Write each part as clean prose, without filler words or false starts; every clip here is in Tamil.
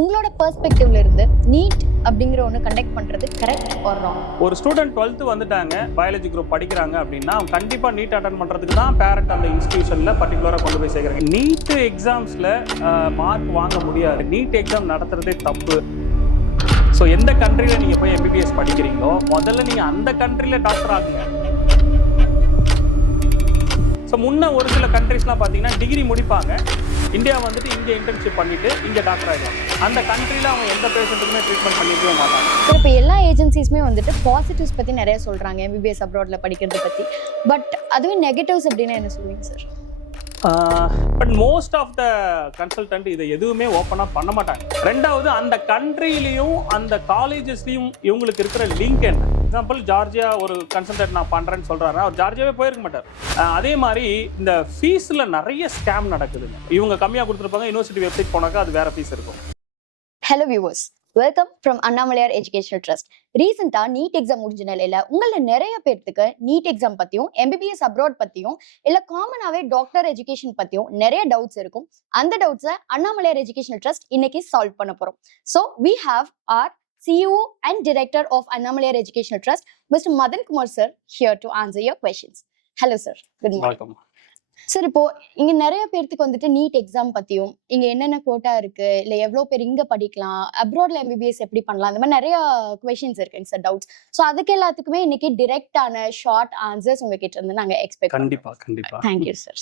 உங்களோட பெர்ஸ்பெக்டிவ்ல இருந்து நீட் அப்படிங்கிற ஒன்று கண்டக்ட் பண்றது கரெக்ட் ஆர் ராங்? ஒரு ஸ்டூடெண்ட் 12th வந்துட்டாங்க, பயாலஜி குரூப் படிக்கிறாங்க அப்படின்னா அவங்க கண்டிப்பா நீட் அட்டன் பண்றதுக்கு தான் பேரண்ட் அந்த இன்ஸ்டிடியூஷன்ல பர்டிகுலரா கொண்டு போய் சேர்க்குறாங்க. நீட் எக்ஸாம்ஸ்ல மார்க் வாங்க முடியாது. நீட் எக்ஸாம் நடத்துறதே தப்பு. ஸோ எந்த கண்ட்ரியில நீங்க போய் எம்பிபிஎஸ் படிக்கிறீங்களோ முதல்ல நீங்க அந்த கண்ட்ரியில டாக்டர் ஆகுங்க. ஸோ முன்ன ஒரு சில கண்ட்ரிஸ்லாம் பார்த்தீங்கன்னா டிகிரி முடிப்பாங்க, இந்தியா வந்துட்டு இங்கே இன்டர்ன்ஷிப் பண்ணிட்டு இங்கே டாக்டர் ஆகிடுவாங்க. அந்த கண்ட்ரியில் அவங்க எந்த பேஷண்ட்டுக்குமே ட்ரீட்மெண்ட் பண்ணிக்கவே மாட்டாங்க. இப்போ எல்லா ஏஜென்சிஸுமே வந்துட்டு பாசிட்டிவ்ஸ் பற்றி நிறைய சொல்கிறாங்க எம்பிபிஎஸ் அப்ராட்ல படிக்கிறது பற்றி. பட் அதுவே நெகட்டிவ்ஸ் அப்படின்னா என்ன சொல்லுவீங்க sir? But most of the consultant இதை எதுவுமே ஓப்பனாக பண்ண மாட்டாங்க. ரெண்டாவது அந்த கண்ட்ரிலையும் அந்த காலேஜஸ்லையும் இவங்களுக்கு இருக்கிற லிங்க் என்ன? எக்ஸாம்பிள் ஜார்ஜியா ஒரு கன்சல்டன்ட் நான் பண்ணுறேன்னு சொல்கிறாரு, அவர் ஜார்ஜியாவே போயிருக்க மாட்டார். அதே மாதிரி இந்த ஃபீஸில் நிறைய ஸ்கேம் நடக்குதுங்க. இவங்க கம்மியாக கொடுத்துருப்பாங்க, யூனிவர்சிட்டி வெப்சைட் போனாக்கா அது வேற ஃபீஸ் இருக்கும். Hello viewers, welcome from Annamalaiyar educational trust. ரீசெண்டாக நீட் எக்ஸாம் முடிஞ்ச நிலையில் உங்களை நிறைய பேர்த்துக்கு நீட் எக்ஸாம் பற்றியும் எம்பிபிஎஸ் அப்ராட் பற்றியும் இல்லை காமனாகவே டாக்டர் எஜுகேஷன் பற்றியும் நிறைய டவுட்ஸ் இருக்கும். அந்த டவுட்ஸை அண்ணாமலையார் எஜுகேஷனல் ட்ரஸ்ட் இன்னைக்கு சால்வ் பண்ண போகிறோம். So we have our CEO and Director of Annamalai Educational Trust, Mr. Madan Kumar sir, here to answer your questions. Hello sir, good morning. Welcome. Sir, இப்போ இங்க நிறைய பேருக்கு வந்துட்டு நீட் எக்ஸாம் பத்தியும் இங்க என்னென்ன கோட்டா இருக்கு, இல்ல எவ்வளவு பேர் இங்க படிக்கலாம், அப்ராட்ல எம்பிபிஎஸ் எப்படி பண்ணலாம், அந்த மாதிரி நிறைய கொஸ்டின்ஸ் இருக்குங்க சார், டவுட்ஸ். ஸோ அதுக்கு எல்லாத்துக்குமே இன்னைக்கு டிரெக்டான ஷார்ட் ஆன்சர்ஸ் உங்ககிட்ட இருந்து நாங்க எக்ஸ்பெக்ட் கண்டிப்பா. Thank you sir.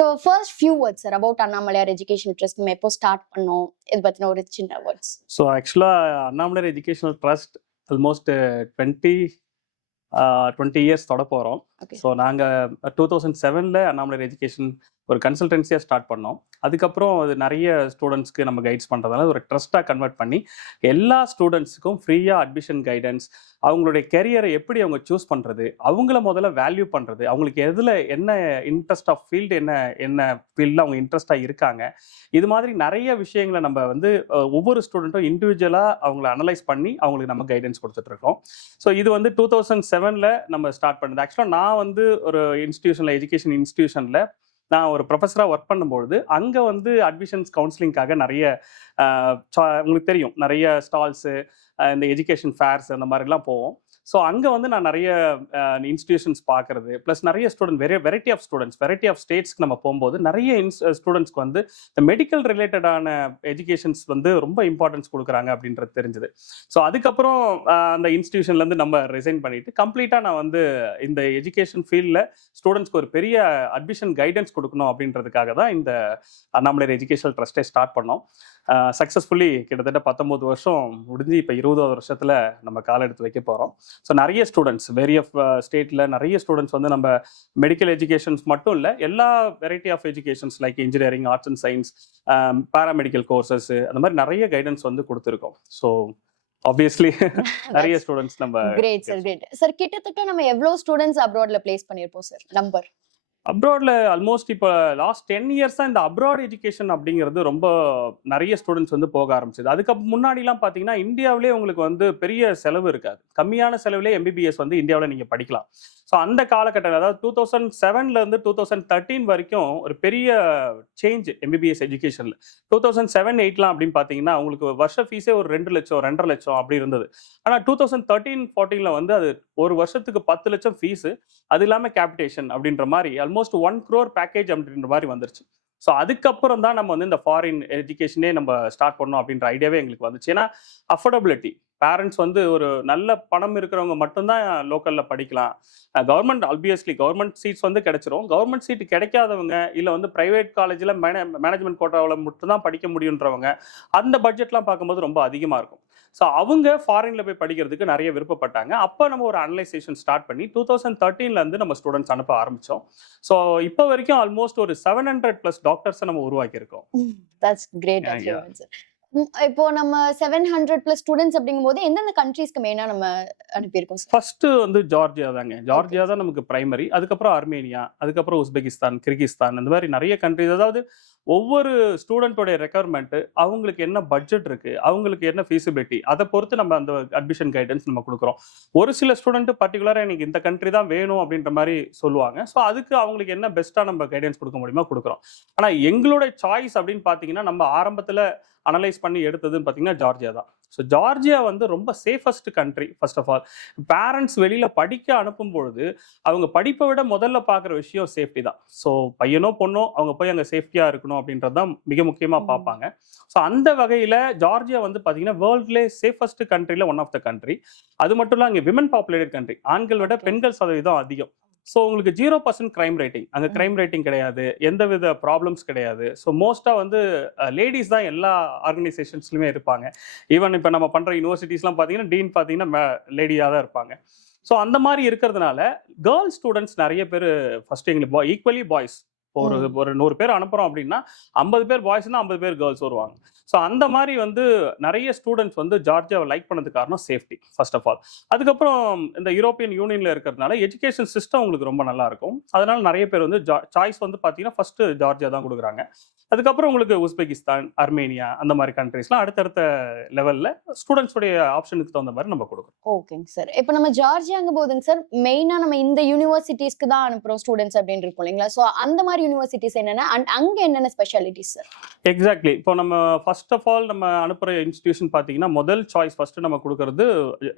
So first few words sir about Annamalaiyar educational trust. நம்ம எப்போ ஸ்டார்ட் பண்ணோம், இது பத்தின ஒரு சின்ன வேர்ட்ஸ். ஸோ ஆக்சுவலாக Annamalaiyar educational trust almost 20 years தொட போகிறோம். ஸோ நாங்கள் 2007 அண்ணாமலையார் எஜுகேஷன் ஒரு கன்சல்டன்சியாக ஸ்டார்ட் பண்ணோம். அதுக்கப்புறம் அது நிறைய ஸ்டூடெண்ட்ஸ்க்கு நம்ம கைட்ஸ் பண்ணுறதுனால ஒரு ட்ரஸ்ட்டாக கன்வெர்ட் பண்ணி எல்லா ஸ்டூடெண்ட்ஸுக்கும் ஃப்ரீயாக அட்மிஷன் கைடன்ஸ், அவங்களுடைய கெரியரை எப்படி அவங்க சூஸ் பண்ணுறது, அவங்கள முதல்ல வேல்யூ பண்ணுறது, அவங்களுக்கு எதில் என்ன இன்ட்ரெஸ்ட் ஆஃப் ஃபீல்டு, என்ன ஃபீல்டில் அவங்க இன்ட்ரெஸ்டாக இருக்காங்க, இது மாதிரி நிறைய விஷயங்களை நம்ம வந்து ஒவ்வொரு ஸ்டூடெண்ட்டும் இண்டிவிஜுவலாக அவங்கள அனலைஸ் பண்ணி அவங்களுக்கு நம்ம கைடன்ஸ் கொடுத்துட்ருக்கோம். ஸோ இது வந்து 2007 நம்ம ஸ்டார்ட் பண்ணது. ஆக்சுவலாக நான் வந்து ஒரு எஜுகேஷன் இன்ஸ்டிடியூஷனில் நான் ஒரு ப்ரொஃபஸராக ஒர்க் பண்ணும்பொழுது அங்கே வந்து அட்மிஷன்ஸ் கவுன்சிலிங்காக நிறைய உங்களுக்கு தெரியும் நிறைய ஸ்டால்ஸு, இந்த எஜுகேஷன் ஃபேர்ஸ் அந்த மாதிரிலாம் போவோம். ஸோ அங்கே வந்து நான் நிறைய இன்ஸ்டிடியூஷன்ஸ் பார்க்குறது, ப்ளஸ் நிறைய வெரைட்டி ஆஃப் ஸ்டேட்ஸ்க்கு நம்ம போகும்போது நிறைய ஸ்டூடெண்ட்ஸ்க்கு வந்து இந்த மெடிக்கல் ரிலேட்டடான எஜுகேஷன்ஸ் வந்து ரொம்ப இம்பார்ட்டன்ஸ் கொடுக்குறாங்க அப்படின்றது தெரிஞ்சுது. ஸோ அதுக்கப்புறம் அந்த இன்ஸ்டிடியூஷன்லேருந்து நம்ம ரிசைன் பண்ணிவிட்டு கம்ப்ளீட்டாக நான் வந்து இந்த எஜுகேஷன் ஃபீல்டில் ஸ்டூடெண்ட்ஸ்க்கு ஒரு பெரிய அட்மிஷன் கைடன்ஸ் கொடுக்கணும் அப்படின்றதுக்காக தான் இந்த அண்ணாமலையார் எஜுகேஷனல் ட்ரஸ்ட்டை ஸ்டார்ட் பண்ணோம். சக்ஸஸ்ஃபுல்லி கிட்டத்தட்ட 19 வருஷம் முடிஞ்சு இப்போ 20வது வருஷத்தில் நம்ம கால் எடுத்து வைக்க போகிறோம். ஸோ நிறைய ஸ்டூடெண்ட்ஸ் ஸ்டேட்டில் நிறைய ஸ்டூடெண்ட்ஸ் வந்து நம்ம மெடிக்கல் எஜுகேஷன்ஸ் மட்டும் இல்லை, எல்லா variety of educations like engineering, arts and science, paramedical courses, அந்த மாதிரி நிறைய கைடன்ஸ் வந்து கொடுத்துருக்கோம். ஸோ ஆப்வியஸ்லி நிறைய ஸ்டூடெண்ட்ஸ் நம்ம. Great sir. கிட்டத்தட்ட நம்ம எவ்வளவு ஸ்டூடெண்ட்ஸ் அப்ராட்ல பிளேஸ் பண்ணிருப்போம் சார் நம்பர்? அப்ராட்ல ஆல்மோஸ்ட் இப்போ லாஸ்ட் 10 இயர்ஸ் தான் இந்த அப்ராட் எஜுகேஷன் அப்படிங்கிறது ரொம்ப நிறைய ஸ்டூடெண்ட்ஸ் வந்து போக ஆரம்பிச்சது. அதுக்கு முன்னாடிலாம் பார்த்தீங்கன்னா இந்தியாவிலே உங்களுக்கு வந்து பெரிய செலவு இருக்காது, கம்மியான செலவுலேயே எம்பிபிஎஸ் வந்து இந்தியாவில் நீங்கள் படிக்கலாம். ஸோ அந்த காலகட்டத்தில் அதாவது 2007 2013 வரைக்கும் ஒரு பெரிய சேஞ்ச் எம்பிபிஎஸ் எஜுகேஷனில். 2007-8 அப்படின்னு பார்த்தீங்கன்னா உங்களுக்கு வருஷ ஃபீஸே ஒரு 2 லட்சம் 2.5 லட்சம் அப்படி இருந்தது. ஆனால் 2013-14 வந்து அது ஒரு வருஷத்துக்கு 10 லட்சம் ஃபீஸு, அது இல்லாமல் கேபிடேஷன் அப்படின்ற மாதிரி ஆல்மோஸ்ட் 1 crore பேக்கேஜ் அப்படின்ற மாதிரி வந்துருச்சு. ஸோ அதுக்கப்புறம் தான் நம்ம வந்து இந்த ஃபாரின் எஜுகேஷனே நம்ம ஸ்டார்ட் பண்ணோம் அப்படின்ற ஐடியாவே எங்களுக்கு வந்துச்சு. ஏன்னா அஃபோர்டபிலிட்டி, பேரண்ட்ஸ் வந்து ஒரு நல்ல பணம் இருக்கிறவங்க மட்டும்தான் லோக்கலில் படிக்கலாம். கவர்மெண்ட் சீட்ஸ் வந்து கிடைச்சிரும். கவர்மெண்ட் சீட் கிடைக்காதவங்க இல்லை வந்து ப்ரைவேட் காலேஜில் மேனேஜ்மெண்ட் கோட்டாவில் மட்டும்தான் படிக்க முடியுன்றவங்க அந்த பட்ஜெட்லாம் பார்க்கும்போது ரொம்ப அதிகமாக இருக்கும். ஸோ அவங்க ஃபாரினில் போய் படிக்கிறதுக்கு நிறைய விருப்பப்பட்டாங்க. அப்போ நம்ம ஒரு அனலைசேஷன் ஸ்டார்ட் பண்ணி 2013 நம்ம ஸ்டூடெண்ட்ஸ் அனுப்ப ஆரம்பித்தோம். ஸோ இப்போ வரைக்கும் ஆல்மோஸ்ட் ஒரு 700+ டாக்டர்ஸை நம்ம உருவாக்கியிருக்கோம். That's great. இப்போ நம்ம 700+ ஸ்டூடெண்ட்ஸ் அப்படிங்கும்போது எந்தெந்த கண்ட்ரீஸ்க்கு மெயினாக நம்ம அனுப்பியிருக்கோம் சார்? ஃபர்ஸ்ட் வந்து ஜார்ஜியா தாங்க. ஜார்ஜியா தான் நமக்கு பிரைமரி. அதுக்கப்புறம் அர்மேனியா, அதுக்கப்புறம் உஸ்பெகிஸ்தான், கிர்கிஸ்தான், அந்த மாதிரி நிறைய கண்ட்ரிஸ். அதாவது ஒவ்வொரு ஸ்டூடெண்ட்டோடைய ரெக்குயர்மெண்ட், அவங்களுக்கு என்ன பட்ஜெட் இருக்கு, அவங்களுக்கு என்ன ஃபீசிபிலிட்டி, அதை பொறுத்து நம்ம அந்த அட்மிஷன் கைடன்ஸ் நம்ம கொடுக்குறோம். ஒரு சில ஸ்டூடெண்ட் பர்டிகுலரா எனக்கு இந்த கண்ட்ரி தான் வேணும் அப்படின்ற மாதிரி சொல்லுவாங்க. ஸோ அதுக்கு அவங்களுக்கு என்ன பெஸ்ட்டா நம்ம கைடன்ஸ் கொடுக்க முடியுமோ கொடுக்குறோம். ஆனா எங்களுடைய சாய்ஸ் அப்படின்னு பார்த்தீங்கன்னா, நம்ம ஆரம்பத்துல அனலைஸ் பண்ணி எடுத்ததுன்னு பார்த்தீங்கன்னா ஜார்ஜியா தான். ஸோ ஜார்ஜியா வந்து ரொம்ப safest country. First of all parents வெளியில படிக்க அனுப்பும் பொழுது அவங்க படிப்பை விட முதல்ல பார்க்குற விஷயம் சேஃப்டி தான். ஸோ பையனோ பொண்ணோ அவங்க போய் அங்கே சேஃப்டியாக இருக்கணும் அப்படின்றது தான் மிக முக்கியமாக பார்ப்பாங்க. ஸோ அந்த வகையில் ஜார்ஜியா வந்து பார்த்தீங்கன்னா வேர்ல்ட்லே சேஃபஸ்ட் கண்ட்ரியில் ஒன் ஆஃப் த கண்ட்ரி. அது மட்டும் இல்லை, அங்கே விமன் பாப்புலேட்டட் கண்ட்ரி, ஆண்கள் விட பெண்கள் சதவீதம் அதிகம். ஸோ உங்களுக்கு 0% கிரைம் ரேட்டிங், அங்கே கிரைம் ரேட்டிங் கிடையாது, எந்தவித ப்ராப்ளம்ஸ் கிடையாது. ஸோ மோஸ்ட்டாக வந்து லேடிஸ் தான் எல்லா ஆர்கனைசேஷன்ஸ்லையுமே இருப்பாங்க. ஈவன் இப்போ நம்ம பண்ணுற யூனிவர்சிட்டிஸ்லாம் பார்த்தீங்கன்னா டீன் பார்த்தீங்கன்னா லேடியாக தான் இருப்பாங்க. ஸோ அந்த மாதிரி இருக்கிறதுனால கேர்ள்ஸ் ஸ்டூடெண்ட்ஸ் நிறைய பேர் ஃபர்ஸ்ட் எங்களுக்கு ஈக்குவலி பாய்ஸ். ஒரு 100 பேர் அனுப்புகிறோம் அப்படின்னா 50 பேர் பாய்ஸ்னா 50 பேர் கேர்ள்ஸ் வருவாங்க. ஸோ அந்த மாதிரி வந்து நிறைய ஸ்டூடெண்ட்ஸ் வந்து ஜார்ஜியாவை லைக் பண்ணதுக்கு காரணம் சேஃப்டி ஃபர்ஸ்ட் ஆஃப் ஆல். அதுக்கப்புறம் இந்த யூரோப்பியன் யூனியனில் இருக்கிறதுனால எஜுகேஷன் சிஸ்டம் உங்களுக்கு ரொம்ப நல்லா இருக்கும். அதனால நிறைய பேர் வந்து சாய்ஸ் வந்து பார்த்தீங்கன்னா ஃபர்ஸ்ட் ஜார்ஜியா தான் கொடுக்குறாங்க. அதுக்கப்புறம் உங்களுக்கு உஸ்பெகிஸ்தான், அர்மேனியா அந்த மாதிரி கண்ட்ரீஸ்லாம் அடுத்தடுத்த லெவலில் ஸ்டூடெண்ட்ஸுடைய ஆப்ஷனுக்கு தகுந்த மாதிரி நம்ம கொடுக்குறோம். ஓகேங்க சார். இப்போ நம்ம ஜார்ஜியாங்க போதுங்க சார், மெயினாக நம்ம இந்த யூனிவர்சிட்டிஸ்க்கு தான் அனுப்புகிறோம் ஸ்டூடெண்ட்ஸ் அப்படின்னு இருக்கும் இல்லைங்களா? ஸோ அந்த மாதிரி யூனிவர்சிட்டிஸ் என்னென்ன அண்ட் அங்கே என்னென்ன ஸ்பெஷாலிட்டிஸ் சார்? எக்ஸாக்ட்லி. இப்போ நம்ம ஃபர்ஸ்ட் ஆஃப் ஆல் நம்ம அனுப்புகிற இன்ஸ்டிடியூஷன் பார்த்தீங்கன்னா முதல் சாய்ஸ் ஃபர்ஸ்ட் நம்ம கொடுக்கறது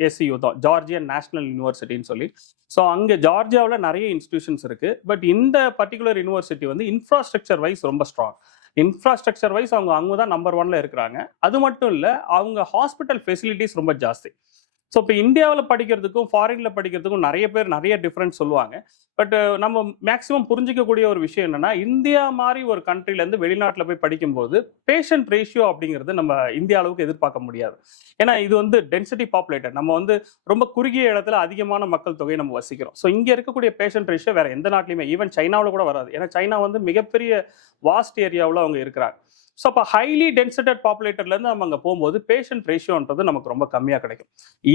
எஸ்சியூ தான், ஜார்ஜியன் நேஷனல் யூனிவர்சிட்டின்னு சொல்லி. ஸோ அங்கே ஜார்ஜியாவில் நிறைய இன்ஸ்டிடியூஷன்ஸ் இருக்குது. பட் இந்த பர்டிகுலர் யூனிவர்சிட்டி வந்து இன்ஃப்ராஸ்ட்ரக்சர் வைஸ் ரொம்ப ஸ்ட்ராங். இன்ஃப்ராஸ்ட்ரக்சர் வைஸ் அவங்க தான் நம்பர் 1ல இருக்கிறாங்க. அது மட்டும் இல்லை, அவங்க ஹாஸ்பிட்டல் ஃபெசிலிட்டிஸ் ரொம்ப ஜாஸ்தி. ஸோ இப்போ இந்தியாவில் படிக்கிறதுக்கும் ஃபாரினில் படிக்கிறதுக்கும் நிறைய பேர் நிறைய டிஃப்ரென்ஸ் சொல்லுவாங்க. பட் நம்ம மேக்ஸிமம் புரிஞ்சிக்கக்கூடிய ஒரு விஷயம் என்னன்னா, இந்தியா மாதிரி ஒரு கண்ட்ரிலேருந்து வெளிநாட்டில் போய் படிக்கும்போது பேஷண்ட் ரேஷியோ அப்படிங்கிறது நம்ம இந்தியா அளவுக்கு எதிர்பார்க்க முடியாது. ஏன்னா இது வந்து டென்சிட்டி பாப்புலேட்டட், நம்ம வந்து ரொம்ப குறுகிய இடத்துல அதிகமான மக்கள் தொகையை நம்ம வசிக்கிறோம். ஸோ இங்கே இருக்கக்கூடிய பேஷண்ட் ரேஷியோ வேற எந்த நாட்டிலையுமே, ஈவன் சைனாவில் கூட வராது. ஏன்னா சைனா வந்து மிகப்பெரிய வாஸ்ட் ஏரியாவில் அவங்க இருக்கிறாங்க. ஸோ அப்போ ஹைலி டென்சிட்டட் பாப்புலேட்டட்லேருந்து நம்ம அங்கே போகும்போது பேஷண்ட் ரேஷியோன்றது நமக்கு ரொம்ப கம்மியாக கிடைக்கும்.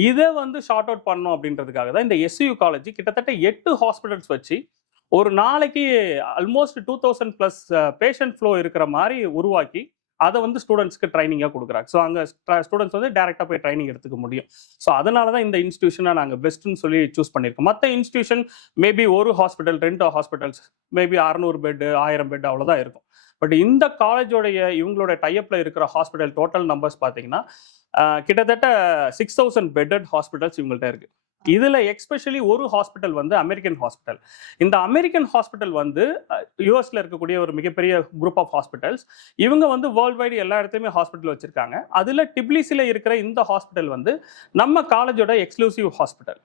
இதை வந்து ஷார்ட் அவுட் பண்ணணும் அப்படின்றதுக்காக தான் இந்த எஸ்சியூ காலேஜ் கிட்டத்தட்ட 8 ஹாஸ்பிட்டல்ஸ் வச்சு ஒரு நாளைக்கு ஆல்மோஸ்ட் 2000+ பேஷண்ட் ஃப்ளோ இருக்கிற மாதிரி உருவாக்கி அதை வந்து ஸ்டூடெண்ட்ஸ்க்கு ட்ரைனிங்காக கொடுக்குறாங்க. ஸோ அங்கே ஸ்டூடெண்ட்ஸ் வந்து டேரெக்டாக போய் ட்ரைனிங் எடுத்துக்க முடியும். ஸோ அதனால தான் இந்த இன்ஸ்டியூஷனை நாங்கள் பெஸ்ட்டுன்னு சொல்லி சூஸ் பண்ணியிருக்கோம். மற்ற இன்ஸ்டியூஷன் மேபி ஒரு hospital 2 hospitals maybe 600 bed 1000 bed அவ்வளோதான் இருக்கும். பட் இந்த காலேஜோடைய இவங்களோட டைப்ல இருக்கிற ஹாஸ்பிட்டல் டோட்டல் நம்பர்ஸ் பார்த்தீங்கன்னா கிட்டத்தட்ட 6000 பெட்டட் ஹாஸ்பிட்டல்ஸ் இவங்கள்ட்ட இருக்கு. இதுல எக்ஸ்பெஷலி ஒரு ஹாஸ்பிட்டல் வந்து அமெரிக்கன் ஹாஸ்பிட்டல். இந்த அமெரிக்கன் ஹாஸ்பிட்டல் வந்து யூஎஸ்ல இருக்கக்கூடிய ஒரு மிகப்பெரிய குரூப் ஆஃப் ஹாஸ்பிட்டல்ஸ். இவங்க வந்து வேர்ல்டு வைடு எல்லா இடத்துலையுமே ஹாஸ்பிட்டல் வச்சிருக்காங்க. அதுல டிப்லிசில இருக்கிற இந்த ஹாஸ்பிட்டல் வந்து நம்ம காலேஜோட எக்ஸ்க்ளூசிவ் ஹாஸ்பிட்டல்.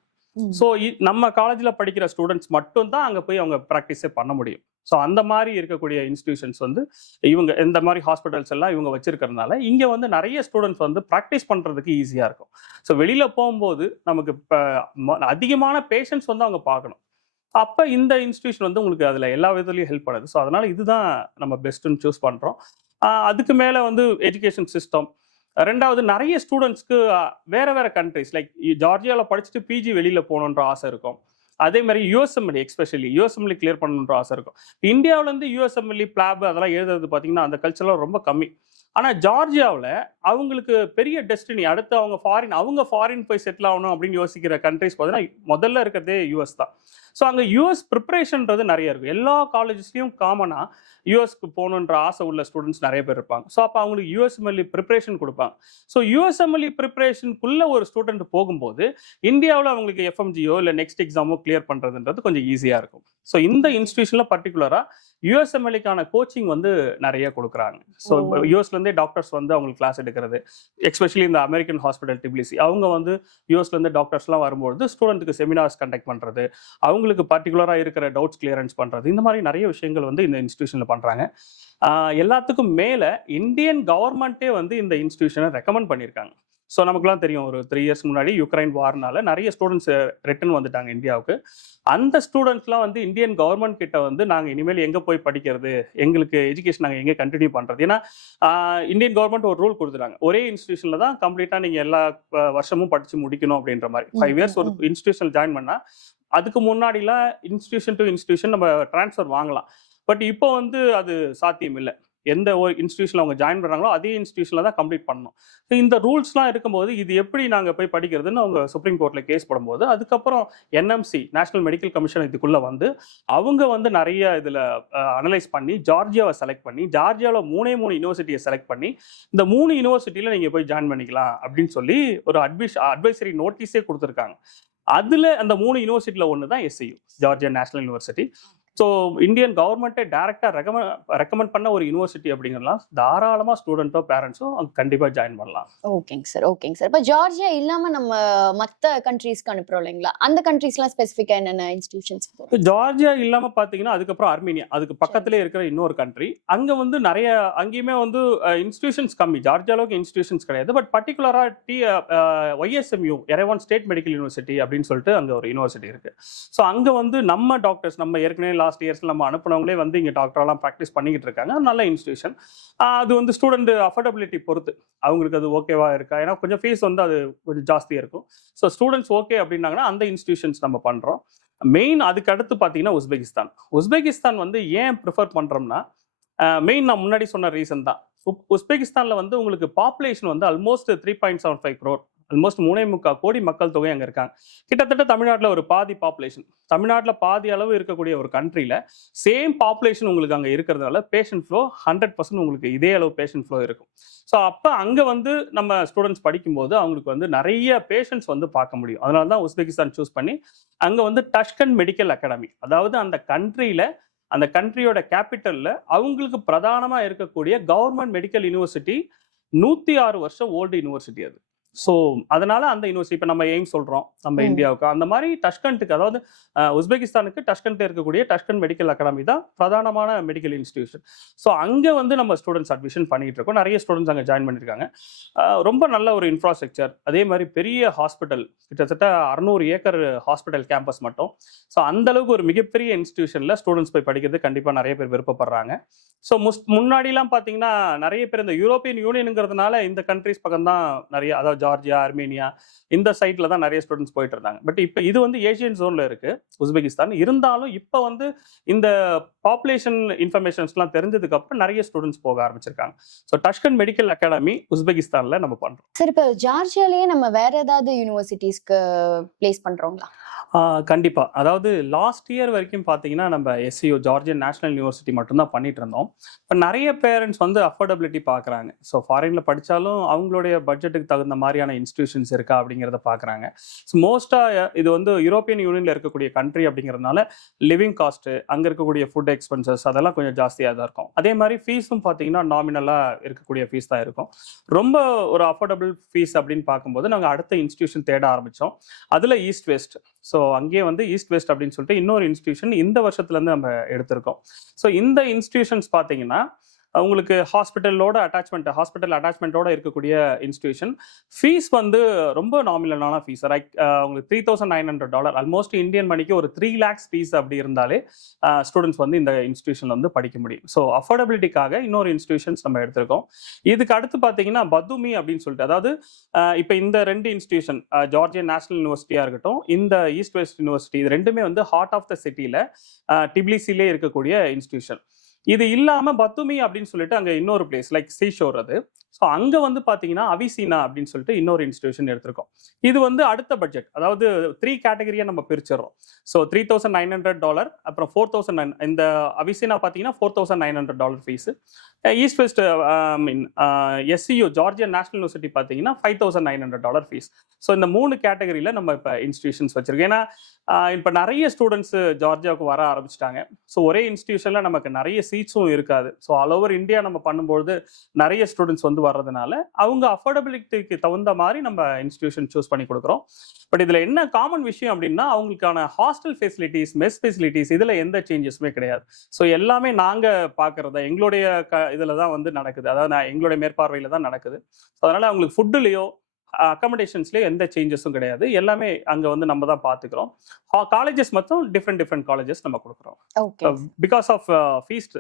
ஸோ நம்ம காலேஜில் படிக்கிற ஸ்டூடெண்ட்ஸ் மட்டும் தான் அங்கே போய் அவங்க ப்ராக்டிஸே பண்ண முடியும். ஸோ அந்த மாதிரி இருக்கக்கூடிய இன்ஸ்டிடியூஷன்ஸ் வந்து இவங்க இந்த மாதிரி ஹாஸ்பிட்டல்ஸ் எல்லாம் இவங்க வச்சிருக்கிறதுனால இங்கே வந்து நிறைய ஸ்டூடெண்ட்ஸ் வந்து ப்ராக்டிஸ் பண்ணுறதுக்கு ஈஸியாக இருக்கும். ஸோ வெளியில் போகும்போது நமக்கு இப்போ அதிகமான பேஷண்ட்ஸ் வந்து அவங்க பார்க்கணும். அப்போ இந்த இன்ஸ்டிடியூஷன் வந்து உங்களுக்கு அதில் எல்லா விதத்துலையும் ஹெல்ப் பண்ணுது. ஸோ அதனால் இதுதான் நம்ம பெஸ்ட்டுன்னு சூஸ் பண்ணுறோம். அதுக்கு மேலே வந்து எஜுகேஷன் சிஸ்டம். ரெண்டாவது நிறைய ஸ்டூடெண்ட்ஸ்க்கு வேற வேற கண்ட்ரிஸ் லைக் ஜார்ஜியாவில் படிச்சுட்டு பிஜி வெளியில் போகணுன்ற ஆசை இருக்கும். அதே மாதிரி யூஎஸ்எம்எல்ஏ எக்ஸ்பெஷலி யூஎஸ்எம்எல்ஏ கிளியர் பண்ணணுன்ற ஆசை இருக்கும். இந்தியாவிலேருந்து யூஎஸ்எம்எல்ஏ பிளாப் அதெல்லாம் எழுதுறது பார்த்தீங்கன்னா அந்த கல்ச்சர்லாம் ரொம்ப கம்மி. ஆனால் ஜார்ஜியாவில் அவங்களுக்கு பெரிய டெஸ்டினி அடுத்து அவங்க ஃபாரின் போய் செட்டில் ஆகணும் அப்படின்னு யோசிக்கிற கண்ட்ரிஸ் பார்த்தீங்கன்னா முதல்ல இருக்கிறதே யூஎஸ் தான். ஸோ அங்கே யூஎஸ் ப்ரிப்பரேஷன்றது நிறைய இருக்கும். எல்லா காலேஜஸ்லையும் காமனாக யூஎஸ்க்கு போகணுன்ற ஆசை உள்ள ஸ்டூடெண்ட்ஸ் நிறைய பேர் இருப்பாங்க. ஸோ அப்போ அவங்களுக்கு யூஎஸ்எம்எல்ஏ ப்ரிப்பரேஷன் கொடுப்பாங்க. ஸோ யூஎஸ்எம்எல்ஏ ப்ரிப்பரேஷனுக்குள்ள ஒரு ஸ்டூடெண்ட் போகும்போது இந்தியாவில் அவங்களுக்கு எஃப்எம்ஜியோ இல்லை நெக்ஸ்ட் எக்ஸாமோ கிளியர் பண்ணுறதுன்றது கொஞ்சம் ஈஸியாக இருக்கும். ஸோ இந்த இன்ஸ்டிடியூஷனில் பர்டிகுலராக யூஎஸ்எம்எல்ஏக்கான கோச்சிங் வந்து நிறைய கொடுக்குறாங்க. ஸோ யூஎஸ்லேருந்தே டாக்டர்ஸ் வந்து அவங்களுக்கு கிளாஸ் எடுக்கிறது, எஸ்பெஷலி இந்த அமெரிக்கன் ஹாஸ்பிட்டல் டிபிலிசி அவங்க வந்து யூஎஸ்லேருந்து டாக்டர்ஸ்லாம் வரும்போது ஸ்டூடெண்ட்டுக்கு செமினார்ஸ் கண்டக்ட் பண்ணுறது, அவங்களுக்கு பர்டிகுலராக இருக்கிற டவுட்ஸ் கிளியரன்ஸ் பண்ணுறது, இந்த மாதிரி நிறைய விஷயங்கள் வந்து இந்த இன்ஸ்டிடியூஷனில் பண்ணுறாங்க. எல்லாத்துக்கும் மேலே இந்தியன் கவர்மெண்ட்டே வந்து இந்த இன்ஸ்டிடியூஷனை ரெக்கமெண்ட் பண்ணியிருக்காங்க. ஸோ நமக்குலாம் தெரியும் ஒரு 3 இயர்ஸ் முன்னாடி யுக்ரைன் வார்னால நிறைய ஸ்டூடெண்ட்ஸ் ரிட்டர்ன் வந்துட்டாங்க இந்தியாவுக்கு. அந்த ஸ்டூடெண்ட்ஸ்லாம் வந்து இந்தியன் கவர்மெண்ட் கிட்ட வந்து நாங்கள் இனிமேல் எங்கே போய் படிக்கிறது, எங்களுக்கு எஜுகேஷன் நாங்கள் எங்கே கண்டினியூ பண்ணுறது. ஏன்னா இந்தியன் கவர்மெண்ட் ஒரு ரூல் கொடுத்துட்டாங்க, ஒரே இன்ஸ்டிடியூஷனில் தான் கம்ப்ளீட்டாக நீங்கள் எல்லா வருஷமும் படித்து முடிக்கணும் அப்படின்ற மாதிரி. 5 இயர்ஸ் ஒரு இன்ஸ்டிடியூஷன் ஜாயின் பண்ணால் அதுக்கு முன்னாடிலாம் இன்ஸ்டிடியூஷன் டு இன்ஸ்டிடியூஷன் நம்ம ட்ரான்ஸ்ஃபர் வாங்கலாம். பட் இப்போ வந்து அது சாத்தியம் இல்லை. எந்த ஒரு இன்ஸ்டியூஷனில் அவங்க ஜாயின் பண்ணுறாங்களோ அதே இன்ஸ்டியூஷனில் தான் கம்ப்ளீட் பண்ணணும். ஸோ இந்த ரூல்ஸ்லாம் இருக்கும்போது இது எப்படி நாங்கள் போய் படிக்கிறதுன்னு அவங்க சுப்ரீம் கோர்ட்டில் கேஸ் போடும்போது அதுக்கப்புறம் என்எம்சி நேஷனல் மெடிக்கல் கமிஷன் இதுக்குள்ளே வந்து அவங்க வந்து நிறைய இதில் அனலைஸ் பண்ணி ஜார்ஜியாவை செலக்ட் பண்ணி ஜார்ஜியாவில் 3 யூனிவர்சிட்டியை செலக்ட் பண்ணி இந்த 3 யூனிவர்சிட்டியில் நீங்கள் போய் ஜாயின் பண்ணிக்கலாம் அப்படின்னு சொல்லி ஒரு அட்வைசரி நோட்டீஸே கொடுத்துருக்காங்க. அதில் அந்த 3 யூனிவர்சிட்டியில் ஒன்று தான் SIU, Georgia National University. So Indian கவர்மெண்ட்டே டைரெக்டாக ரெக்கமெண்ட் பண்ண ஒரு யூனிவர்சிட்டி அப்படிங்கிறதுலாம் தாராளமாக ஸ்டூடெண்ட்டோ பேரண்ட்ஸோ அங்கே கண்டிப்பாக ஜாயின் பண்ணலாம். ஓகேங்க சார். இப்போ ஜார்ஜியா இல்லாமல் நம்ம மற்ற கண்ட்ரீஸ்க்கு அனுப்புகிறோம் இல்லைங்களா, அந்த கண்ட்ரீஸ்லாம் ஸ்பெசிஃபிக்காக என்னென்ன இன்ஸ்டிடியூஷன்ஸ்? ஜார்ஜியா இல்லாமல் பார்த்தீங்கன்னா அதுக்கப்புறம் ஆர்மீனியா, அதுக்கு பக்கத்திலே இருக்கிற இன்னொரு கண்ட்ரி. அங்கே வந்து நிறைய அங்கேயுமே வந்து இன்ஸ்டிடியூஷன்ஸ் கம்மி, ஜார்ஜியா அளவுக்கு இன்ஸ்டிடியூஷன்ஸ் கிடையாது. பட் பர்டிகுலராக ஒய்எஸ்எம்யூ எரவான் ஸ்டேட் மெடிக்கல் யூனிவர்சிட்டி அப்படின்னு சொல்லிட்டு அங்கே ஒரு யூனிவர்சிட்டி இருக்குது. ஸோ அங்கே வந்து நம்ம டாக்டர்ஸ் நம்ம ஏற்கனவே லாஸ்ட் இயர்ஸ்ல நம்ம அனுப்புனவங்களே வந்து இங்கே டாக்டரெல்லாம் ப்ராக்டிஸ் பண்ணிக்கிட்டு இருக்காங்க. நல்ல இன்ஸ்டியூஷன். அது வந்து ஸ்டூடெண்ட் அஃபோர்டபிலிட்டி பொறுத்து அவங்களுக்கு அது ஓகேவா இருக்கா, ஏன்னா கொஞ்சம் ஃபீஸ் வந்து அது கொஞ்சம் ஜாஸ்தியாக இருக்கும். ஸோ ஸ்டூடெண்ட்ஸ் ஓகே அப்படின்னாங்கன்னா அந்த இன்ஸ்டியூஷன்ஸ் நம்ம பண்ணுறோம். மெயின் அதுக்கு அடுத்து பார்த்தீங்கன்னா உஸ்பெகிஸ்தான் வந்து ஏன் ப்ரிஃபர் பண்ணுறோம்னா மெயின் நான் முன்னாடி சொன்ன ரீசன் தான். உஸ்பெகிஸ்தானில் வந்து உங்களுக்கு பாப்புலேஷன் வந்து ஆல்மோஸ்ட் 3.75 crore, ஆல்மோஸ்ட் 3.25 கோடி மக்கள் தொகை அங்கே இருக்காங்க. கிட்டத்தட்ட தமிழ்நாட்டில் ஒரு பாதி பாப்புலேஷன், தமிழ்நாட்டில் பாதி அளவு இருக்கக்கூடிய ஒரு கண்ட்ரியில் சேம் பாப்புலேஷன் உங்களுக்கு அங்கே இருக்கிறதுனால பேஷண்ட் ஃப்ளோ 100% உங்களுக்கு இதே அளவு பேஷண்ட் ஃப்ளோ இருக்கும். ஸோ அப்போ அங்கே வந்து நம்ம ஸ்டூடெண்ட்ஸ் படிக்கும்போது அவங்களுக்கு வந்து நிறைய பேஷண்ட்ஸ் வந்து பார்க்க முடியும். அதனால தான் உஸ்பெகிஸ்தான் சூஸ் பண்ணி அங்கே வந்து டஷ்கண்ட் மெடிக்கல் அகாடமி, அதாவது அந்த கண்ட்ரியில் அந்த கண்ட்ரியோட கேபிட்டலில் அவங்களுக்கு பிரதானமாக இருக்கக்கூடிய கவர்மெண்ட் மெடிக்கல் யூனிவர்சிட்டி 106 வருஷம் ஓல்டு யூனிவர்சிட்டி அது. ஸோ அதனால அந்த யூனிவர்சிட்டி இப்போ நம்ம எய்ம்ஸ் சொல்கிறோம் நம்ம இந்தியாவுக்கு, அந்த மாதிரி டஷ்கண்ட்டுக்கு அதாவது உஸ்பெகிஸ்தானுக்கு டஷ்கண்ட் இருக்கக்கூடிய டஷ்கண்ட் மெடிக்கல் அகாடமி தான் பிரதானமான மெடிக்கல் இன்ஸ்டிடியூஷன். ஸோ அங்கே வந்து நம்ம ஸ்டூடெண்ட்ஸ் அட்மிஷன் பண்ணிட்டு இருக்கோம். நிறைய ஸ்டூடெண்ட்ஸ் அங்கே ஜாயின் பண்ணியிருக்காங்க. ரொம்ப நல்ல ஒரு இன்ஃப்ராஸ்ட்ரக்சர், அதே மாதிரி பெரிய ஹாஸ்பிட்டல், கிட்டத்தட்ட 600 ஏக்கர் ஹாஸ்பிட்டல் கேம்பஸ் மட்டும். ஸோ அந்தளவுக்கு ஒரு மிகப்பெரிய இன்ஸ்டிடியூஷனில் ஸ்டூடெண்ட்ஸ் போய் படிக்கிறது கண்டிப்பாக நிறைய பேர் விருப்பப்படுறாங்க. ஸோ முன்னாடிலாம் பார்த்தீங்கன்னா நிறைய பேர் இந்த யூரோப்பியன் யூனியனுங்கிறதுனால இந்த கண்ட்ரிஸ் பக்கம் தான் நிறைய, அதாவது ஜார்ஜியா, ஆர்மேனியா இந்த சைட்ல தான் நிறைய ஸ்டூடெண்ட்ஸ் போயிட்டு இருந்தாங்க. பட் இப்போ இது வந்து ஏஷியன் ஜோன்ல இருக்கு உஸ்பெகிஸ்தான். இருந்தாலும் இப்போ வந்து இந்த பாப்புலேஷன் இன்ஃபர்மேஷன்ஸ்லாம் தெரிஞ்சதுக்கு அப்புறம் நிறைய ஸ்டூடெண்ட்ஸ் போக ஆரம்பிச்சிருக்காங்க. ஸோ டஷ்கண்ட் மெடிக்கல் அகாடமி உஸ்பெகிஸ்தான்ல நம்ம பண்றோம். சார், இப்போ ஜார்ஜியாலேயே நம்ம வேற ஏதாவது யூனிவர்சிட்டிஸ்க்கு பிளேஸ் பண்றோங்களா? கண்டிப்பா. அதாவது லாஸ்ட் இயர் வரைக்கும் பார்த்தீங்கன்னா நம்ம எஸ்சிஓ ஜார்ஜியன் நேஷனல் யூனிவர்சிட்டி மட்டும்தான் பண்ணிட்டு இருந்தோம். இப்போ நிறைய பேரண்ட்ஸ் வந்து அஃபோர்டபிலிட்டி பார்க்குறாங்க. ஸோ ஃபாரின்ல படித்தாலும் அவங்களுடைய பட்ஜெட்டுக்கு தகுந்த மாதிரியான இன்ஸ்டிடியூஷன்ஸ் இருக்கா அப்படிங்கிறத பார்க்குறாங்க. ஸோ மோஸ்ட்டாக இது வந்து யூரோப்பியன் யூனியனில் இருக்கக்கூடிய கண்ட்ரி அப்படிங்கிறதுனால லிவிங் காஸ்ட்டு, அங்கே இருக்கக்கூடிய ஃபுட் எக்ஸ்பென்சஸ் அதெல்லாம் கொஞ்சம் ஜாஸ்தியாக தான் இருக்கும். அதே மாதிரி ஃபீஸும் பார்த்தீங்கன்னா நாமினலாக இருக்கக்கூடிய ஃபீஸ் தான் இருக்கும். ரொம்ப ஒரு அஃபோர்டபுள் ஃபீஸ் அப்படின்னு பார்க்கும்போது நாங்கள் அடுத்த இன்ஸ்டிடியூஷன் தேட ஆரம்பித்தோம். அதில் ஈஸ்ட் வெஸ்ட். ஸோ அங்கேயே வந்து ஈஸ்ட் வெஸ்ட் அப்படின்னு சொல்லிட்டு இன்னொரு இன்ஸ்டிடியூஷன் இந்த வருஷத்துலேருந்து நம்ம எடுத்திருக்கோம். ஸோ இந்த இன்ஸ்டிடியூஷன்ஸ் பார்த்தீங்கன்னா உங்களுக்கு ஹாஸ்பிட்டல் அட்டாச்மெண்ட்டோட இருக்கக்கூடிய இன்ஸ்டிடியூஷன். ஃபீஸ் வந்து ரொம்ப நாமினலான ஃபீஸ், உங்களுக்கு $3,900, ஆல்மோஸ்ட் இந்தியன் மணிக்கு ஒரு 3 lakhs ஃபீஸ் அப்படி இருந்தாலே ஸ்டூடெண்ட்ஸ் வந்து இந்த இன்ஸ்டிடியூஷன்ல வந்து படிக்க முடியும். ஸோ அஃபோர்டபிலிட்டிக்காக இன்னொரு இன்ஸ்டிடியூஷன்ஸ் நம்ம எடுத்திருக்கோம். இதுக்கு அடுத்து பார்த்தீங்கன்னா பதுமி அப்படின்னு சொல்லிட்டு, அதாவது இப்போ இந்த 2 இன்ஸ்டிடியூஷன் ஜார்ஜியன் நேஷனல் யூனிவர்சிட்டியாக இருக்கட்டும், இந்த ஈஸ்ட் வெஸ்ட் யூனிவர்சிட்டி, இது ரெண்டுமே வந்து ஹார்ட் ஆஃப் த சிட்டியில் டிபிலிசிலே இருக்கக்கூடிய இன்ஸ்டிடியூஷன். இது இல்லாமல் பத்துமி அப்படின்னு சொல்லிட்டு அங்கே இன்னொரு பிளேஸ் லைக் சீஷோர் அது. ஸோ அங்கே வந்து பார்த்தீங்கன்னா அவிசீனா அப்படின்னு சொல்லிட்டு இன்னொரு இன்ஸ்டிடியூஷன் எடுத்திருக்கோம். இது வந்து அடுத்த பட்ஜெட், அதாவது 3 கேட்டகரியாக நம்ம பிரிச்சிடறோம். ஸோ $3,900, அப்புறம் 4,009. இந்த அவிசீனா பார்த்தீங்கன்னா $4,900 fees. East West SCU Georgian National University பார்த்தீங்கன்னா $5,900 ஃபீஸ். ஸோ இந்த 3 கேட்டகரியில் நம்ம இப்போ இன்ஸ்டிடியூஷன்ஸ் வச்சிருக்கோம். ஏன்னா இப்போ நிறைய ஸ்டூடெண்ட்ஸ் ஜார்ஜியாவுக்கு வர ஆரம்பிச்சிட்டாங்க. ஸோ ஒரே இன்ஸ்டிடியூஷனில் நமக்கு நிறைய சீட்ஸும் இருக்காது. ஸோ ஆல் ஓவர் இந்தியா நம்ம பண்ணும்போது நிறைய ஸ்டூடெண்ட்ஸ் வந்து வர்றதுனால அவங்க அஃபோர்டபிலிட்டிக்கு தகுந்த மாதிரி நம்ம இன்ஸ்டிடியூஷன் சூஸ் பண்ணி கொடுக்குறோம். பட் இதில் என்ன காமன் விஷயம் அப்படின்னா அவங்களுக்கான ஹாஸ்டல் ஃபெசிலிட்டிஸ், மெஸ் ஃபெசிலிட்டிஸ் இதில் எந்த சேஞ்சஸுமே கிடையாது. ஸோ எல்லாமே நாங்கள் பார்க்குறதா எங்களுடைய இதில் தான் வந்து நடக்குது, அதாவது எங்களுடைய மேற்பார்வையில் தான் நடக்குது. ஸோ அதனால் அவங்களுக்கு ஃபுட்டுலேயோ அக்காமடேஷன்ஸ்லேயே எந்த சேஞ்சஸும் கிடையாது. எல்லாமே அங்கே வந்து நம்ம தான் பார்த்துக்கிறோம். காலேஜஸ் மட்டும் டிஃப்ரெண்ட் காலேஜஸ் நம்ம கொடுக்குறோம். பிகாஸ் ஆஃப் ஃபீஸ்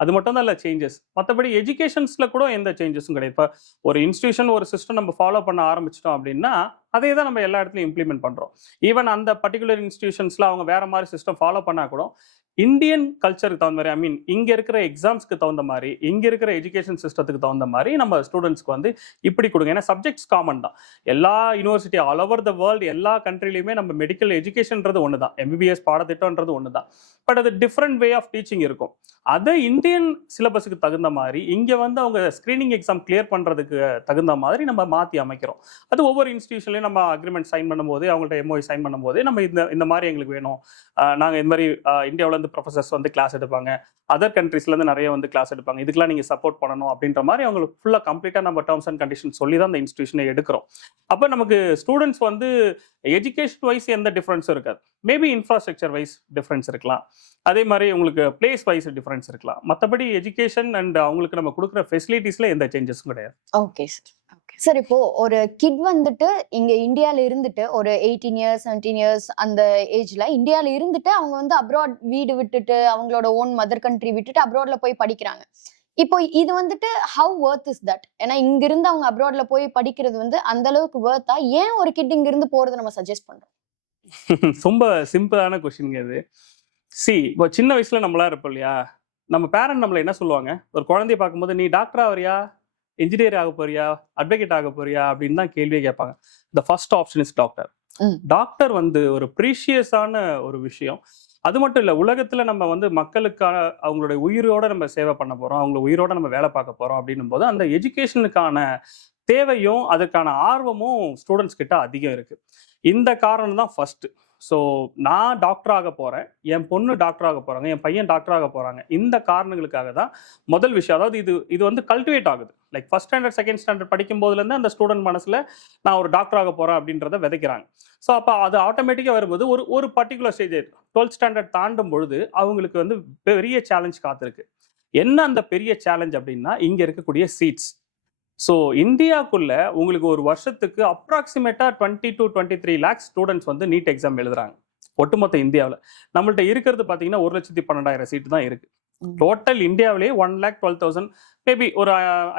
அது மட்டும் தான் இல்லை சேஞ்சஸ். மற்றபடி எஜுகேஷன்ஸில் கூட எந்த சேஞ்சஸும் கிடையாது. இப்போ ஒரு இன்ஸ்டிடியூஷன் ஒரு சிஸ்டம் நம்ம ஃபாலோ பண்ண ஆரம்பிச்சிட்டோம் அப்படின்னா அதே தான் நம்ம எல்லா இடத்துலையும் இம்ப்ளிமெண்ட் பண்ணுறோம். ஈவன் அந்த பர்டிகுலர் இன்ஸ்டிடியூஷன்ஸில் அவங்க வேறு மாதிரி சிஸ்டம் ஃபாலோ பண்ணால் கூட இந்தியன் கல்ச்சருக்கு தகுந்த மாதிரி, ஐ மீன் இங்க இருக்கிற எக்ஸாம்ஸ்க்கு தகுந்த மாதிரி, இங்க இருக்கிற எஜுகேஷன் சிஸ்டத்துக்கு தகுந்த மாதிரி நம்ம ஸ்டூடெண்ட்ஸ்க்கு வந்து இப்படி கொடுங்க. ஏன்னா சப்ஜெக்ட்ஸ் காமன் தான். எல்லா university all over the world எல்லா கண்ட்ரிலையுமே நம்ம மெடிக்கல் எஜுகேஷன்ன்றது ஒன்று தான், எம்பிபிஎஸ் பாடத்திட்டம்ன்றது ஒன்று தான். பட் அது டிஃப்ரெண்ட் வே ஆஃப் டீச்சிங் இருக்கும். அதை இந்தியன் சிலபஸுக்கு தகுந்த மாதிரி இங்கே வந்து அவங்க ஸ்க்ரீனிங் எக்ஸாம் கிளியர் பண்ணுறதுக்கு தகுந்த மாதிரி நம்ம மாற்றி அமைக்கிறோம். அது ஒவ்வொரு இன்ஸ்டியூஷன்லையும் நம்ம அக்ரிமெண்ட் சைன் பண்ணும்போது, அவங்கள்ட்ட எம்ஓஐ சைன் பண்ணும்போது நம்ம இந்த மாதிரி எங்களுக்கு வேணும், நாங்கள் இந்த மாதிரி இந்தியாவிலேருந்து ப்ரொஃபஸர்ஸ் வந்து கிளாஸ் எடுப்பாங்க, அதர் கண்ட்ரீஸ்லேருந்து நிறைய வந்து கிளாஸ் எடுப்பாங்க, இதுக்கெல்லாம் நீங்கள் சப்போர்ட் பண்ணணும் அப்படின்ற மாதிரி அவங்களுக்கு ஃபுல்லாக கம்ப்ளீட்டாக நம்ம டேர்ம்ஸ் அண்ட் கண்டிஷன் சொல்லி தான் அந்த இன்ஸ்டியூஷனை எடுக்கிறோம். அப்போ நமக்கு ஸ்டூடெண்ட்ஸ் வந்து எஜுகேஷன் வைஸ் எந்த டிஃப்ரென்ஸும் இருக்காது. மேபி இன்ஃப்ராஸ்ட்ரக்சர் வைஸ் டிஃப்ரென்ஸ் இருக்கலாம், அதே மாதிரி உங்களுக்கு பிளேஸ் வைஸ் டிஃப்ரென்ஸ் இருக்கலாம். மற்றபடி எஜுகேஷன் அண்ட் அவங்களுக்கு நம்ம கொடுக்குற ஃபெசிலிட்டிஸில் எந்த சேஞ்சஸும் கிடையாது. Okay sir. சார், இப்போ ஒரு கிட் வந்துட்டு இங்க இந்தியால இருந்துட்டு ஒரு 18 இயர்ஸ் 17 இயர்ஸ் அந்த ஏஜ்ல இந்தியால இருந்துட்டு அவங்க வந்து அப்ராட் வீடு விட்டுட்டு அவங்களோட ஓன் மதர் கண்ட்ரி விட்டுட்டு அப்ராட்ல போய் படிக்கிறாங்க. இப்போ இது வந்துட்டு ஹவ் வர்த் இஸ் தட்? ஏன்னா இங்க இருந்து அவங்க அப்ராட்ல போய் படிக்கிறது வந்து அந்த அளவுக்கு வர்த்தா? ஏன் ஒரு கிட் இங்க இருந்து போறது நம்ம சஜஸ்ட் பண்றோம்? ரொம்ப சிம்பிளான கொஸ்டின் இது. இப்போ சின்ன வயசுல நம்மளா இருப்போம் இல்லையா, நம்ம பேரண்ட் நம்மள என்ன சொல்லுவாங்க, ஒரு குழந்தைய பார்க்கும்போது நீ டாக்டர் ஆகிறியா, இன்ஜினியர் ஆக போறியா, அட்வொகேட் ஆக போறியா அப்படின்னு தான் கேள்வியே கேட்பாங்க. The first option is doctor. Doctor வந்து ஒரு ப்ரீஷியஸான ஒரு விஷயம். அது மட்டும் இல்லை, உலகத்தில் நம்ம வந்து மக்களுக்கான அவங்களுடைய உயிரோட நம்ம சேவை பண்ண போகிறோம், அவங்கள உயிரோட நம்ம வேலை பார்க்க போகிறோம் அப்படின்னும் போது அந்த எஜுகேஷனுக்கான தேவையும் அதுக்கான ஆர்வமும் ஸ்டூடெண்ட்ஸ் கிட்ட அதிகம் இருக்குது. இந்த காரணம் தான் ஃபர்ஸ்ட். ஸோ நான் டாக்டர் ஆக போகிறேன், என் பொண்ணு டாக்டர் ஆக போகிறாங்க, என் பையன் டாக்டர் ஆக போகிறாங்க, இந்த காரணங்களுக்காக தான் முதல் விஷயம். அதாவது இது வந்து கல்டிவேட் ஆகுது. Like first standard second standard படிக்கும் போதுலேருந்து அந்த ஸ்டூடெண்ட் மனசில் நான் ஒரு டாக்டர் ஆக போகிறேன் அப்படின்றத விதைக்கிறாங்க. ஸோ அப்போ அது ஆட்டோமேட்டிக்காக வரும்போது ஒரு பர்டிகுலர் ஸ்டேஜ் 12th ஸ்டாண்டர்ட் தாண்டும் பொழுது அவங்களுக்கு வந்து பெரிய சேலஞ்ச் காத்திருக்கு. என்ன அந்த பெரிய சேலஞ்ச் அப்படின்னா, இங்கே இருக்கக்கூடிய சீட்ஸ். ஸோ இந்தியாவுக்குள்ள உங்களுக்கு ஒரு வருஷத்துக்கு அப்ராக்சிமேட்டாக 20 to 23 lakhs ஸ்டூடெண்ட்ஸ் வந்து நீட் எக்ஸாம் எழுதுறாங்க ஒட்டுமொத்த இந்தியாவில். நம்மள்ட்ட இருக்கிறது பார்த்தீங்கன்னா 1,12,000 சீட்டு தான் இருக்கு. டோட்டல் இந்தியாவிலே 1,12,000, மேபி ஒரு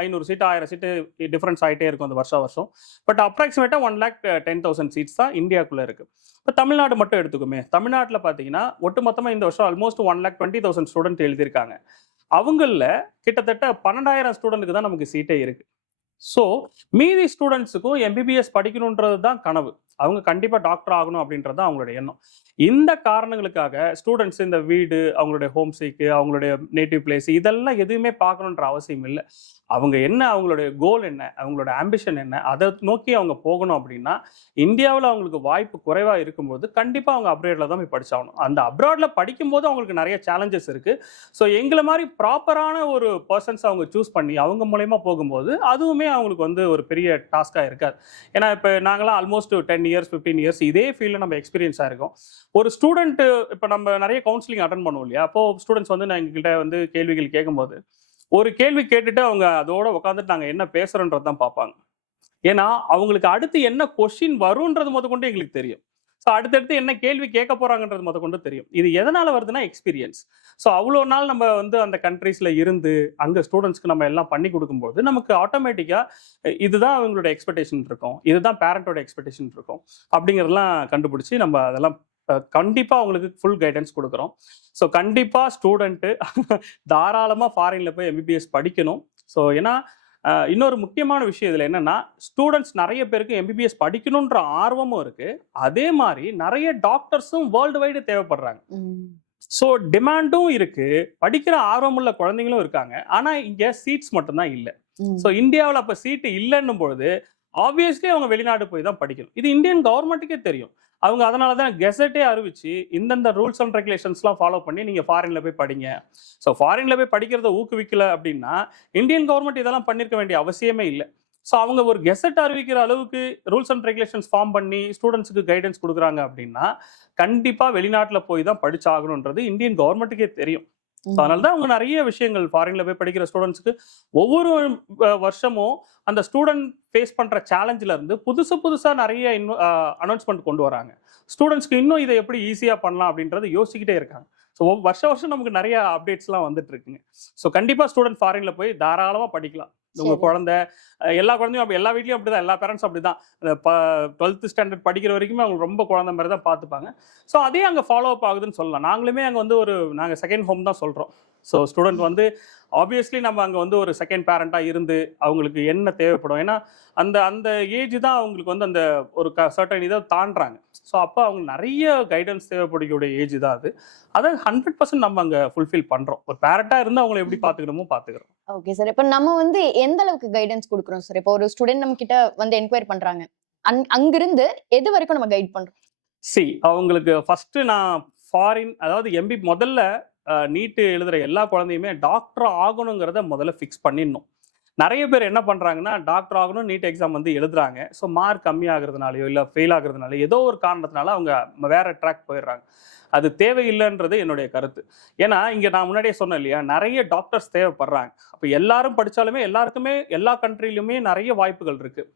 500 சீட்டு 1000 சீட்டு டிஃப்ரென்ஸ் ஆகிட்டே இருக்கும் அந்த வருஷம். பட் அப்ராக்சிமேட்டாக 1,10,000 சீட்ஸ் தான் இந்தியாவுக்குள்ள இருக்கு. இப்போ தமிழ்நாடு மட்டும் எடுத்துக்குமே, தமிழ்நாட்டில் பார்த்தீங்கன்னா ஒட்டுமொத்தமாக இந்த வருஷம் ஆல்மோஸ்ட் 1,20,000 ஸ்டூடெண்ட் எழுதியிருக்காங்க. அவங்களில் கிட்டத்தட்ட 12,000 ஸ்டூடெண்ட்டுக்கு தான் நமக்கு சீட்டே இருக்கு. ஸோ மீதி ஸ்டூடெண்ட்ஸுக்கும் எம்பிபிஎஸ் படிக்கணுன்றது தான் கனவு, அவங்க கண்டிப்பாக டாக்டர் ஆகணும் அப்படின்றது தான் அவங்களோட எண்ணம். இந்த காரணங்களுக்காக ஸ்டூடெண்ட்ஸ் இந்த வீடு, அவங்களுடைய ஹோம் சீக்கு, அவங்களுடைய நேட்டிவ் பிளேஸ் இதெல்லாம் எதுவுமே பார்க்கணுன்ற அவசியம் இல்லை. அவங்க என்ன, அவங்களுடைய கோல் என்ன, அவங்களோட ஆம்பிஷன் என்ன, அதை நோக்கி அவங்க போகணும் அப்படின்னா இந்தியாவில் அவங்களுக்கு வாய்ப்பு குறைவாக இருக்கும்போது கண்டிப்பாக அவங்க அப்ராடில் தான் போய் படிச்சாகணும். அந்த அப்ராடில் படிக்கும்போது அவங்களுக்கு நிறைய சேலஞ்சஸ் இருக்குது. ஸோ எங்களை மாதிரி ப்ராப்பரான ஒரு பர்சன்ஸ் அவங்க சூஸ் பண்ணி அவங்க மூலயமா போகும்போது அதுவுமே அவங்களுக்கு வந்து ஒரு பெரிய டாஸ்காக இருக்காது. ஏன்னா இப்போ நாங்களாம் ஆல்மோஸ்ட் 10 years 15 years இதே ஃபீல்டில் நம்ம எக்ஸ்பீரியன்ஸாக இருக்கோம். ஒரு ஸ்டூடெண்ட்டு இப்போ நம்ம நிறைய கவுன்சிலிங் அட்டன் பண்ணுவோம் இல்லையா, அப்போது ஸ்டூடெண்ட்ஸ் வந்து நான் எங்ககிட்ட வந்து கேள்விகள் கேட்கும்போது ஒரு கேள்வி கேட்டுட்டு அவங்க அதோட உட்காந்துட்டு நாங்கள் என்ன பேசுகிறோன்றது தான் பார்ப்பாங்க. ஏன்னா அவங்களுக்கு அடுத்து என்ன கொஷின் வரும்ன்றது முதற்கொண்டு எங்களுக்கு தெரியும். ஸோ அடுத்தடுத்து என்ன கேள்வி கேட்க போகிறாங்கன்றது முதற்கொண்டு தெரியும். இது எதனால் வருதுன்னா எக்ஸ்பீரியன்ஸ். ஸோ அவ்வளோ நாள் நம்ம வந்து அந்த கண்ட்ரீஸில் இருந்து அங்கே ஸ்டூடெண்ட்ஸ்க்கு நம்ம எல்லாம் பண்ணி கொடுக்கும்போது நமக்கு ஆட்டோமேட்டிக்காக இதுதான் அவங்களோட எக்ஸ்பெக்டேஷன் இருக்கும், இதுதான் பேரண்டோட எக்ஸ்பெக்டேஷன் இருக்கும் அப்படிங்கிறதெல்லாம் கண்டுபிடிச்சி நம்ம அதெல்லாம் கண்டிப்பாக அவங்களுக்கு ஃபுல் கைடன்ஸ் கொடுக்குறோம். ஸோ கண்டிப்பாக ஸ்டூடெண்ட்டு தாராளமாக ஃபாரினில் போய் எம்பிபிஎஸ் படிக்கணும். ஸோ ஏன்னா இன்னொரு முக்கியமான விஷயம் இதில் என்னென்னா, ஸ்டூடெண்ட்ஸ் நிறைய பேருக்கு எம்பிபிஎஸ் படிக்கணுன்ற ஆர்வமும் இருக்குது, அதே மாதிரி நிறைய டாக்டர்ஸும் வேர்ல்டு வைடு தேவைப்படுறாங்க. ஸோ டிமாண்டும் இருக்குது, படிக்கிற ஆர்வமுள்ள குழந்தைங்களும் இருக்காங்க. ஆனால் இங்கே சீட்ஸ் மட்டும்தான் இல்லை. ஸோ இந்தியாவில் அப்போ சீட்டு இல்லைன்னும் பொழுது ஆப்வியஸ்லி அவங்க வெளிநாடு போய் தான் படிக்கணும். இது இந்தியன் கவர்மெண்ட்டுக்கே தெரியும். அவங்க அதனால தான் கெசட்டே அறிவிச்சு இந்தந்த ரூல்ஸ் அண்ட் ரெகுலேஷன்ஸ்லாம் ஃபாலோ பண்ணி நீங்கள் ஃபாரினில் போய் படிங்க. ஸோ ஃபாரினில் போய் படிக்கிறத ஊக்குவிக்கல அப்படின்னா இந்தியன் கவர்மெண்ட் இதெல்லாம் பண்ணியிருக்க வேண்டிய அவசியமே இல்லை. ஸோ அவங்க ஒரு கெசட் அறிவிக்கிற அளவுக்கு ரூல்ஸ் அண்ட் ரெகுலேஷன்ஸ் ஃபார்ம் பண்ணி ஸ்டூடெண்ட்ஸுக்கு கைடன்ஸ் கொடுக்குறாங்க அப்படின்னா கண்டிப்பாக வெளிநாட்டில் போய் தான் படிச்சாகணுன்றது இந்தியன் கவர்மெண்ட்டுக்கே தெரியும். ஸோ அதனால தான் அவங்க நிறைய விஷயங்கள் ஃபாரினில் போய் படிக்கிற ஸ்டூடெண்ட்ஸுக்கு ஒவ்வொரு வருஷமும் அந்த ஸ்டூடெண்ட் ஃபேஸ் பண்ணுற சேலஞ்சில் இருந்து புதுசாக நிறைய அனௌன்ஸ்மெண்ட் கொண்டு வராங்க. ஸ்டூடெண்ட்ஸ்க்கு இன்னும் இதை எப்படி ஈஸியாக பண்ணலாம் அப்படின்றத யோசிச்சுக்கிட்டே இருக்காங்க. ஸோ வருஷம் நமக்கு நிறைய அப்டேட்ஸ்லாம் வந்துட்டு இருக்குங்க. ஸோ கண்டிப்பாக ஸ்டூடெண்ட் ஃபாரின்ல போய் தாராளமாக படிக்கலாம். உங்க சரி. குழந்தை எல்லா குழந்தையும் அப்படி, எல்லா வீட்லயும் அப்படிதான், எல்லா பேரண்ட்ஸ் அப்படிதான். 12th ஸ்டாண்டர்ட் படிக்கிற வரைக்குமே அவங்க ரொம்ப குழந்தை மாதிரி தான் பார்த்துப்பாங்க. ஸோ அதே அங்கே ஃபாலோ அப் ஆகுதுன்னு சொல்லலாம். நாங்களுமே அங்கே வந்து நாங்கள் செகண்ட் ஹோம் தான் சொல்கிறோம். ஸோ ஸ்டூடெண்ட் வந்து ஆப்வியஸ்லி நம்ம அங்கே வந்து ஒரு செகண்ட் பேரண்டாக இருந்து அவங்களுக்கு என்ன தேவைப்படும், ஏன்னா அந்த அந்த ஏஜ் தான் அவங்களுக்கு வந்து அந்த ஒரு சர்டன் இதை தாண்டுறாங்க. ஸோ அப்போ அவங்க நிறைய கைடன்ஸ் தேவைப்படக்கூடிய ஏஜ் தான் அது. அதை 100% நம்ம அங்கே ஃபுல்ஃபில் பண்ணுறோம். ஒரு பேரண்டாக இருந்து அவங்களை எப்படி பார்த்துக்கணுமோ பார்த்துக்கிறோம். Okay sir. இப்ப நம்ம வந்து எந்த அளவுக்கு கைடன்ஸ் கொடுக்குறோம் சார்? இப்போ ஒரு ஸ்டூடெண்ட் நம்ம கிட்ட வந்து என்கொயர் பண்றாங்க, அங்கிருந்து எது வரைக்கும் நம்ம கைட் பண்றோம்? அவங்களுக்கு ஃபர்ஸ்ட் நான் ஃபாரின், அதாவது எம்பி முதல்ல நீட்டு எழுதுற எல்லா குழந்தையுமே டாக்டர் ஆகணுங்கிறத முதல்ல ஃபிக்ஸ் பண்ணிடணும். நிறைய பேர் என்ன பண்ணுறாங்கன்னா, டாக்டர் ஆகணும் நீட் எக்ஸாம் வந்து எழுதுறாங்க. ஸோ மார்க் கம்மி ஆகுறதுனாலையோ இல்லை ஃபெயில் ஆகுறதுனால ஏதோ ஒரு காரணத்தினால அவங்க வேற ட்ராக் போயிடுறாங்க. அது தேவையில்லைன்றது என்னுடைய கருத்து. ஏன்னா இங்கே நான் முன்னாடியே சொன்னேன் இல்லையா, நிறைய டாக்டர்ஸ் தேவைப்படுறாங்க. அப்போ எல்லாரும் படித்தாலுமே எல்லாருக்குமே எல்லா கண்ட்ரிலையுமே நிறைய வாய்ப்புகள் இருக்குது.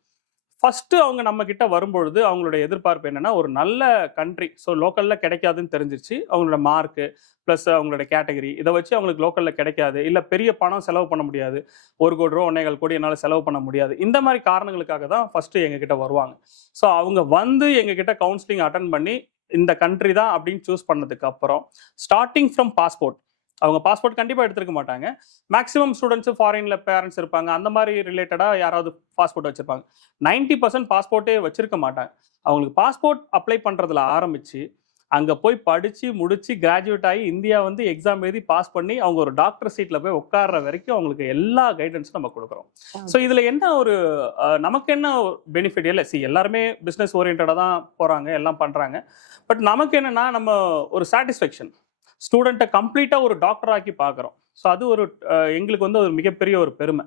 ஃபஸ்ட்டு அவங்க நம்ம கிட்ட வரும்பொழுது அவங்களுடைய எதிர்பார்ப்பு என்னன்னா, ஒரு நல்ல கண்ட்ரி, ஸோ லோக்கலில் கிடைக்காதுன்னு தெரிஞ்சிருச்சு. அவங்களோட மார்க்கு ப்ளஸ் அவங்களோட கேட்டகரி இதை வச்சு அவங்களுக்கு லோக்கலில் கிடைக்காது, இல்லை பெரிய பணம் செலவு பண்ண முடியாது, 1 கோடி ரூபா 1.25 கோடி என்னால் செலவு பண்ண முடியாது, இந்த மாதிரி காரணங்களுக்காக தான் ஃபஸ்ட்டு எங்ககிட்ட வருவாங்க. ஸோ அவங்க வந்து எங்ககிட்ட கவுன்சிலிங் அட்டன் பண்ணி இந்த கண்ட்ரி தான் அப்படின்னு சூஸ் பண்ணதுக்கு அப்புறம் ஸ்டார்டிங் ஃப்ரம் பாஸ்போர்ட், அவங்க பாஸ்போர்ட் கண்டிப்பாக எடுத்துருக்க மாட்டாங்க. மேக்ஸிமம் ஸ்டூடெண்ட்ஸு ஃபாரினில் பேரண்ட்ஸ் இருப்பாங்க, அந்த மாதிரி ரிலேட்டடாக யாராவது பாஸ்போர்ட் வச்சுருப்பாங்க. 90% பாஸ்போர்ட்டே வச்சுருக்க மாட்டாங்க. அவங்களுக்கு பாஸ்போர்ட் அப்ளை பண்ணுறதுல ஆரம்பித்து அங்கே போய் படித்து முடித்து கிராஜுவேட் ஆகி இந்தியா வந்து எக்ஸாம் எழுதி பாஸ் பண்ணி அவங்க ஒரு டாக்டர் சீட்டில் போய் உட்கார்ற வரைக்கும் அவங்களுக்கு எல்லா கைடன்ஸும் நம்ம கொடுக்குறோம். ஸோ இதில் என்ன நமக்கு என்ன பெனிஃபிட் இல்லை, எல்லாருமே பிஸ்னஸ் ஓரியன்டாக தான் போகிறாங்க, எல்லாம் பண்ணுறாங்க. பட் நமக்கு என்னென்னா, நம்ம ஒரு சாட்டிஸ்ஃபேக்ஷன், ஸ்டூடெண்ட்டை கம்ப்ளீட்டாக ஒரு டாக்டர் ஆக்கி பார்க்குறோம். ஸோ அது எங்களுக்கு வந்து ஒரு மிகப்பெரிய ஒரு பெருமை.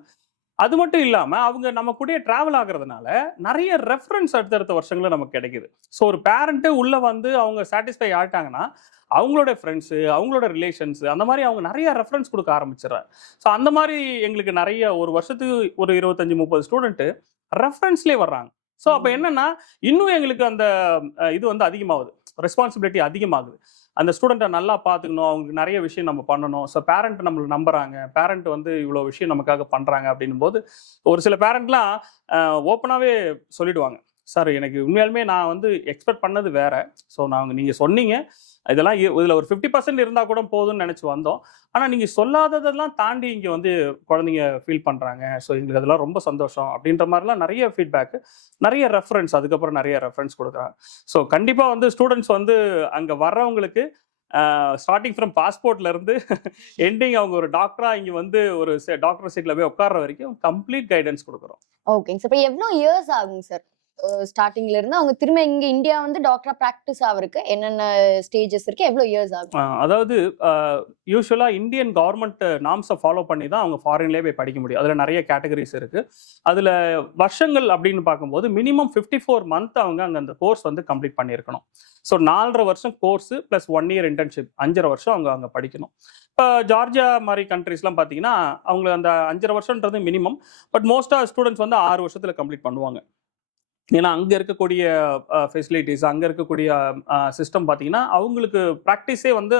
அது மட்டும் இல்லாமல் அவங்க நம்ம கூட ட்ராவல் ஆகுறதுனால நிறைய ரெஃபரன்ஸ் அடுத்தடுத்த வருஷங்களில் நமக்கு கிடைக்குது. ஸோ ஒரு பேரண்ட்டு உள்ளே வந்து அவங்க சாட்டிஸ்ஃபை ஆகிட்டாங்கன்னா அவங்களோட ஃப்ரெண்ட்ஸு, அவங்களோட ரிலேஷன்ஸு, அந்த மாதிரி அவங்க நிறைய ரெஃபரன்ஸ் கொடுக்க ஆரம்பிச்சிடுறாங்க. ஸோ அந்த மாதிரி எங்களுக்கு நிறைய ஒரு வருஷத்துக்கு ஒரு 25-30 ஸ்டூடெண்ட்டு ரெஃபரன்ஸ்லேயே வர்றாங்க. ஸோ அப்போ என்னென்னா இன்னும் எங்களுக்கு அந்த இது வந்து அதிகமாகுது, ரெஸ்பான்சிபிலிட்டி அதிகமாகுது. அந்த ஸ்டூடெண்ட்டை நல்லா பார்த்துக்கணும், அவங்களுக்கு நிறைய விஷயம் நம்ம பண்ணணும். ஸோ பேரண்ட் நம்மளுக்கு நம்புறாங்க, பேரண்ட் வந்து இவ்வளோ விஷயம் நமக்காக பண்ணுறாங்க அப்படின்னும் போது ஒரு சில பேரண்ட்லாம் ஓப்பனாகவே சொல்லிடுவாங்க, சார் எனக்கு உண்மையாலுமே நான் வந்து எக்ஸ்பெக்ட் பண்ணது வேற, ஸோ நீங்கள் சொன்னீங்க இதெல்லாம் இதில் ஒரு 50% இருந்தால் கூட போதும்னு நினச்சி வந்தோம், ஆனால் நீங்கள் சொல்லாததெல்லாம் தாண்டி இங்கே வந்து குழந்தைங்க ஃபீல் பண்ணுறாங்க, ஸோ எங்களுக்கு அதெல்லாம் ரொம்ப சந்தோஷம் அப்படின்ற மாதிரிலாம் நிறைய ஃபீட்பேக்கு, நிறைய ரெஃபரன்ஸ், அதுக்கப்புறம் நிறைய ரெஃபரன்ஸ் கொடுக்குறாங்க. ஸோ கண்டிப்பாக வந்து ஸ்டூடெண்ட்ஸ் வந்து அங்கே வர்றவங்களுக்கு ஸ்டார்டிங் ஃப்ரம் பாஸ்போர்ட்லேருந்து எண்டிங் அவங்க ஒரு டாக்டராக இங்கே வந்து ஒரு டாக்டர் சீட்டில் போய் உட்கார்ற வரைக்கும் கம்ப்ளீட் கைடன்ஸ் கொடுக்குறோம். ஓகேங்க சார். இப்போ எவ்வளோ இயர்ஸ் ஆகுங்க சார் ஸ்டார்டிங்ல இருந்து அவங்க திரும்ப இங்க இந்தியா வந்து டாக்டரா பிராக்டிஸ் ஆவருக்கு என்னென்ன ஸ்டேஜஸ் இருக்கு, எவ்வளவு இயர்ஸ் ஆகும்? அதாவது யூஸ்வலா இந்தியன் கவர்மெண்ட் நார்ம்ஸை ஃபாலோ பண்ணி தான் அவங்க ஃபாரின்லேயே போய் படிக்க முடியும். அதில் நிறைய கேட்டகரிஸ் இருக்கு. அதில் வருஷங்கள் அப்படின்னு பார்க்கும்போது மினிமம் 54 மந்த் அவங்க அங்கே அந்த கோர்ஸ் வந்து கம்ப்ளீட் பண்ணியிருக்கணும். ஸோ 4.5 வருஷம் கோர்ஸு ப்ளஸ் 1 இயர் இன்டர்ன்ஷிப், 5.5 வருஷம் அவங்க அங்கே படிக்கணும். இப்போ ஜார்ஜியா மாதிரி கண்ட்ரீஸ்லாம் பார்த்தீங்கன்னா அவங்க அந்த 5.5 வருஷன்றது மினிமம், பட் மோஸ்ட்டாக ஸ்டூடெண்ட்ஸ் வந்து 6 வருஷத்தில் கம்ப்ளீட் பண்ணுவாங்க. ஏன்னா அங்கே இருக்கக்கூடிய ஃபெசிலிட்டிஸ், அங்கே இருக்கக்கூடிய சிஸ்டம் பார்த்தீங்கன்னா அவங்களுக்கு ப்ராக்டிஸே வந்து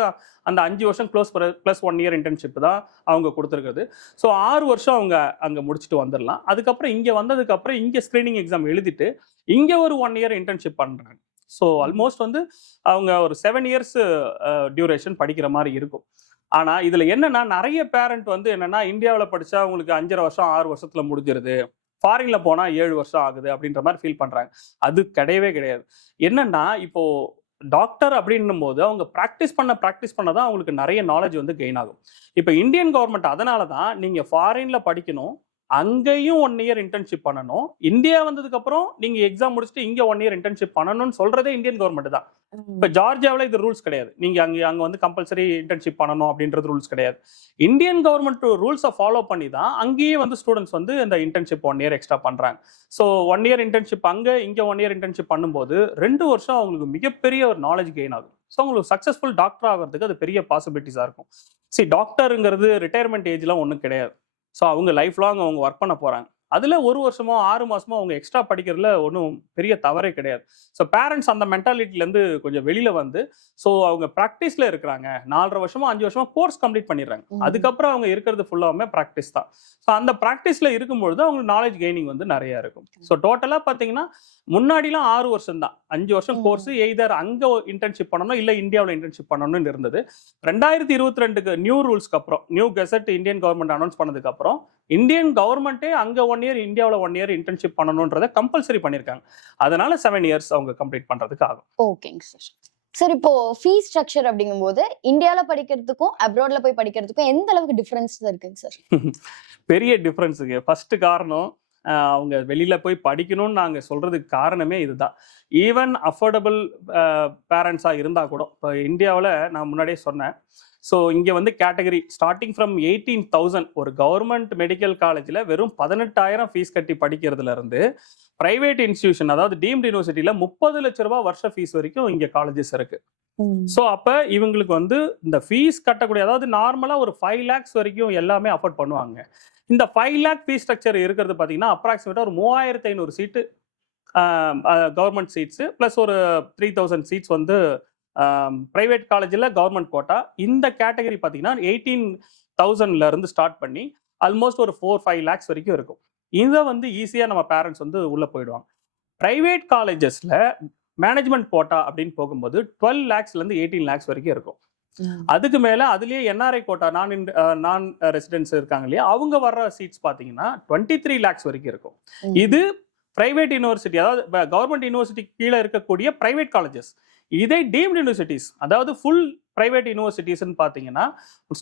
அந்த 5 வருஷம் ப்ளஸ் 1 இயர் இன்டர்ன்ஷிப் தான் அவங்க கொடுத்துருக்குது. ஸோ 6 வருஷம் அவங்க அங்கே முடிச்சுட்டு வந்துடலாம். அதுக்கப்புறம் இங்கே வந்ததுக்கப்புறம் இங்கே ஸ்க்ரீனிங் எக்ஸாம் எழுதிட்டு இங்கே ஒரு 1 இயர் இன்டர்ன்ஷிப் பண்ணுறாங்க. ஸோ ஆல்மோஸ்ட் வந்து அவங்க ஒரு 7 இயர்ஸ் டியூரேஷன் படிக்கிற மாதிரி இருக்கும். ஆனால் இதில் என்னென்னா நிறைய பேரண்ட் வந்து என்னென்னா இந்தியாவில் படித்தா அவங்களுக்கு 5.5 வருஷம் 6 வருஷத்தில் முடிஞ்சிருது, ஃபாரின்ல போனால் 7 வருஷம் ஆகுது அப்படின்ற மாதிரி ஃபீல் பண்ணுறாங்க. அது கிடையவே கிடையாது. என்னன்னா இப்போ டாக்டர் அப்படின்னும் போது அவங்க ப்ராக்டிஸ் பண்ண தான் அவங்களுக்கு நிறைய நாலேஜ் வந்து கெயின் ஆகும். இப்போ இந்தியன் கவர்மெண்ட் அதனால தான் நீங்கள் ஃபாரின்ல படிக்கணும், அங்கேயும் 1 இயர் இன்டர்ன்ஷிப் பண்ணணும், இந்தியா வந்ததுக்கப்புறம் நீங்கள் எக்ஸாம் முடிச்சுட்டு இங்கே 1 இயர் இன்டர்ன்ஷிப் பண்ணணும்னு சொல்கிறதே இந்தியன் கவர்மெண்ட் தான். இப்போ ஜார்ஜியாவில் இது ரூல்ஸ் கிடையாது, நீங்கள் அங்கே வந்து கம்பல்சரி இன்டர்ன்ஷிப் பண்ணணும் அப்படின்றது ரூல்ஸ் கிடையாது. இந்தியன் கவர்மெண்ட் ரூல்ஸை ஃபாலோ பண்ணி தான் அங்கேயே வந்து ஸ்டூடெண்ட்ஸ் வந்து இந்த இன்டர்ன்ஷிப் 1 இயர் எக்ஸ்ட்ரா பண்ணுறாங்க. ஸோ 1 இயர் இன்டர்ன்ஷிப் அங்கே, இங்கே 1 இயர் இன்டர்ன்ஷிப் பண்ணும்போது 2 வருஷம் அவங்களுக்கு மிகப்பெரிய ஒரு நாலேஜ் கெயின் ஆகும். ஸோ அவங்களுக்கு சக்ஸஸ்ஃபுல் டாக்டர் ஆகிறதுக்கு அது பெரிய பாசிபிலிட்டிஸாக இருக்கும். டாக்டருங்கிறது ரிட்டையர்மெண்ட் ஏஜ்லாம் ஒன்றும் கிடையாது. ஸோ அவங்க லைஃப் லாங் அவங்க ஒர்க் பண்ண போகிறாங்க. அதில் ஒரு வருஷமோ 6 மாசமோ அவங்க எக்ஸ்ட்ரா படிக்கிறதுல ஒன்றும் பெரிய தவறே கிடையாது. ஸோ பேரண்ட்ஸ் அந்த மென்டாலிட்டிலேருந்து கொஞ்சம் வெளியில் வந்து ஸோ அவங்க ப்ராக்டிஸில் இருக்கிறாங்க. 4.5 வருஷமோ 5 வருஷமோ கோர்ஸ் கம்ப்ளீட் பண்ணிடுறாங்க. அதுக்கப்புறம் அவங்க இருக்கிறது ஃபுல்லாகவுமே ப்ராக்டிஸ் தான். ஸோ அந்த ப்ராக்டிஸில் இருக்கும்பொழுது அவங்களுக்கு நாலேஜ் கெய்னிங் வந்து நிறையா இருக்கும். ஸோ டோட்டலாக பார்த்தீங்கன்னா முன்னாடிலாம் 6 வருஷம் தான், 5 வருஷம் கோர்ஸ் எய்தர் அங்கே இன்டர்ன்ஷிப் பண்ணணும் இல்லை இந்தியாவில் இன்டர்ன்ஷிப் பண்ணணும்னு இருந்தது. 2022க்கு நியூ ரூல்ஸ்க்கு அப்புறம், new gazette Indian government announce பண்ணதுக்கு அப்புறம் இந்தியன் கவர்மெண்ட்டே அங்கே 1 இயர், இந்தியாவில் 1 இயர் இன்டர்ன்ஷிப் பண்ணணுன்றதை கம்பல்சரி பண்ணியிருக்காங்க. அதனால 7 இயர்ஸ் அவங்க கம்ப்ளீட் பண்ணுறதுக்கு ஆகும். ஓகேங்க சார். சார் இப்போ ஃபீஸ் ஸ்ட்ரக்சர் அப்படிங்கும்போது இந்தியாவில் படிக்கிறதுக்கும் அப்ராட்ல போய் படிக்கிறதுக்கும் எந்த அளவுக்கு டிஃபரன்ஸ் இருக்குங்க சார்? பெரிய டிஃப்ரென்ஸுங்க. ஃபர்ஸ்ட் காரணம் அவங்க வெளியில் போய் படிக்கணும்னு நாங்கள் சொல்கிறதுக்கு காரணமே இதுதான். ஈவன் அஃபோர்டபுள் பேரண்ட்ஸாக இருந்தால் கூட, இப்போ இந்தியாவில் நான் முன்னாடியே சொன்னேன், ஸோ இங்கே வந்து கேட்டகரி ஸ்டார்டிங் ஃப்ரம் 18,000 ஒரு கவர்மெண்ட் மெடிக்கல் காலேஜில் வெறும் 18,000 ஃபீஸ் கட்டி படிக்கிறதுலேருந்து ப்ரைவேட் இன்ஸ்டியூஷன், அதாவது டீம்டு யூனிவர்சிட்டியில் 30 லட்ச ரூபா வருஷ ஃபீஸ் வரைக்கும் இங்கே காலேஜஸ் இருக்கு. ஸோ அப்போ இவங்களுக்கு வந்து இந்த ஃபீஸ் கட்டக்கூடிய, அதாவது நார்மலாக ஒரு 5 lakhs வரைக்கும் எல்லாமே அஃபோர்ட் பண்ணுவாங்க. இந்த 5 lakh ஃபீஸ் ஸ்ட்ரக்சர் இருக்கிறது பார்த்தீங்கன்னா அப்ராக்சிமேட்டாக ஒரு 3,500 சீட்டு கவர்மெண்ட் சீட்ஸு ப்ளஸ் ஒரு 3,000 சீட்ஸ் வந்து ப்ரைவேட் காலேஜில் கவர்மெண்ட் கோட்டா. இந்த கேட்டகரி பார்த்தீங்கன்னா 18,000ல இருந்து ஸ்டார்ட் பண்ணி ஆல்மோஸ்ட் ஒரு 4-5 lakhs வரைக்கும் இருக்கும். இதை வந்து ஈஸியாக நம்ம பேரண்ட்ஸ் வந்து உள்ளே போயிடுவாங்க. ப்ரைவேட் காலேஜஸில் மேனேஜ்மெண்ட் கோட்டா அப்படின்னு போகும்போது 12 lakhsலேருந்து 18 lakhs வரைக்கும் இருக்கும். அதுக்கு மேலே அதுலேயே என்ஆர்ஐ கோட்டா, நான் ரெசிடென்ட்ஸ் இருக்காங்க இல்லையா, அவங்க வர்ற சீட்ஸ் பார்த்தீங்கன்னா 23 lakhs வரைக்கும் இருக்கும். இது பிரைவேட் யூனிவர்சிட்டி, அதாவது கவர்மெண்ட் யூனிவர்சிட்டி கீழே இருக்கக்கூடிய பிரைவேட் காலேஜஸ். இதே டீம்டு யூனிவர்சிட்டிஸ், அதாவது ஃபுல் பிரைவேட் யூனிவர்சிட்டிஸ்ன்னு பார்த்தீங்கன்னா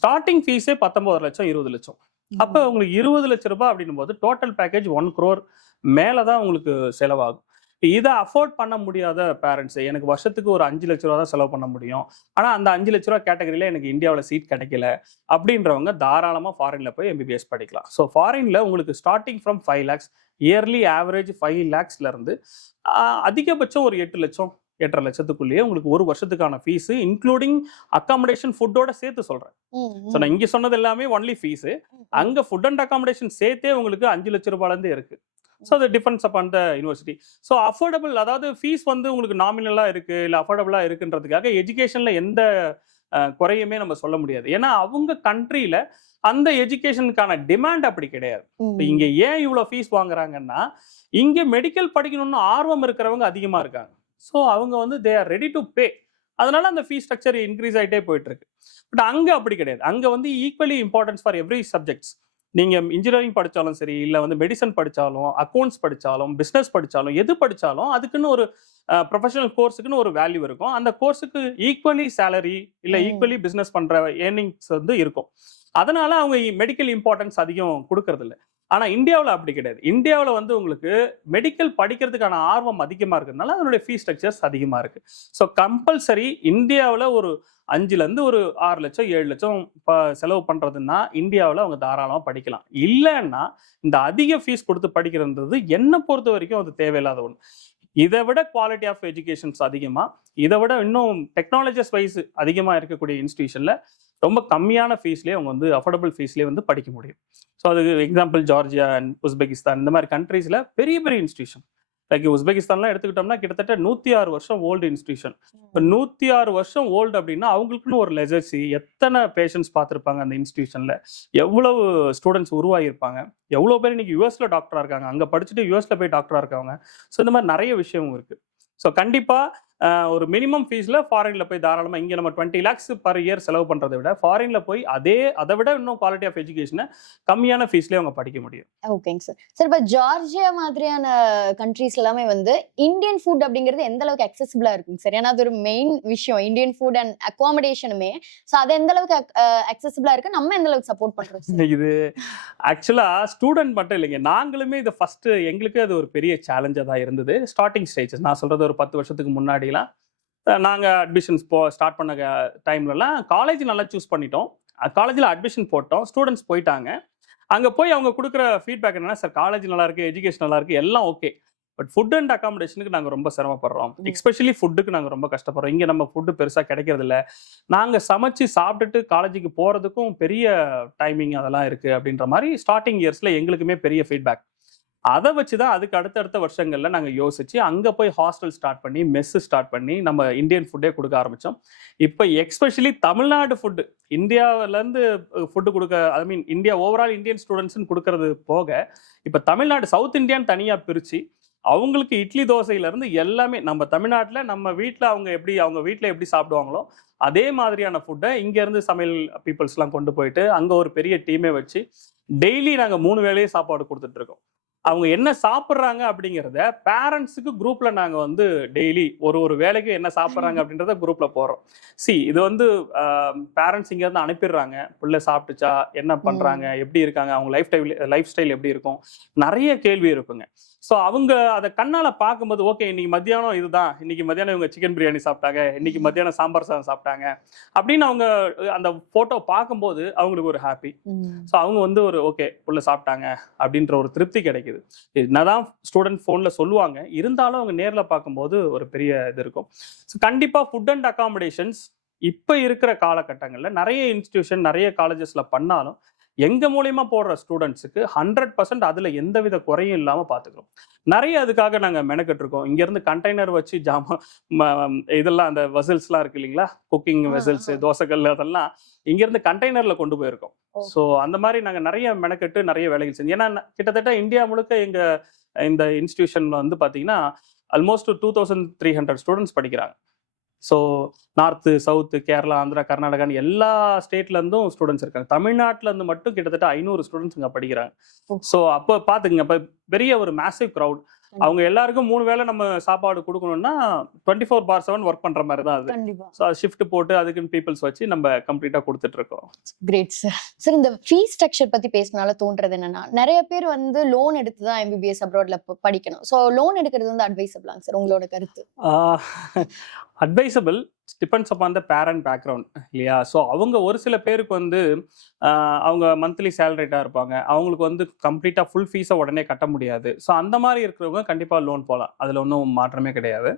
ஸ்டார்டிங் ஃபீஸே 19 லட்சம் 20 லட்சம். அப்போ உங்களுக்கு 20 லட்ச ரூபாய் அப்படின்னும் போது டோட்டல் பேக்கேஜ் 1 crore மேலே தான் உங்களுக்கு செலவாகும். இதை அஃபோர்ட் பண்ண முடியாத பேரண்ட்ஸ், எனக்கு வருஷத்துக்கு ஒரு 5 லட்ச ரூபா தான் செலவு பண்ண முடியும், ஆனால் அந்த 5 லட்ச ரூபா கேட்டகரியில் எனக்கு இந்தியாவில் சீட் கிடைக்கல அப்படின்றவங்க தாராளமாக ஃபாரினில் போய் எம்பிபிஎஸ் படிக்கலாம். ஸோ ஃபாரினில் உங்களுக்கு starting from 5 lakhs, yearly average 5 lakhsலேருந்து அதிகபட்சம் ஒரு 8 லட்சம் 8.5 லட்சத்துக்குள்ளேயே உங்களுக்கு ஒரு வருஷத்துக்கான ஃபீஸு இன்க்ளூடிங் அக்காமடேஷன் ஃபுட்டோட சேர்த்து சொல்கிறேன். ஸோ நான் இங்கே சொன்னது எல்லாமே ஒன்லி ஃபீஸு, அங்கே ஃபுட் அண்ட் அக்காமடேஷன் சேர்த்தே உங்களுக்கு 5 லட்ச ரூபாயிலேருந்து இருக்குது. ஸோ அது defence upon the university. So affordable, அதாவது ஃபீஸ் வந்து உங்களுக்கு நாமினலாக இருக்குது இல்லை அஃபோர்டபுளாக இருக்குன்றதுக்காக எஜுகேஷனில் எந்த குறையுமே நம்ம சொல்ல முடியாது. ஏன்னா அவங்க கண்ட்ரியில் அந்த எஜுகேஷனுக்கான டிமாண்ட் அப்படி கிடையாது. இப்போ இங்கே ஏன் இவ்வளோ ஃபீஸ் வாங்குறாங்கன்னா, இங்கே மெடிக்கல் படிக்கணும்னு ஆர்வம் இருக்கிறவங்க அதிகமாக இருக்காங்க. ஸோ அவங்க வந்து they are ready to pay. அதனால அந்த ஃபீஸ் ஸ்ட்ரக்சர் இன்க்ரீஸ் ஆகிட்டே போயிட்டு இருக்கு. பட் அங்கே அப்படி கிடையாது. அங்கே வந்து equally importance for every subjects. நீங்கள் இன்ஜினியரிங் படித்தாலும் சரி, இல்லை வந்து மெடிசன் படித்தாலும், அக்கௌண்ட்ஸ் படித்தாலும், பிஸ்னஸ் படித்தாலும், எது படித்தாலும் அதுக்குன்னு ஒரு ப்ரொஃபஷனல் கோர்ஸுக்குன்னு ஒரு வேல்யூ இருக்கும். அந்த கோர்ஸுக்கு ஈக்குவலி சேலரி இல்லை ஈக்குவலி பிஸ்னஸ் பண்ணுற ஏர்னிங்ஸ் வந்து இருக்கும். அதனால அவங்க மெடிக்கல் இம்பார்ட்டன்ஸ் அதிகம் கொடுக்கறதில்ல. ஆனால் இந்தியாவில் அப்படி கிடையாது. இந்தியாவில் வந்து உங்களுக்கு மெடிக்கல் படிக்கிறதுக்கான ஆர்வம் அதிகமாக இருக்கிறதுனால அதனுடைய ஃபீஸ் ஸ்ட்ரக்சர்ஸ் அதிகமாக இருக்குது. ஸோ கம்பல்சரி இந்தியாவில் ஒரு 5லேருந்து ஒரு 6 லட்சம் 7 லட்சம் செலவு பண்ணுறதுன்னா இந்தியாவில் அவங்க தாராளமாக படிக்கலாம். இல்லைன்னா இந்த அதிக ஃபீஸ் கொடுத்து படிக்கிறதுன்றது என்னை பொறுத்த வரைக்கும் அது தேவையில்லாத ஒன்று. இதை விட குவாலிட்டி ஆஃப் எஜுகேஷன்ஸ் அதிகமாக, இதை விட இன்னும் டெக்னாலஜிஸ் வைஸ் அதிகமாக இருக்கக்கூடிய இன்ஸ்டிடியூஷனில் ரொம்ப கம்மியான ஃபீஸ்லேயே அவங்க வந்து அஃபோர்டபுள் ஃபீஸ்லேயே வந்து படிக்க முடியும். ஸோ அதுக்கு எக்ஸாம்பிள் ஜார்ஜியா அண்ட் உஸ்பெகிஸ்தான் இந்த மாதிரி கண்ட்ரீஸில் பெரிய பெரிய இன்ஸ்டிடியூஷன், லைக் உஸ்பெகிஸ்தான்லாம் எடுத்துக்கிட்டோம்னா கிட்டத்தட்ட 106 வருஷம் ஓல்டு இன்ஸ்டிடியூஷன். இப்போ 106 வருஷம் ஓல்டு அப்படின்னா அவங்களுக்குன்னு ஒரு லெஜசி, எத்தனை பேஷண்ட்ஸ் பார்த்துருப்பாங்க அந்த இன்ஸ்டிடியூஷனில், எவ்வளவு ஸ்டூடெண்ட்ஸ் உருவாகியிருப்பாங்க, எவ்வளோ பேர் இன்னைக்கு யூஎஸ்ல டாக்டராக இருக்காங்க, அங்கே படிச்சுட்டு யூஎஸ்ல போய் டாக்டராக இருக்காங்க. ஸோ இந்த மாதிரி நிறைய விஷயம் இருக்குது. ஸோ கண்டிப்பாக ஒரு மினிமம் ஃபீஸில் ஃபாரினில் போய் தாராளமாக, இங்கே நம்ம 20 lakhs per year செலவு பண்ணுறதை விட ஃபாரினில் போய் அதை விட இன்னும் குவாலிட்டி ஆஃப் எஜுகேஷனை கம்மியான ஃபீஸ்லேயே அவங்க படிக்க முடியும். ஓகேங்க சார். சார் இப்போ ஜார்ஜியா மாதிரியான கண்ட்ரீஸ் எல்லாமே வந்து இந்தியன் ஃபுட் அப்படிங்கிறது எந்த அளவுக்கு அக்சசிபிளாக இருக்குங்க சார்? ஏன்னா அது ஒரு மெயின் விஷயம், இந்தியன் ஃபுட் அண்ட் அக்காமடேஷனுமே. ஸோ அது எந்த அளவுக்கு அக்சசிபிளாக இருக்குது, நம்ம எந்த அளவுக்கு சப்போர்ட் பண்ணுறோம்? இது ஆக்சுவலாக ஸ்டூடெண்ட் மட்டும் இல்லைங்க, நாங்களுமே இதை ஃபஸ்ட்டு எங்களுக்கு அது ஒரு பெரிய சேலஞ்சாக தான் இருந்தது. ஸ்டார்டிங் ஸ்டேஜஸ் நான் சொல்கிறது ஒரு 10 வருஷத்துக்கு முன்னாடிலாம் நாங்கள் அட்மிஷன்ஸ் ஸ்டார்ட் பண்ண டைம்லலாம் காலேஜ் நல்லா சூஸ் பண்ணிட்டோம், காலேஜில் அட்மிஷன் போட்டோம், ஸ்டூடெண்ட்ஸ் போயிட்டாங்க. அங்கே போய் அவங்க கொடுக்குற ஃபீட்பேக் என்னன்னா, சார் காலேஜ் நல்லா இருக்குது, எஜுகேஷன் நல்லா இருக்குது, எல்லாம் ஓகே, பட் ஃபுட் அண்ட் அக்காமடேஷனுக்கு நாங்கள் ரொம்ப சிரமப்படுறோம், எஸ்பெஷலி ஃபுட்டுக்கு நாங்கள் ரொம்ப கஷ்டப்படுறோம், இங்கே நம்ம ஃபுட்டு பெருசாக கிடைக்கிறதில்ல, நாங்கள் சமைச்சு சாப்பிட்டுட்டு காலேஜுக்கு போகிறதுக்கும் பெரிய டைமிங் அதெல்லாம் இருக்குது அப்படின்ற மாதிரி ஸ்டார்டிங் இயர்ஸில் எங்களுக்குமே பெரிய ஃபீட்பேக். அதை வச்சுதான் அதுக்கு அடுத்தடுத்த வருஷங்கள்ல நாங்க யோசிச்சு அங்க போய் ஹாஸ்டல் ஸ்டார்ட் பண்ணி மெஸ் ஸ்டார்ட் பண்ணி நம்ம இந்தியன் ஃபுட்டே கொடுக்க ஆரம்பிச்சோம். இப்போ எக்ஸ்பெஷலி தமிழ்நாடு ஃபுட்டு இந்தியாவில இருந்து ஃபுட்டு கொடுக்க, ஐ மீன் இந்தியா ஓவரால் இந்தியன் ஸ்டூடெண்ட்ஸ்னு கொடுக்கறது போக இப்போ தமிழ்நாடு சவுத் இந்தியான்னு தனியா பிரிச்சு அவங்களுக்கு இட்லி தோசையில இருந்து எல்லாமே நம்ம தமிழ்நாட்டில் நம்ம வீட்டில் அவங்க வீட்டில் எப்படி சாப்பிடுவாங்களோ அதே மாதிரியான ஃபுட்டை இங்க இருந்து சமையல் பீப்புள்ஸ்லாம் கொண்டு போயிட்டு அங்க ஒரு பெரிய டீமே வச்சு டெய்லி நாங்க 3 வேளையே சாப்பாடு கொடுத்துட்டு இருக்கோம். அவங்க என்ன சாப்பிட்றாங்க அப்படிங்கிறத பேரண்ட்ஸுக்கு குரூப்ல நாங்க வந்து டெய்லி ஒரு வேலைக்கு என்ன சாப்பிட்றாங்க அப்படின்றத குரூப்ல போறோம். இது வந்து பேரண்ட்ஸ் இங்க இருந்து அனுப்பிடுறாங்க, பிள்ளை சாப்பிட்டுச்சா, என்ன பண்றாங்க, எப்படி இருக்காங்க, அவங்க லைஃப் ஸ்டைல் எப்படி இருக்கும், நிறைய கேள்வி இருக்குங்க. ஸோ அவங்க அதை கண்ணால பார்க்கும்போது ஓகே இன்னைக்கு மத்தியானம் இதுதான், இன்னைக்கு மத்தியானம் இவங்க சிக்கன் பிரியாணி சாப்பிட்டாங்க, இன்னைக்கு மத்தியானம் சாம்பார் சாதம் சாப்பிட்டாங்க அப்படின்னு அவங்க அந்த போட்டோ பார்க்கும்போது அவங்களுக்கு ஒரு ஹாப்பி. ஸோ அவங்க வந்து ஒரு ஓகே புள்ள சாப்பிட்டாங்க அப்படின்ற ஒரு திருப்தி கிடைக்குது. என்னதான் ஸ்டூடெண்ட் ஃபோன்ல சொல்லுவாங்க, இருந்தாலும் அவங்க நேரில் பார்க்கும்போது ஒரு பெரிய இது இருக்கும். ஸோ கண்டிப்பாக ஃபுட் அண்ட் அகாமடேஷன்ஸ் இப்போ இருக்கிற காலகட்டங்களில் நிறைய இன்ஸ்டிடியூஷன் நிறைய காலேஜஸ்ல பண்ணாலும் எங்க மூலியமா போடுற ஸ்டூடெண்ட்ஸுக்கு 100% அதுல எந்தவித குறையும் இல்லாம பாத்துக்கிறோம். நிறைய அதுக்காக நாங்க மெனக்கெட்டு இருக்கோம். இங்க இருந்து கண்டெய்னர் வச்சு இதெல்லாம் அந்த வெசல்ஸ்லாம் இருக்கு இல்லைங்களா, குக்கிங் வெசல்ஸ், தோசைகள், அதெல்லாம் இங்க இருந்து கண்டெய்னர்ல கொண்டு போயிருக்கோம். ஸோ அந்த மாதிரி நாங்க நிறைய மெனக்கெட்டு நிறைய வேலைகள் செஞ்சோம். ஏன்னா கிட்டத்தட்ட இந்தியா முழுக்க எங்க இந்த இன்ஸ்டிடியூஷன்ல வந்து பாத்தீங்கன்னா ஆல்மோஸ்ட் 2300 ஸ்டூடெண்ட்ஸ் படிக்கிறாங்க. So north, south, Kerala, Andhra, கர்நாடகான்னு எல்லா ஸ்டேட்ல இருந்தும் ஸ்டூடெண்ட்ஸ் இருக்காங்க. தமிழ்நாட்டில இருந்து மட்டும் கிட்டத்தட்ட 500 ஸ்டூடெண்ட்ஸ் இங்க படிக்கிறாங்க. ஸோ அப்போ பாத்துங்க, இப்போ பெரிய ஒரு மேசிவ் க்ரௌட். அவங்க எல்லாருக்கும் 3 வேளை நம்ம சாப்பாடு கொடுக்கணும்னா 24/7 ஒர்க் பண்ற மாதிரி தான் அது. ஸோ ஷிஃப்ட் போட்டு அதுக்குன்னு பீப்புள்ஸ் வச்சு நம்ம கம்ப்ளீட்டா கொடுத்துட்டு இருக்கோம். Great sir. சார் இந்த ஃபீஸ் ஸ்ட்ரக்சர் பத்தி பேசினால தோன்றது என்னன்னா, நிறைய பேர் வந்து லோன் எடுத்து தான் எம்பிபிஎஸ் அப்ராட்ல படிக்கணும். ஸோ லோன் எடுக்கிறது வந்து அட்வைசபிளாங்க சார், உங்களோட கருத்து? Advisable depends upon the parent background இல்லையா. ஸோ அவங்க ஒரு சில பேருக்கு வந்து அவங்க மந்த்லி சேலரிட்டாக இருப்பாங்க, அவங்களுக்கு வந்து கம்ப்ளீட்டாக ஃபுல் ஃபீஸை உடனே கட்ட முடியாது. ஸோ அந்த மாதிரி இருக்கிறவங்க கண்டிப்பாக லோன் போகலாம், அதில் ஒன்றும் மாற்றமே கிடையாது.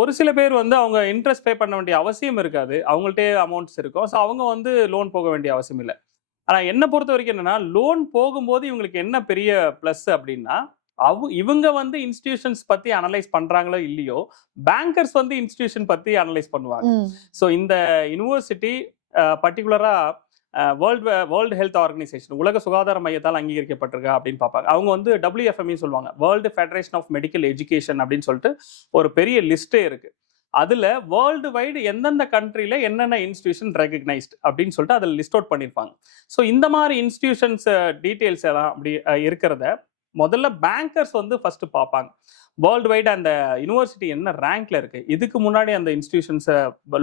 ஒரு சில பேர் வந்து அவங்க இன்ட்ரெஸ்ட் பே பண்ண வேண்டிய அவசியம் இருக்காது, அவங்கள்ட்டே அமௌண்ட்ஸ் இருக்கும். ஸோ அவங்க வந்து லோன் போக வேண்டிய அவசியம் இல்லை. ஆனால் என்னை பொறுத்த வரைக்கும் என்னென்னா, லோன் போகும்போது இவங்களுக்கு என்ன பெரிய ப்ளஸ் அப்படின்னா, இவங்க வந்து இன்ஸ்டிடியூஷன்ஸ் பத்தி அனலைஸ் பண்றாங்களோ இல்லையோ, பேங்கர்ஸ் வந்து இன்ஸ்டிடியூஷன் பத்தி அனலைஸ் பண்ணுவாங்க. ஸோ இந்த யூனிவர்சிட்டி பர்டிகுலரா வேர்ல்டு ஹெல்த் ஆர்கனைசேஷன், உலக சுகாதார மையத்தால் அங்கீகரிக்கப்பட்டிருக்கா அப்படின்னு பார்ப்பாங்க. அவங்க வந்து WFME சொல்லுவாங்க, world federation of medical education அப்படின்னு சொல்லிட்டு ஒரு பெரிய லிஸ்டே இருக்கு. அதுல வேர்ல்டு வைடு எந்தெந்த கண்ட்ரில என்னென்ன இன்ஸ்டிடியூஷன் ரெகக்னைஸ்ட் அப்படின்னு சொல்லிட்டு அதில் லிஸ்ட் அவுட் பண்ணியிருப்பாங்க. ஸோ இந்த மாதிரி இன்ஸ்டிடியூஷன்ஸ் டீட்டெயில்ஸ் எல்லாம் அப்படி இருக்கிறத முதல்ல பேங்கர்ஸ் வந்து ஃபர்ஸ்ட் பார்ப்பாங்க. வேர்ல்டு வைடு அந்த யூனிவர்சிட்டி என்ன ரேங்க்ல இருக்கு, இதுக்கு முன்னாடி அந்த இன்ஸ்டிடியூஷன்ஸை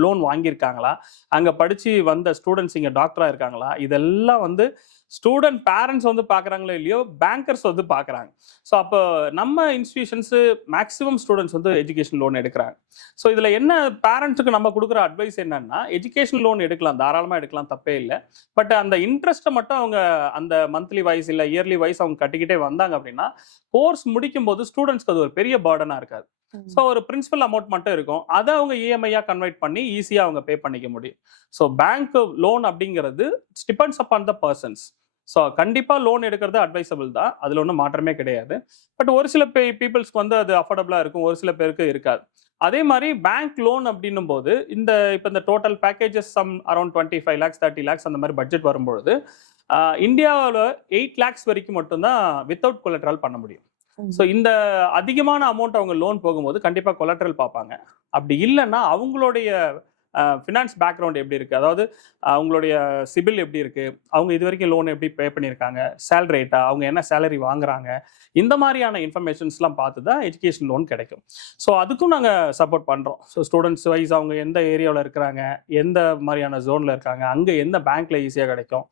லோன் வாங்கியிருக்காங்களா, அங்கே படித்து வந்த ஸ்டூடெண்ட்ஸ் இங்கே டாக்டராக இருக்காங்களா, இதெல்லாம் வந்து ஸ்டூடெண்ட் பேரண்ட்ஸ் வந்து பார்க்குறாங்களோ இல்லையோ, பேங்கர்ஸ் வந்து பார்க்குறாங்க. ஸோ அப்போ நம்ம இன்ஸ்டிடியூஷன்ஸு மேக்ஸிமம் ஸ்டூடெண்ட்ஸ் வந்து எஜுகேஷன் லோன் எடுக்கிறாங்க. ஸோ இதில் என்ன பேரண்ட்ஸுக்கு நம்ம கொடுக்குற அட்வைஸ் என்னன்னா, எஜுகேஷன் லோன் எடுக்கலாம், தாராளமாக எடுக்கலாம், தப்பே இல்லை. பட் அந்த இன்ட்ரெஸ்ட்டை மட்டும் அவங்க அந்த மந்த்லி வைஸ் இல்லை இயர்லி வைஸ் அவங்க கட்டிக்கிட்டே வந்தாங்க அப்படின்னா, கோர்ஸ் முடிக்கும் போது ஸ்டூடெண்ட்ஸ்க்கு அது ஒரு பெரிய பர்டனாக இருக்காது. ஸோ ஒரு பிரின்சிபல் அமௌண்ட் மட்டும் இருக்கும், அதை அவங்க இஎம்ஐயா கன்வெர்ட் பண்ணி ஈஸியாக அவங்க பே பண்ணிக்க முடியும். ஸோ பேங்க் லோன் அப்படிங்கிறது depends upon the persons. So கண்டிப்பாக லோன் எடுக்கிறது அட்வைசபிள் தான், அதில் ஒன்றும் மாற்றமே கிடையாது. பட் ஒரு சில பீப்புள்ஸ்க்கு வந்து அது அஃபோர்டபுளாக இருக்கும், ஒரு சில பேருக்கு இருக்காது. அதே மாதிரி பேங்க் லோன் அப்படின்னும் போது இப்போ இந்த total packages some around 25 lakhs 30 lakhs அந்த மாதிரி பட்ஜெட் வரும்பொழுது இந்தியாவில் 8 lakhs வரைக்கும் மட்டும்தான் வித்தவுட் கொலட்ரல் பண்ண முடியும். ஸோ இந்த அதிகமான அமௌண்ட் அவங்க லோன் போகும்போது கண்டிப்பாக கொலட்ரல் பார்ப்பாங்க. அப்படி இல்லைன்னா அவங்களுடைய ஃபினான்ஸ் பேக்ரவுண்ட் எப்படி இருக்குது, அதாவது அவங்களுடைய சிபில் எப்படி இருக்குது, அவங்க இது வரைக்கும் லோன் எப்படி பே பண்ணியிருக்காங்க, சேலரி ரேட்டா, அவங்க என்ன சேலரி வாங்குறாங்க, இந்த மாதிரியான இன்ஃபர்மேஷன்ஸ்லாம் பார்த்து தான் எஜுகேஷன் லோன் கிடைக்கும். ஸோ அதுக்கும் நாங்கள் சப்போர்ட் பண்ணுறோம். ஸோ ஸ்டூடெண்ட்ஸ் வைஸ் அவங்க எந்த ஏரியாவில் இருக்கிறாங்க, எந்த மாதிரியான ஜோனில் இருக்காங்க, அங்கே எந்த பேங்க்கில் ஈஸியாக கிடைக்கும்.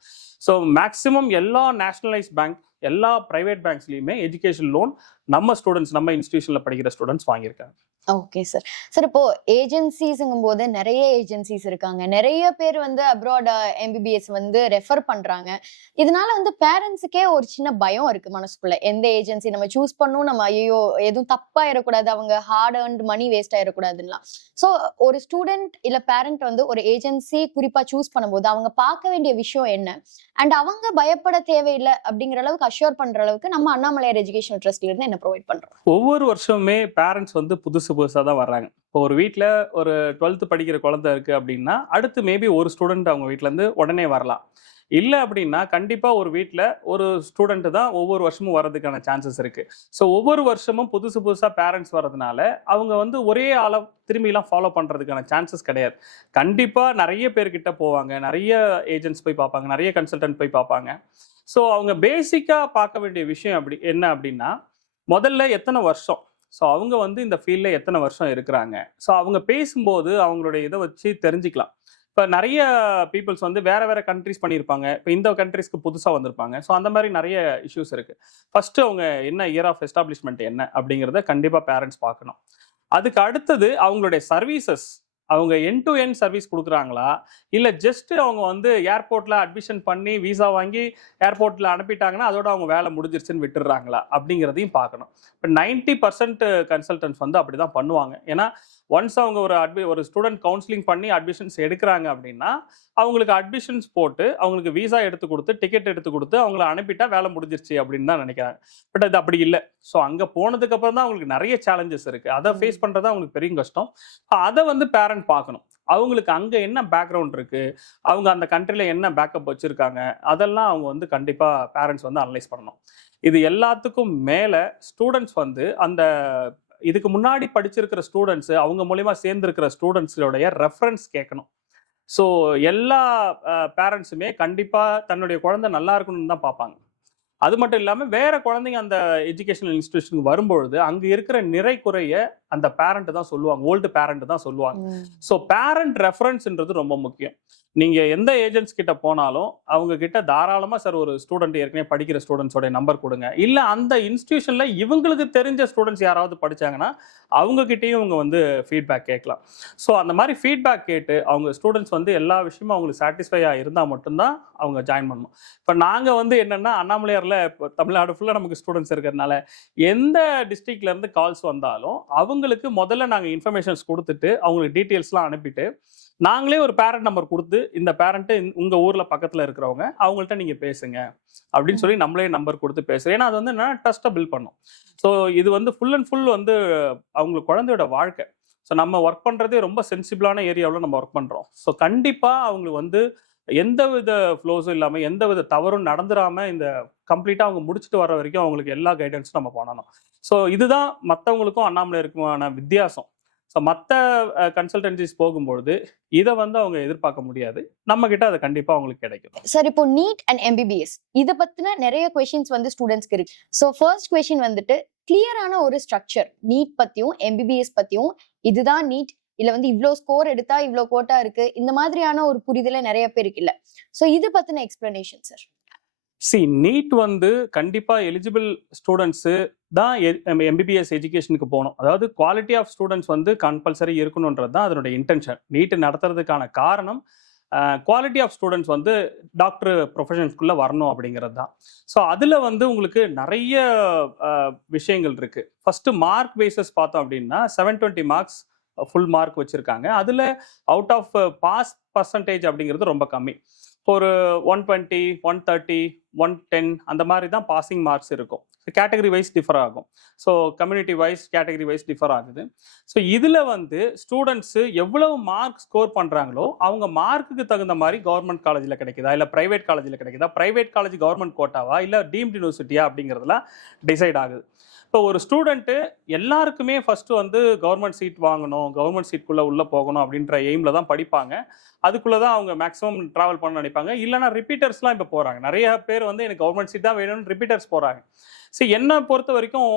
ஸோ மேக்ஸிமம் எல்லா நேஷனலைஸ் பேங்க், எல்லா ப்ரைவேட் பேங்க்ஸ்லையுமே எஜுகேஷன் லோன் நம்ம ஸ்டூடெண்ட்ஸ், நம்ம இன்ஸ்டிடியூஷனில் படிக்கிற ஸ்டூடெண்ட்ஸ் வாங்கியிருக்காங்க. Okay sir. சார் இப்போ ஏஜென்சிஸ்ங்கும் போது நிறைய ஏஜென்சிஸ் இருக்காங்க, நிறைய பேர் வந்து அப்ராட் எம்பிபிஎஸ் வந்து ரெஃபர் பண்றாங்க. இதனால வந்து பேரண்ட்ஸுக்கே ஒரு சின்ன பயம் இருக்கு மனசுக்குள்ள, எந்த ஏஜென்சி நம்ம சூஸ் பண்ணணும், நம்ம ஐயோ எதுவும் தப்பாயிடக்கூடாது, அவங்க ஹார்ட் ஏர்ன்ட் மணி வேஸ்ட் ஆயிடக்கூடாதுலாம். ஸோ ஒரு ஸ்டூடெண்ட் இல்ல பேரண்ட் வந்து ஒரு ஏஜென்சி குறிப்பா சூஸ் பண்ணும்போது அவங்க பார்க்க வேண்டிய விஷயம் என்ன, அண்ட் அவங்க பயப்பட தேவையில்லை அப்படிங்கிற அளவுக்கு அஷ்யூர் பண்ற அளவுக்கு நம்ம அண்ணாமலையார் எஜுகேஷனல் ட்ரஸ்ட்ல இருந்து என்ன ப்ரொவைட் பண்றோம்? ஒவ்வொரு வருஷமுமே பேரண்ட்ஸ் வந்து புதுசாக தான் வர்றாங்க. இப்போ ஒரு வீட்டில் ஒரு 12th படிக்கிற குழந்தை இருக்குது அப்படின்னா அடுத்து மேபி ஒரு ஸ்டூடெண்ட் அவங்க வீட்டிலேருந்து உடனே வரலாம். இல்லை அப்படின்னா கண்டிப்பாக ஒரு வீட்டில் ஒரு ஸ்டூடெண்ட்டு தான் ஒவ்வொரு வருஷமும் வர்றதுக்கான சான்சஸ் இருக்குது. ஸோ ஒவ்வொரு வருஷமும் புதுசாக பேரண்ட்ஸ் வர்றதுனால அவங்க வந்து ஒரே ஆளை திரும்பிலாம் ஃபாலோ பண்ணுறதுக்கான சான்சஸ் கிடையாது. கண்டிப்பாக நிறைய பேர்கிட்ட போவாங்க, நிறைய ஏஜென்ட்ஸ் போய் பார்ப்பாங்க, நிறைய கன்சல்டன்ட் போய் பார்ப்பாங்க. ஸோ அவங்க பேசிக்காக பார்க்க வேண்டிய விஷயம் என்ன அப்படின்னா முதல்ல எத்தனை வருஷம், ஸோ அவங்க வந்து இந்த ஃபீல்டில் எத்தனை வருஷம் இருக்கிறாங்க. ஸோ அவங்க பேசும்போது அவங்களுடைய இதை வச்சு தெரிஞ்சுக்கலாம். இப்போ நிறைய பீப்புள்ஸ் வந்து வேறு கண்ட்ரிஸ் பண்ணியிருப்பாங்க, இப்போ இந்த கண்ட்ரிஸ்க்கு புதுசாக வந்திருப்பாங்க. ஸோ அந்த மாதிரி நிறைய இஷ்யூஸ் இருக்குது. ஃபஸ்ட்டு அவங்க என்ன இயர் ஆஃப் எஸ்டாப்ளிஷ்மெண்ட் என்ன அப்படிங்கிறத கண்டிப்பாக பேரண்ட்ஸ் பார்க்கணும். அதுக்கு அடுத்தது அவங்களுடைய சர்வீசஸ், அவங்க எண்ட் டு எண்ட் சர்வீஸ் கொடுக்குறாங்களா, இல்லை ஜஸ்ட்டு அவங்க வந்து ஏர்போர்ட்டில் அட்மிஷன் பண்ணி விசா வாங்கி ஏர்போர்ட்டில் அனுப்பிட்டாங்கன்னா அதோட அவங்க வேலை முடிஞ்சிருச்சுன்னு விட்டுடுறாங்களா அப்படிங்கிறதையும் பார்க்கணும். இப்போ 90% கன்சல்டன்ட்ஸ் வந்து அப்படி தான் பண்ணுவாங்க. ஏன்னா ஒன்ஸ் அவங்க ஒரு ஸ்டூடெண்ட் கவுன்சிலிங் பண்ணி அட்மிஷன்ஸ் எடுக்கிறாங்க அப்படின்னா அவங்களுக்கு அட்மிஷன்ஸ் போட்டு அவங்களுக்கு விசா எடுத்து கொடுத்து டிக்கெட் எடுத்து கொடுத்து அவங்கள அனுப்பிட்டா வேலை முடிஞ்சிருச்சு அப்படின்னு தான் நினைக்கிறாங்க. பட் அது அப்படி இல்லை. ஸோ அங்கே போனதுக்கப்புறம் தான் அவங்களுக்கு நிறைய சேலஞ்சஸ் இருக்குது. அதை ஃபேஸ் பண்ணுறது அவங்களுக்கு பெரிய கஷ்டம். அதை வந்து பேரண்ட் பார்க்கணும். அவங்களுக்கு அங்கே என்ன பேக்ரவுண்ட் இருக்குது, அவங்க அந்த கண்ட்ரியில் என்ன பேக்கப் வச்சுருக்காங்க, அதெல்லாம் அவங்க வந்து கண்டிப்பாக பேரண்ட்ஸ் வந்து அனலைஸ் பண்ணணும். இது எல்லாத்துக்கும் மேலே ஸ்டூடெண்ட்ஸ் வந்து அந்த இதுக்கு முன்னாடி படிச்சிருக்கிற ஸ்டூடெண்ட்ஸு அவங்க மூலயமா சேர்ந்துருக்கிற ஸ்டூடெண்ட்ஸோடைய ரெஃபரன்ஸ் கேட்கணும். ஸோ எல்லா பேரண்ட்ஸுமே கண்டிப்பாக தன்னுடைய குழந்தை நல்லா இருக்கணும்னு தான் பார்ப்பாங்க. அது மட்டும் இல்லாமல் வேற குழந்தைங்க அந்த எஜுகேஷனல் இன்ஸ்டிடியூஷனுக்கு வரும்பொழுது அங்கே இருக்கிற நிறை குறைய அந்த பேரண்ட் தான் சொல்லுவாங்க, ஓல்டு பேரண்ட் தான் சொல்லுவாங்க. ஸோ பேரண்ட் ரெஃபரன்ஸ்ன்றது ரொம்ப முக்கியம். நீங்கள் எந்த ஏஜென்ட்ஸ் கிட்ட போனாலும் அவங்க கிட்ட தாராளமாக சார் ஒரு ஸ்டூடெண்ட் ஏற்கனவே படிக்கிற ஸ்டூடெண்ட்ஸோட நம்பர் கொடுங்க, இல்லை அந்த இன்ஸ்டிடியூஷனில் இவங்களுக்கு தெரிஞ்ச ஸ்டூடெண்ட்ஸ் யாராவது படித்தாங்கன்னா அவங்கக்கிட்டேயும் இவங்க வந்து ஃபீட்பேக் கேட்கலாம். ஸோ அந்த மாதிரி ஃபீட்பேக் கேட்டு அவங்க ஸ்டூடெண்ட்ஸ் வந்து எல்லா விஷயமும் அவங்களுக்கு சாட்டிஸ்ஃபையாக இருந்தால் மட்டும்தான் அவங்க ஜாயின் பண்ணணும். இப்போ நாங்கள் வந்து என்னென்னா அண்ணாமலையாரில் இப்போ தமிழ்நாடு ஃபுல்லாக நமக்கு ஸ்டூடெண்ட்ஸ் இருக்கிறதுனால எந்த டிஸ்ட்ரிக்ட்லேருந்து கால்ஸ் வந்தாலும் அவங்களுக்கு முதல்ல நாங்கள் இன்ஃபர்மேஷன்ஸ் கொடுத்துட்டு அவங்களுக்கு டீட்டெயில்ஸ்லாம் அனுப்பிட்டு நாங்களே ஒரு பேரண்ட் நம்பர் கொடுத்து இந்த பேரண்ட்டு உங்கள் ஊரில் பக்கத்தில் இருக்கிறவங்க அவங்கள்ட்ட நீங்கள் பேசுங்க அப்படின்னு சொல்லி நம்மளே நம்பர் கொடுத்து பேசுகிறோம். ஏன்னா அது வந்து என்ன ட்ரஸ்ட்டை பில்ட் பண்ணும். ஸோ இது வந்து ஃபுல் அண்ட் ஃபுல் வந்து அவங்களுக்கு குழந்தையோட வாழ்க்கை. ஸோ நம்ம ஒர்க் பண்ணுறதே ரொம்ப சென்சிபிளான ஏரியாவில் நம்ம ஒர்க் பண்ணுறோம். ஸோ கண்டிப்பாக அவங்களுக்கு வந்து எந்த வித ஃப்ளோஸும் இல்லாமல் எந்த வித தவறும் நடந்துடாமல் இந்த கம்ப்ளீட்டாக அவங்க முடிச்சுட்டு வர வரைக்கும் அவங்களுக்கு எல்லா கைடன்ஸும் நம்ம பண்ணணும். ஸோ இதுதான் மற்றவங்களுக்கும் அண்ணாமலையாருக்குமான வித்தியாசம். ஸோ மற்ற கன்சல்டன்சிஸ் போகும்பொழுது இதை வந்து அவங்க எதிர்பார்க்க முடியாது, நம்ம கிட்ட அது கண்டிப்பாக அவங்களுக்கு கிடைக்கும். சார் இப்போ நீட் அண்ட் எம்பிபிஎஸ் இதை பற்றின நிறைய கொஷின்ஸ் வந்து ஸ்டூடெண்ட்ஸ்க்கு இருக்கு. ஸோ ஃபர்ஸ்ட் கொஷின் வந்துட்டு கிளியரான ஒரு ஸ்ட்ரக்சர் நீட் பற்றியும் எம்பிபிஎஸ் பற்றியும், இதுதான் நீட், இல்ல வந்து இவ்ளோ ஸ்கோர் எடுத்தா இவ்ளோ கோட்டா இருக்கு, இந்த மாதிரியான ஒரு புரிதல நிறைய பேருக்கு இல்ல. சோ இது பத்தின எக்ஸ்பிளனேஷன் சார். நீட் வந்து கண்டிப்பா எலிஜிபிள் ஸ்டூடெண்ட்ஸு தான் எம்பிபிஎஸ் எஜுகேஷனுக்கு போகணும். அதாவது குவாலிட்டி ஆஃப் ஸ்டூடெண்ட்ஸ் வந்து கம்பல்சரி இருக்கணுன்றது தான் அதனுடைய இன்டென்ஷன். நீட் நடத்துறதுக்கான காரணம் குவாலிட்டி ஆஃப் ஸ்டூடெண்ட்ஸ் வந்து டாக்டர் ப்ரொஃபஷன்ஸ்குள்ளே வரணும் அப்படிங்கிறது தான். ஸோ அதில் வந்து உங்களுக்கு நிறைய விஷயங்கள் இருக்குது. ஃபஸ்ட்டு மார்க் பேசஸ் பார்த்தோம் அப்படின்னா 720 மார்க்ஸ் ஃபுல் மார்க் வச்சுருக்காங்க. அதில் அவுட் ஆஃப் பாஸ் பர்சன்டேஜ் அப்படிங்கிறது ரொம்ப கம்மி. ஒரு 120, 130, 110 அந்த மாதிரி தான் பாசிங் மார்க்ஸ் இருக்கும். கேட்டகரி வைஸ் டிஃபர் ஆகும். So community wise category wise differ ஆகுது. ஸோ இதில் வந்து ஸ்டூடெண்ட்ஸு எவ்வளவு மார்க் ஸ்கோர் பண்ணுறாங்களோ அவங்க மார்க்குக்கு தகுந்த மாதிரி கவர்மெண்ட் காலேஜில் கிடைக்குதா இல்லை ப்ரைவேட் காலேஜில் கிடைக்குதா, ப்ரைவேட் காலேஜ் கவர்மெண்ட் கோட்டாவா இல்லை டீம்டு யூனிவர்சிட்டியா அப்படிங்கிறதுலாம் டிசைட் ஆகுது. இப்போ ஒரு ஸ்டூடெண்ட்டு எல்லாருக்குமே ஃபஸ்ட்டு வந்து கவர்மெண்ட் சீட் வாங்கணும், கவர்மெண்ட் சீட்குள்ளே உள்ளே போகணும் அப்படின்ற எய்மில் தான் படிப்பாங்க. அதுக்குள்ளே தான் அவங்க மேக்ஸிமம் ட்ராவல் பண்ண நினைப்பாங்க. இல்லைனா ரிப்பீட்டர்ஸ்லாம் இப்போ போகிறாங்க. நிறைய பேர் வந்து எனக்கு கவர்மெண்ட் சீட் தான் வேணும்னு ரிப்பீட்டர்ஸ் போகிறாங்க. ஸோ என்னை பொறுத்த வரைக்கும்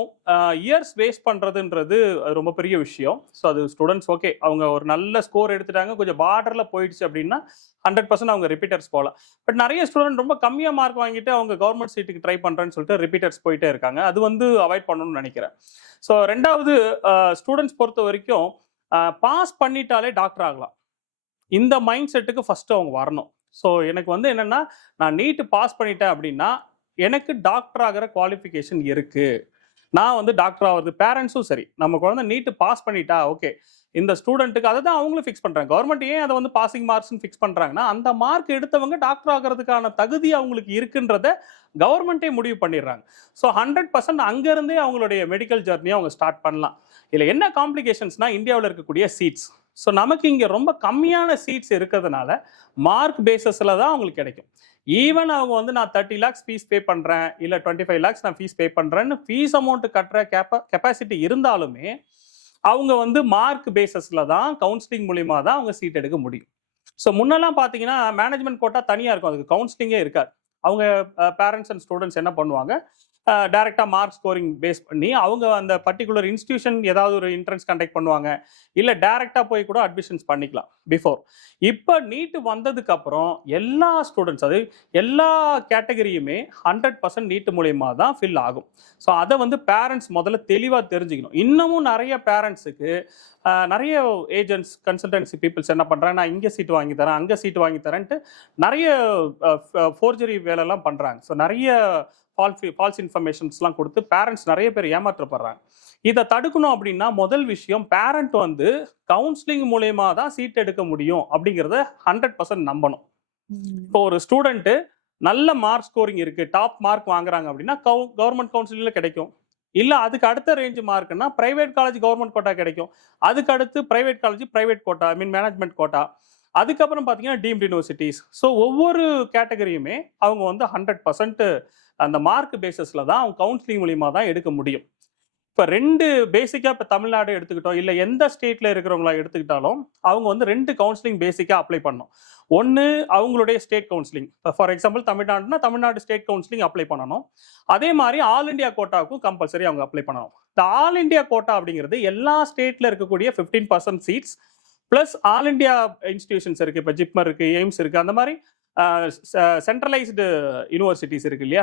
இயர்ஸ் வேஸ்ட் பண்ணுறதுன்றது அது ரொம்ப பெரிய விஷயம். ஸோ அது ஸ்டூடெண்ட்ஸ் ஓகே, அவங்க ஒரு நல்ல ஸ்கோர் எடுத்துட்டாங்க, கொஞ்சம் பார்டரில் போயிடுச்சு அப்படின்னா 100% அவங்க ரிப்பீட்டர்ஸ் போகலாம். பட் நிறைய ஸ்டூடெண்ட் ரொம்ப கம்மியாக மார்க் வாங்கிட்டு அவங்க கவர்மெண்ட் சீட்டுக்கு ட்ரை பண்ணுறேன்னு சொல்லிட்டு ரிப்பீட்டர்ஸ் போயிட்டே இருக்காங்க. அது வந்து அவாய்ட் பண்ணணும்னு நினைக்கிறேன். ஸோ ரெண்டாவது, ஸ்டூடெண்ட்ஸ் பொறுத்த வரைக்கும் பாஸ் பண்ணிட்டாலே டாக்டர் ஆகலாம், இந்த மைண்ட் செட்டுக்கு ஃபஸ்ட்டு அவங்க வரணும். ஸோ எனக்கு வந்து என்னென்னா, நான் நீட்டு பாஸ் பண்ணிட்டேன் அப்படின்னா எனக்கு டாக்டர் ஆகிற குவாலிஃபிகேஷன் இருக்குது, நான் வந்து டாக்டர் ஆகிறது, பேரண்ட்ஸும் சரி, நம்ம குழந்தை நீட்டு பாஸ் பண்ணிட்டா ஓகே, இந்த ஸ்டூடெண்ட்டுக்கு அதை தான் அவங்களும் ஃபிக்ஸ் பண்ணுறாங்க. கவர்மெண்ட் ஏன் அதை வந்து பாசிங் மார்க்ஸ்னு ஃபிக்ஸ் பண்ணுறாங்கன்னா, அந்த மார்க் எடுத்தவங்க டாக்டர் ஆகிறதுக்கான தகுதி அவங்களுக்கு இருக்குன்றத கவர்மெண்ட்டே முடிவு பண்ணிடுறாங்க. ஸோ 100% அங்கேருந்தே அவங்களுடைய மெடிக்கல் ஜர்னியை அவங்க ஸ்டார்ட் பண்ணலாம். இதில் என்ன காம்ப்ளிகேஷன்ஸ்னால், இந்தியாவில் இருக்கக்கூடிய சீட்ஸ். ஸோ நமக்கு இங்கே ரொம்ப கம்மியான சீட்ஸ் இருக்கிறதுனால மார்க் பேசஸில் தான் அவங்களுக்கு கிடைக்கும். ஈவன் அவங்க வந்து நான் 30 lakhs ஃபீஸ் பே பண்ணுறேன், இல்லை 25 lakhs நான் ஃபீஸ் பே பண்ணுறேன்னு ஃபீஸ் அமௌண்ட் கட்டுற கெப்பாசிட்டி இருந்தாலுமே அவங்க வந்து மார்க் பேசஸில் தான், கவுன்சிலிங் மூலியமாக தான் அவங்க சீட் எடுக்க முடியும். ஸோ முன்னெல்லாம் பார்த்தீங்கன்னா மேனேஜ்மெண்ட் கோட்டா தனியாக இருக்கும், அதுக்கு கவுன்சிலிங்கே இருக்காது. அவங்க பேரண்ட்ஸ் அண்ட் ஸ்டூடெண்ட்ஸ் என்ன பண்ணுவாங்க, டைரெக்டாக மார்க் ஸ்கோரிங் பேஸ் பண்ணி அவங்க அந்த பர்டிகுலர் இன்ஸ்டியூஷன் ஏதாவது ஒரு என்ட்ரன்ஸ் கண்டக்ட் பண்ணுவாங்க, இல்லை டைரெக்டாக போய் கூட அட்மிஷன்ஸ் பண்ணிக்கலாம் பிஃபோர். இப்போ நீட்டு வந்ததுக்கப்புறம் எல்லா ஸ்டூடெண்ட்ஸ், அது எல்லா கேட்டகரியுமே 100% நீட்டு மூலயமா தான் ஃபில் ஆகும். ஸோ அதை வந்து பேரண்ட்ஸ் முதல்ல தெளிவாக தெரிஞ்சுக்கணும். இன்னமும் நிறைய பேரண்ட்ஸுக்கு நிறைய ஏஜென்ட்ஸ், கன்சல்டன்சி பீப்புள்ஸ் என்ன பண்ணுறாங்க, நான் இங்கே சீட்டு வாங்கி தரேன், அங்கே சீட்டு வாங்கி தரேன்ட்டு நிறைய ஃபோர்ஜரி வேலைலாம் பண்ணுறாங்க. ஸோ நிறைய ஃபால்ஸ் இன்ஃபர்மேஷன்ஸ்லாம் கொடுத்து பேரண்ட்ஸ் நிறைய பேர் ஏமாற்றப்படுறாங்க. இதை தடுக்கணும் அப்படின்னா முதல் விஷயம், பேரண்ட் வந்து கவுன்சிலிங் மூலயமா தான் சீட் எடுக்க முடியும் அப்படிங்கிறத 100% நம்பணும். இப்போ ஒரு ஸ்டூடெண்ட்டு நல்ல மார்க் ஸ்கோரிங் இருக்குது, டாப் மார்க் வாங்குறாங்க அப்படின்னா கவர்மெண்ட் கவுன்சிலிங்கில் கிடைக்கும். இல்லை அதுக்கு அடுத்த ரேஞ்சு மார்க்குன்னா ப்ரைவேட் காலேஜ் கவர்மெண்ட் கோட்டா கிடைக்கும். அதுக்கு அடுத்து private college private quota, management quota. அதுக்கப்புறம் பார்த்தீங்கன்னா டீம்டு யூனிவர்சிட்டிஸ். ஸோ ஒவ்வொரு கேட்டகரியுமே அவங்க வந்து 100% அந்த மார்க் பேசிஸில் தான் அவங்க கவுன்சிலிங் மூலியமாக தான் எடுக்க முடியும். இப்போ 2 பேசிக்காக, இப்போ தமிழ்நாடு எடுத்துக்கிட்டோம், இல்லை எந்த ஸ்டேட்டில் இருக்கிறவங்களா எடுத்துக்கிட்டாலும் அவங்க வந்து 2 கவுன்சிலிங் பேசிக்காக அப்ளை பண்ணணும். ஒன்று அவங்களுடைய ஸ்டேட் கவுன்சிலிங். இப்போ ஃபார் எக்ஸாம்பிள் தமிழ்நாடுனா தமிழ்நாடு ஸ்டேட் கவுன்சிலிங் அப்ளை பண்ணணும். அதே மாதிரி ஆல் இண்டியா கோட்டாவுக்கும் கம்பல்சரி அவங்க அப்ளை பண்ணணும். இந்த ஆல் இண்டியா கோட்டா அப்படிங்கிறது எல்லா ஸ்டேட்டில் இருக்கக்கூடிய 15% seats plus all India institutions இருக்குது. இப்போ ஜிப்மர் இருக்குது, எய்ம்ஸ் இருக்குது, அந்த மாதிரி சென்ட்ரலைஸ்டு யூனிவர்சிட்டிஸ் இருக்கு இல்லையா,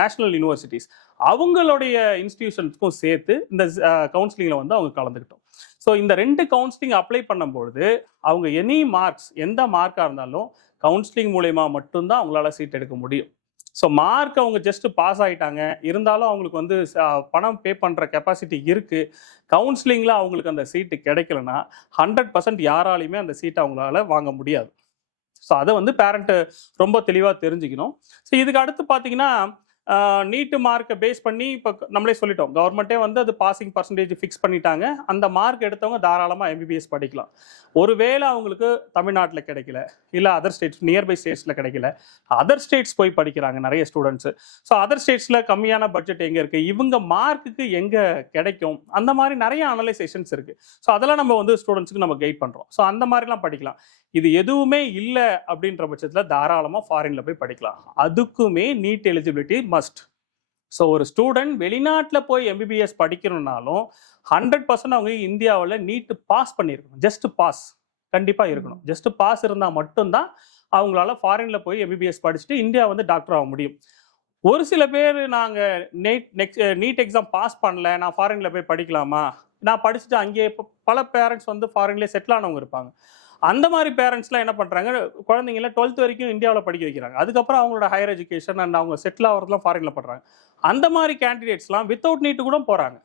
நேஷனல் யூனிவர்சிட்டிஸ், அவங்களுடைய இன்ஸ்டிடியூஷன்ஸ்க்கும் சேர்த்து இந்த கவுன்சிலிங்கில் வந்து அவங்க கலந்துக்கிட்டோம். ஸோ இந்த 2 கவுன்சிலிங் அப்ளை பண்ணும்பொழுது அவங்க எனி மார்க்ஸ், எந்த மார்க்காக இருந்தாலும் கவுன்சிலிங் மூலயமா மட்டும்தான் அவங்களால சீட் எடுக்க முடியும். ஸோ மார்க் அவங்க ஜஸ்ட் பாஸ் ஆகிட்டாங்க, இருந்தாலும் அவங்களுக்கு வந்து பணம் பே பண்ணுற கெப்பாசிட்டி இருக்குது, கவுன்சிலிங்கில் அவங்களுக்கு அந்த சீட்டு கிடைக்கலன்னா 100% யாராலையுமே அந்த சீட்டை அவங்களால வாங்க முடியாது. ஸோ அதை வந்து பேரண்ட்டு ரொம்ப தெளிவாக தெரிஞ்சுக்கணும். ஸோ இதுக்கு அடுத்து பார்த்தீங்கன்னா நீட்டு மார்க்கை பேஸ் பண்ணி இப்போ நம்மளே சொல்லிட்டோம், கவர்மெண்ட்டே வந்து அது பாசிங் பர்சன்டேஜ் ஃபிக்ஸ் பண்ணிட்டாங்க. அந்த மார்க் எடுத்தவங்க தாராளமாக எம்பிபிஎஸ் படிக்கலாம். ஒருவேளை அவங்களுக்கு தமிழ்நாட்டில் கிடைக்கல, இல்லை அதர் ஸ்டேட்ஸ், நியர்பை ஸ்டேட்ஸில் கிடைக்கல, அதர் ஸ்டேட்ஸ் போய் படிக்கிறாங்க நிறைய ஸ்டூடெண்ட்ஸு. ஸோ அதர் ஸ்டேட்ஸில் கம்மியான பட்ஜெட் எங்கே இருக்குது, இவங்க மார்க்குக்கு எங்கே கிடைக்கும், அந்த மாதிரி நிறைய அனலைசேஷன்ஸ் இருக்குது. ஸோ அதெல்லாம் நம்ம வந்து ஸ்டூடெண்ட்ஸுக்கு நம்ம கைட் பண்ணுறோம். ஸோ அந்த மாதிரிலாம் படிக்கலாம். இது எதுவுமே இல்லை அப்படின்ற பட்சத்தில் தாராளமாக ஃபாரினில் போய் படிக்கலாம். அதுக்குமே நீட் எலிஜிபிலிட்டி மஸ்ட். ஸோ ஒரு ஸ்டூடெண்ட் வெளிநாட்டில் போய் எம்பிபிஎஸ் படிக்கணும்னாலும் 100% அவங்க இந்தியாவில் நீட்டு பாஸ் பண்ணியிருக்கணும். ஜஸ்ட் பாஸ் கண்டிப்பாக இருக்கணும். ஜஸ்ட் பாஸ் இருந்தால் மட்டும்தான் அவங்களால ஃபாரினில் போய் எம்பிபிஎஸ் படிச்சுட்டு இந்தியா வந்து டாக்டர் ஆக முடியும். ஒரு சில பேர் நாங்கள் நீட் எக்ஸாம் பாஸ் பண்ணல, நான் ஃபாரினில் போய் படிக்கலாமா, நான் படிச்சுட்டு அங்கேயே, பல பேரண்ட்ஸ் வந்து ஃபாரின்லேயே செட்டில் ஆனவங்க இருப்பாங்க. அந்த மாதிரி பேரண்ட்ஸ்லாம் என்ன பண்ணுறாங்க, குழந்தைங்கள 12th வரைக்கும் இந்தியாவில் படிக்க வைக்கிறாங்க. அதுக்கப்புறம் அவங்களோட ஹையர் எஜுகேஷன் அண்ட் அவங்க செட்டில் ஆகிறதுலாம் ஃபாரினில் பண்ணுறாங்க. அந்த மாதிரி கேண்டிடேட்ஸ்லாம் வித்தவுட் நீட்டு கூட போகிறாங்க.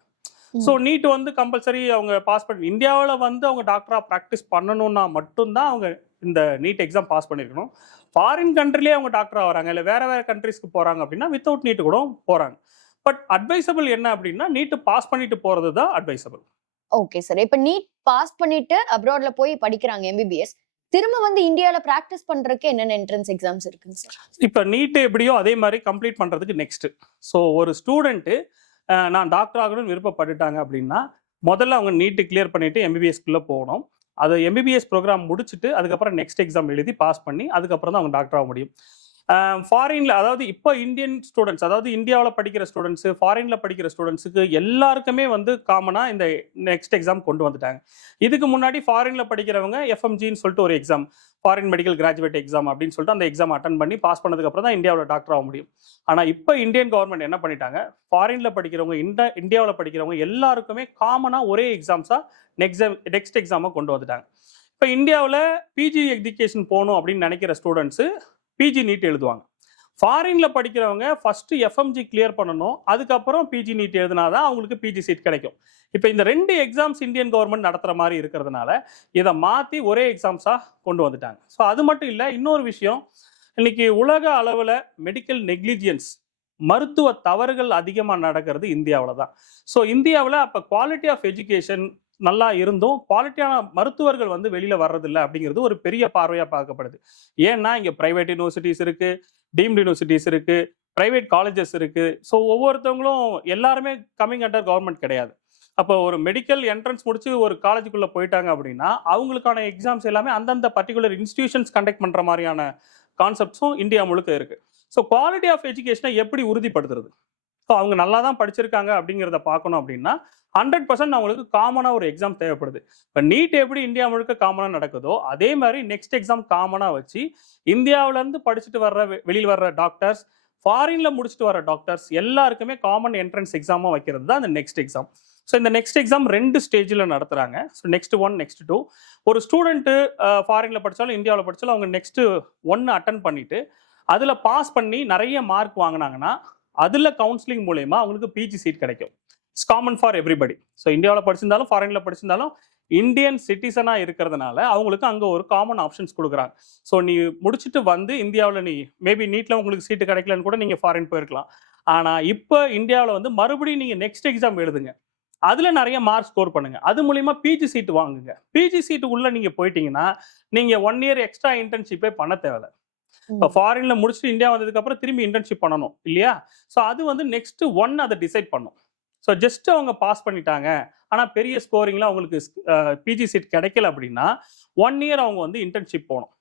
ஸோ நீட் வந்து கம்பல்சரி அவங்க பாஸ் பண்ணி இந்தியாவில் வந்து அவங்க டாக்டராக ப்ராக்டிஸ் பண்ணணும்னா மட்டும்தான் அவங்க இந்த நீட் எக்ஸாம் பாஸ் பண்ணியிருக்கணும். ஃபாரின் கண்ட்ரிலேயே அவங்க டாக்டராக வராங்க, இல்லை வேறு கண்ட்ரிஸ்க்கு போகிறாங்க அப்படின்னா வித்தவுட் நீட்டு கூட போகிறாங்க. பட் அட்வைசபிள் என்ன அப்படின்னா நீட்டு பாஸ் பண்ணிட்டு போகிறது தான் அட்வைசபிள். Okay sir. இப்ப நீட் பாஸ் பண்ணிட்டு அப்ராட்ல போய் படிக்கிறாங்க எம்பிபிஎஸ், திரும்ப வந்து இந்தியால பிராக்டிஸ் பண்றதுக்கு என்னென்ன என்ட்ரன்ஸ் எக்ஸாம்ஸ் இருக்குங்க சார்? இப்போ நீட் எப்படியோ அதே மாதிரி கம்ப்ளீட் பண்ணுறதுக்கு நெக்ஸ்ட்டு, ஸோ ஒரு ஸ்டூடெண்ட்டு நான் டாக்டர் ஆகணும்னு விருப்பப்பட்டுட்டாங்க அப்படின்னா முதல்ல அவங்க நீட்டு கிளியர் பண்ணிவிட்டு எம்பிபிஎஸ்க்குள்ளே போகணும். அது எம்பிபிஎஸ் ப்ரோக்ராம் முடிச்சுட்டு அதுக்கப்புறம் நெக்ஸ்ட் எக்ஸாம் எழுதி பாஸ் பண்ணி அதுக்கப்புறம் தான் அவங்க டாக்டர் ஆக முடியும். ஃபாரினில், அதாவது இப்போ இந்தியன் ஸ்டூடெண்ட்ஸ், அதாவது இந்தியாவில் படிக்கிற ஸ்டூடெண்ட்ஸு, ஃபாரினில் படிக்கிற ஸ்டூடெண்ட்ஸுக்கு எல்லாருக்குமே வந்து காமனாக இந்த நெக்ஸ்ட் எக்ஸாம் கொண்டு வந்துட்டாங்க. இதுக்கு முன்னாடி ஃபாரினில் படிக்கிறவங்க எஃப்எம்ஜின்னு சொல்லிட்டு ஒரு exam, foreign medical graduate exam அப்படின்னு சொல்லிட்டு அந்த எக்ஸாம் அட்டன் பண்ணி பாஸ் பண்ணதுக்கப்புறம் தான் இந்தியாவில் டாக்டர் ஆக முடியும். ஆனால் இப்போ இந்தியன் கவர்மெண்ட் என்ன பண்ணிட்டாங்க, ஃபாரினில் படிக்கிறவங்க இந்தியாவில் படிக்கிறவங்க எல்லாருக்குமே காமனாக ஒரே எக்ஸாம்ஸாக நெக்ஸ்ட் எக்ஸாமாக கொண்டு வந்துட்டாங்க. இப்போ இந்தியாவில் பிஜி எஜுகேஷன் போகணும் அப்படின்னு நினைக்கிற ஸ்டூடெண்ட்ஸு பிஜி நீட் எழுதுவாங்க. ஃபாரின்ல படிக்கிறவங்க ஃபர்ஸ்ட் எஃப்எம்ஜி கிளியர் பண்ணணும், அதுக்கப்புறம் பிஜி நீட் எழுதினாதான் அவங்களுக்கு பிஜி சீட் கிடைக்கும். இப்போ இந்த 2 எக்ஸாம்ஸ் இந்தியன் கவர்மெண்ட் நடத்துற மாதிரி இருக்கிறதுனால இதை மாற்றி ஒரே எக்ஸாம்ஸாக கொண்டு வந்துட்டாங்க. ஸோ அது மட்டும் இல்லை, இன்னொரு விஷயம், இன்னைக்கு உலக அளவில் மெடிக்கல் நெக்லிஜியன்ஸ், மருத்துவ தவறுகள் அதிகமாக நடக்கிறது இந்தியாவில் தான். ஸோ இந்தியாவில் அப்போ குவாலிட்டி ஆஃப் எஜுகேஷன் நல்லா இருந்தும் குவாலிட்டியான மருத்துவர்கள் வந்து வெளியில் வர்றதில்லை அப்படிங்கிறது ஒரு பெரிய பார்வையாக பார்க்கப்படுது. ஏன்னா இங்கே ப்ரைவேட் யூனிவர்சிட்டிஸ் இருக்குது, டீம்டு யூனிவர்சிட்டிஸ் இருக்குது, ப்ரைவேட் காலேஜஸ் இருக்குது. ஸோ ஒவ்வொருத்தவங்களும் எல்லாருமே கம்மிங் அண்டர் கவர்மெண்ட் கிடையாது. அப்போ ஒரு மெடிக்கல் என்ட்ரன்ஸ் முடிச்சு ஒரு காலேஜுக்குள்ளே போயிட்டாங்க அப்படின்னா அவங்களுக்கான எக்ஸாம்ஸ் எல்லாமே அந்தந்த பர்டிகுலர் இன்ஸ்டிடியூஷன்ஸ் கண்டக்ட் பண்ணுற மாதிரியான கான்செப்ட்ஸும் இந்தியா முழுக்க இருக்குது. ஸோ குவாலிட்டி ஆஃப் எஜுகேஷனை எப்படி உறுதிப்படுத்துறது? ஸோ அவங்க நல்லா தான் படிச்சிருக்காங்க அப்படிங்கிறத பார்க்கணும் அப்படின்னா 100% அவங்களுக்கு காமனாக ஒரு எக்ஸாம் தேவைப்படுது. இப்போ நீட் எப்படி இந்தியா முழுக்க காமனாக நடக்குதோ அதே மாதிரி நெக்ஸ்ட் எக்ஸாம் காமனாக வச்சு இந்தியாவிலேருந்து படிச்சுட்டு வர்ற வெளியில் வர்ற டாக்டர்ஸ், ஃபாரினில் முடிச்சுட்டு வர டாக்டர்ஸ் எல்லாருக்குமே காமன் என்ட்ரன்ஸ் எக்ஸாமாக வைக்கிறது தான் அந்த நெக்ஸ்ட் எக்ஸாம். ஸோ இந்த நெக்ஸ்ட் எக்ஸாம் 2 ஸ்டேஜில் நடத்துகிறாங்க. So next 1, next 2. ஒரு ஸ்டூடெண்ட்டு ஃபாரினில் படித்தாலும் இந்தியாவில் படித்தாலும் அவங்க நெக்ஸ்ட் 1 அட்டன் பண்ணிவிட்டு அதில் பாஸ் பண்ணி நிறைய மார்க் வாங்கினாங்கன்னா அதில் கவுன்சிலிங் மூலயமா அவங்களுக்கு பிஜி சீட் கிடைக்கும். It's common for everybody. So இந்தியாவில் படிச்சிருந்தாலும் ஃபாரினில் படிச்சிருந்தாலும் இந்தியன் சிட்டிசனாக இருக்கிறதுனால அவங்களுக்கு அங்கே ஒரு காமன் ஆப்ஷன்ஸ் கொடுக்குறாங்க. ஸோ நீ முடிச்சுட்டு வந்து இந்தியாவில் நீ மேபி நீட்டில் உங்களுக்கு சீட்டு கிடைக்கலன்னு கூட நீங்கள் ஃபாரின் போயிருக்கலாம். ஆனால் இப்போ இந்தியாவில் வந்து மறுபடியும் நீங்கள் நெக்ஸ்ட் எக்ஸாம் எழுதுங்க, அதில் நிறைய மார்க் ஸ்கோர் பண்ணுங்க, அது மூலிமா பிஜி சீட்டு வாங்குங்க. பிஜி சீட்டு உள்ளே நீங்கள் போயிட்டீங்கன்னா நீங்கள் 1 இயர் எக்ஸ்ட்ரா இன்டர்ன்ஷிப்பே பண்ண தேவையில்லை. இப்போ ஃபாரினில் முடிச்சுட்டு இந்தியா வந்ததுக்கப்புறம் திரும்பி இன்டர்ன்ஷிப் பண்ணணும் இல்லையா? ஸோ அது வந்து நெக்ஸ்ட் 1 அதை டிசைட் பண்ணும். ஸோ ஜஸ்ட் அவங்க பாஸ் பண்ணிட்டாங்க ஆனால் பெரிய ஸ்கோரிங்லாம் அவங்களுக்கு பிஜி சீட் கிடைக்கல அப்படின்னா 1 இயர் அவங்க வந்து இன்டர்ன்ஷிப் போகணும்.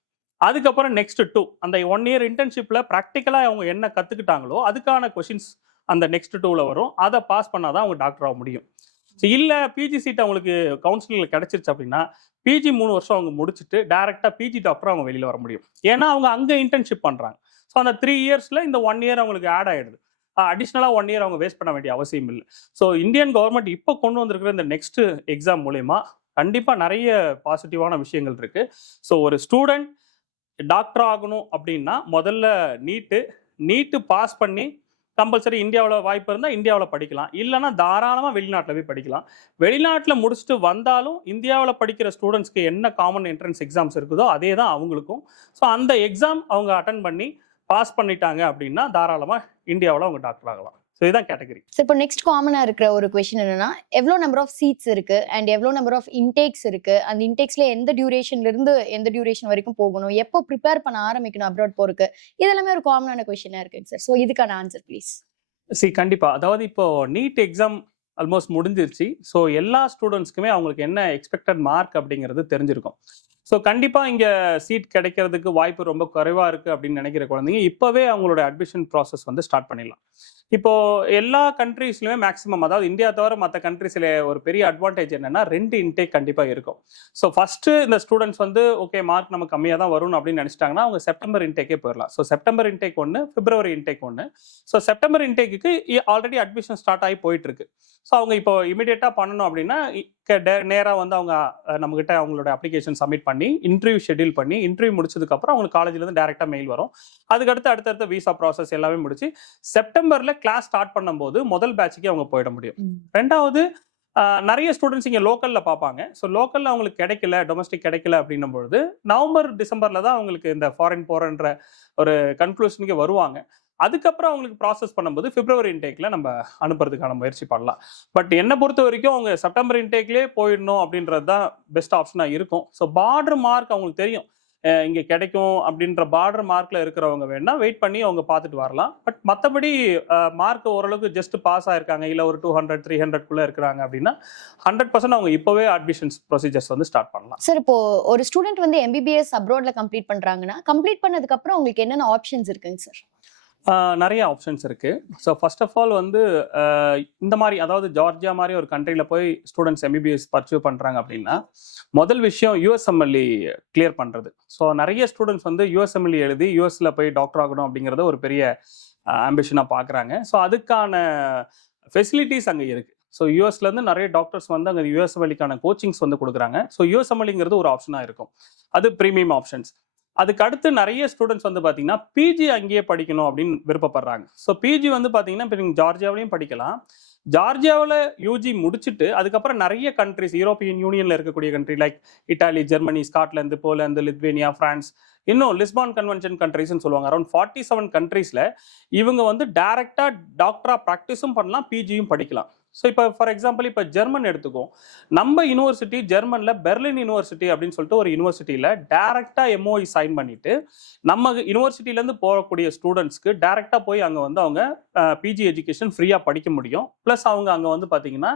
அதுக்கப்புறம் நெக்ஸ்ட் 2 அந்த 1 இயர் இன்டர்ன்ஷிப்பில் ப்ராக்டிக்கலாக அவங்க என்ன கற்றுக்கிட்டாங்களோ அதுக்கான கொஷின்ஸ் அந்த நெக்ஸ்ட் 2ல் வரும். அதை பாஸ் பண்ணாதான் அவங்க டாக்டர் ஆக முடியும். ஸோ இல்லை பிஜி சீட் அவங்களுக்கு கவுன்சிலிங்கில் கிடைச்சிருச்சு அப்படின்னா பிஜி 3 வருஷம் அவங்க முடிச்சுட்டு டேரெக்டாக பிஜி டாக்டர் அவங்க வெளியில் வர முடியும். ஏன்னா அவங்க அங்கே இன்டர்ன்ஷிப் பண்ணுறாங்க. ஸோ அந்த 3 இயர்ஸில் இந்த 1 இயர் அவங்களுக்கு ஆட் ஆகிடுது. அடிஷ்னலாக 1 இயர் அவங்க வேஸ்ட் பண்ண வேண்டிய அவசியம் இல்லை. ஸோ இந்தியன் கவர்மெண்ட் இப்போ கொண்டு வந்திருக்கிற இந்த நெக்ஸ்ட் எக்ஸாம் மூலயமா கண்டிப்பாக நிறைய பாசிட்டிவான விஷயங்கள் இருக்குது. ஸோ ஒரு ஸ்டூடெண்ட் டாக்டர் ஆகணும் அப்படின்னா முதல்ல நீட்டு பாஸ் பண்ணி கம்பல்சரி இந்தியாவில் வாய்ப்பு இருந்தால் இந்தியாவில் படிக்கலாம், இல்லைனா தாராளமாக வெளிநாட்டில் போய் படிக்கலாம். வெளிநாட்டில் முடிச்சுட்டு வந்தாலும் இந்தியாவில் படிக்கிற ஸ்டூடெண்ட்ஸ்க்கு என்ன காமன் என்ட்ரன்ஸ் எக்ஸாம்ஸ் இருக்குதோ அதே தான் அவங்களுக்கும். ஸோ அந்த எக்ஸாம் அவங்க அட்டன் பண்ணி பாஸ் பண்ணிட்டாங்க அப்படின்னா தாராளமாக இந்தியாவில் அவங்க டாக்டர் ஆகலாம். ஸோ இதுதான் கேட்டகரி. ஸோ இப்போ நெக்ஸ்ட் காமனாக இருக்கிற ஒரு கொஸ்டின் என்னன்னா, எவ்வளோ நம்பர் ஆஃப் சீட்ஸ் இருக்கு அண்ட் எவ்வளோ நம்பர் ஆஃப் இன்டேக்ஸ் இருக்கு, அந்த இன்டேக்ஸ்ல எந்த டியூரேஷன்ல இருந்து எந்த டியூரேஷன் வரைக்கும் போகணும், எப்போ ப்ரிப்பேர் பண்ண ஆரம்பிக்கணும் அப்ராட் போறதுக்கு, இதெல்லாமே ஒரு காமனான கொஸ்டினாக இருக்குங்க சார். ஸோ இதுக்கான ஆன்சர் ப்ளீஸ். கண்டிப்பாக. அதாவது இப்போ நீட் எக்ஸாம் ஆல்மோஸ்ட் முடிஞ்சிருச்சு. ஸோ எல்லா ஸ்டூடெண்ட்ஸ்க்குமே அவங்களுக்கு என்ன எக்ஸ்பெக்டட் மார்க் அப்படிங்கிறது தெரிஞ்சிருக்கும். ஸோ கண்டிப்பாக இங்கே சீட் கிடைக்கிறதுக்கு வாய்ப்பு ரொம்ப குறைவாக இருக்குது அப்படின்னு நினைக்கிற குழந்தைங்க இப்போவே அவங்களோட அட்மிஷன் ப்ராசஸ் வந்து ஸ்டார்ட் பண்ணிடலாம். இப்போது எல்லா கண்ட்ரீஸ்லையுமே மேக்ஸிமம், அதாவது இந்தியா தவிர மற்ற கண்ட்ரீஸில் ஒரு பெரிய அட்வான்டேஜ் என்னென்னா 2 இன்டேக் கண்டிப்பாக இருக்கும். ஸோ ஃபஸ்ட்டு இந்த ஸ்டூடெண்ட்ஸ் வந்து ஓகே மார்க் நம்ம கம்மியாக தான் வரும்னு அப்படின்னு நினச்சிட்டாங்கன்னா அவங்க செப்டம்பர் இன்டேக்கே போயிடலாம். So September intake 1, February intake 1. So September intake already admission start ஆகி போயிட்டுருக்கு. ஸோ அவங்க இப்போ இமீடியட்டாக பண்ணணும் அப்படின்னா நேராக வந்து அவங்க நம்மகிட்ட அவங்களோட அப்ளிகேஷன் சப்மிட் பண்ணி இன்டர்வியூ ஷெட்யூல் பண்ணி இன்டர்வியூ முடிச்சதுக்கப்புறம் அவங்களுக்கு காலேஜ்லேருந்து டேரெக்டாக மெயில் வரும். அதுக்கடுத்து அடுத்தடுத்த விசா ப்ராசஸ் எல்லாமே முடிச்சு செப்டம்பரில் கிளாஸ் ஸ்டார்ட் பண்ணும்போது முதல் பேட்சுக்கு அவங்க போயிட முடியும். ரெண்டாவது நிறைய ஸ்டூடெண்ட்ஸ் இங்கே லோக்கலில் பார்ப்பாங்க. ஸோ லோக்கலில் அவங்களுக்கு கிடைக்கல, டொமஸ்டிக் கிடைக்கல அப்படின்னும் பொழுது நவம்பர் டிசம்பரில் தான் அவங்களுக்கு இந்த ஃபாரின் போகிறன்ற ஒரு கன்க்ளூஷனுக்கு வருவாங்க. அதுக்கப்புறம் அவங்களுக்கு ப்ராசஸ் பண்ணும்போது பிப்ரவரி இன்டேக்கில் நம்ம அனுப்புறதுக்கான முயற்சி பண்ணலாம். பட் என்னை பொறுத்த வரைக்கும் அவங்க செப்டம்பர் இன்டேக்லேயே போயிடணும் அப்படின்றது தான் பெஸ்ட் ஆப்ஷனாக இருக்கும். ஸோ பார்டர் மார்க் அவங்களுக்கு தெரியும் இங்கே கிடைக்கும் அப்படின்ற பார்டர் மார்க்கில் இருக்கிறவங்க வேணால் வெயிட் பண்ணி அவங்க பார்த்துட்டு வரலாம். பட் மற்றபடி மார்க் ஓரளவுக்கு ஜஸ்ட் பாஸ் ஆகிருக்காங்க, இல்லை ஒரு 200, 300 இருக்கிறாங்க அப்படின்னா 100% அவங்க இப்போவே அட்மிஷன்ஸ் ப்ரொசீஜர்ஸ் வந்து ஸ்டார்ட் பண்ணலாம். சார் இப்போ ஒரு ஸ்டூடெண்ட் வந்து எம்பிபிஎஸ் அப்ராட்ல கம்ப்ளீட் பண்ணுறாங்கன்னா கம்ப்ளீட் பண்ணதுக்கப்புறம் அவங்களுக்கு என்னென்ன ஆப்ஷன்ஸ் இருக்குங்க சார்? நிறைய ஆப்ஷன்ஸ் இருக்குது. ஸோ ஃபர்ஸ்ட் ஆஃப் ஆல் வந்து இந்த மாதிரி, அதாவது ஜார்ஜியா மாதிரி ஒரு கண்ட்ரியில் போய் ஸ்டூடெண்ட்ஸ் எம்பிபிஎஸ் பர்ச்சூ பண்ணுறாங்க அப்படின்னா முதல் விஷயம் யூஎஸ்எம்எல்இ கிளியர் பண்ணுறது. ஸோ நிறைய ஸ்டூடெண்ட்ஸ் வந்து யூஎஸ்எம்எல்இ எழுதி யூஎஸில் போய் டாக்டர் ஆகணும் அப்படிங்கிறத ஒரு பெரிய ஆம்பிஷனாக பார்க்குறாங்க. ஸோ அதுக்கான ஃபெசிலிட்டிஸ் அங்கே இருக்குது. ஸோ யூஎஸ்லேருந்து நிறைய டாக்டர்ஸ் வந்து அங்கே யூஎஸ்எம்எல்இக்கான கோச்சிங்ஸ் வந்து கொடுக்குறாங்க. ஸோ யூஎஸ்எம்எல்இங்கிறது ஒரு ஆப்ஷனாக இருக்கும். அது ப்ரீமியம் ஆப்ஷன்ஸ். அதுக்கு அடுத்து நிறைய ஸ்டூடெண்ட்ஸ் வந்து பார்த்தீங்கன்னா பிஜி அங்கேயே படிக்கணும் அப்படின்னு விருப்பப்படுறாங்க. ஸோ பிஜி வந்து பார்த்தீங்கன்னா இப்போ நீங்கள் ஜார்ஜியாவிலையும் படிக்கலாம். ஜார்ஜியாவில் யூஜி முடிச்சுட்டு அதுக்கப்புறம் நிறைய கண்ட்ரிஸ் யூரோப்பியன் யூனியனில் இருக்கக்கூடிய country like Italy, Germany, Scotland, Poland, Lithuania, France, இன்னும் லிஸ்பான் கன்வென்ஷன் கண்ட்ரிஸ்ன்னு சொல்லுவாங்க. அரௌண்ட் 47 கண்ட்ரீஸில் இவங்க வந்து டைரெக்டாக டாக்டராக ப்ராக்டிஸும் பண்ணலாம், பிஜியும் படிக்கலாம். ஸோ இப்போ ஃபார் எக்ஸாம்பிள் இப்போ ஜெர்மன் எடுத்துக்கோம். நம்ம யூனிவர்சிட்டி ஜெர்மனில் பெர்லின் யூனிவர்சிட்டி அப்படின்னு சொல்லிட்டு ஒரு யூனிவர்சிட்டியில் டேரெக்டாக எம்ஓஇ சைன் பண்ணிட்டு நம்ம யூனிவர்சிட்டிலேருந்து போகக்கூடிய ஸ்டூடெண்ட்ஸ்க்கு டேரெக்டாக போய் அங்கே வந்து அவங்க பிஜி எஜுகேஷன் ஃப்ரீயாக படிக்க முடியும். ப்ளஸ் அவங்க அங்கே வந்து பார்த்தீங்கன்னா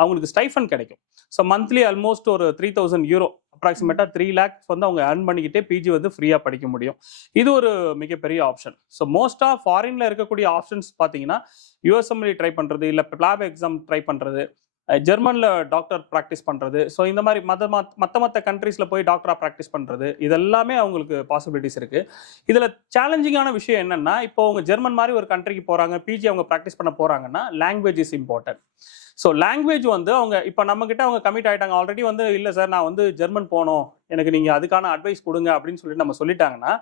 அவங்களுக்கு ஸ்டைஃபன் கிடைக்கும். ஸோ மந்த்லி ஆல்மோஸ்ட் ஒரு 3000 யூரோ அப்ராக்சிமேட்டாக 3 lakhs வந்து அவங்க earn பண்ணிக்கிட்டே பிஜி வந்து ஃப்ரீயாக படிக்க முடியும். இது ஒரு மிகப்பெரிய ஆப்ஷன். ஸோ மோஸ்ட்டாக ஃபாரினில் இருக்கக்கூடிய ஆப்ஷன்ஸ் பார்த்தீங்கன்னா யூஎஸ்எம்எல்இ ட்ரை பண்ணுறது, இல்லை பிளாப் எக்ஸாம் ட்ரை பண்ணுறது, ஜெர்மனில் டாக்டர் ப்ராக்டிஸ் பண்ணுறது, ஸோ இந்த மாதிரி மற்ற கண்ட்ரீஸில் போய் டாக்டராக ப்ராக்டிஸ் பண்ணுறது, இதெல்லாமே அவங்களுக்கு பாசிபிலிட்டிஸ் இருக்குது. இதில் சேலஞ்சிங்கான விஷயம் என்னென்னா, இப்போ அவங்க ஜெர்மன் மாதிரி ஒரு கண்ட்ரிக்கு போகிறாங்க, பிஜி அவங்க ப்ராக்டிஸ் பண்ண போகிறாங்கன்னா language is important. So language வந்து அவங்க இப்போ நம்மக்கிட்ட அவங்க கமிட் ஆகிட்டாங்க ஆல்ரெடி வந்து, இல்லை சார் நான் வந்து ஜெர்மன் போகணும், எனக்கு நீங்கள் அதுக்கான அட்வைஸ் கொடுங்க அப்படின்னு சொல்லிட்டு நம்ம சொல்லிட்டாங்கன்னா,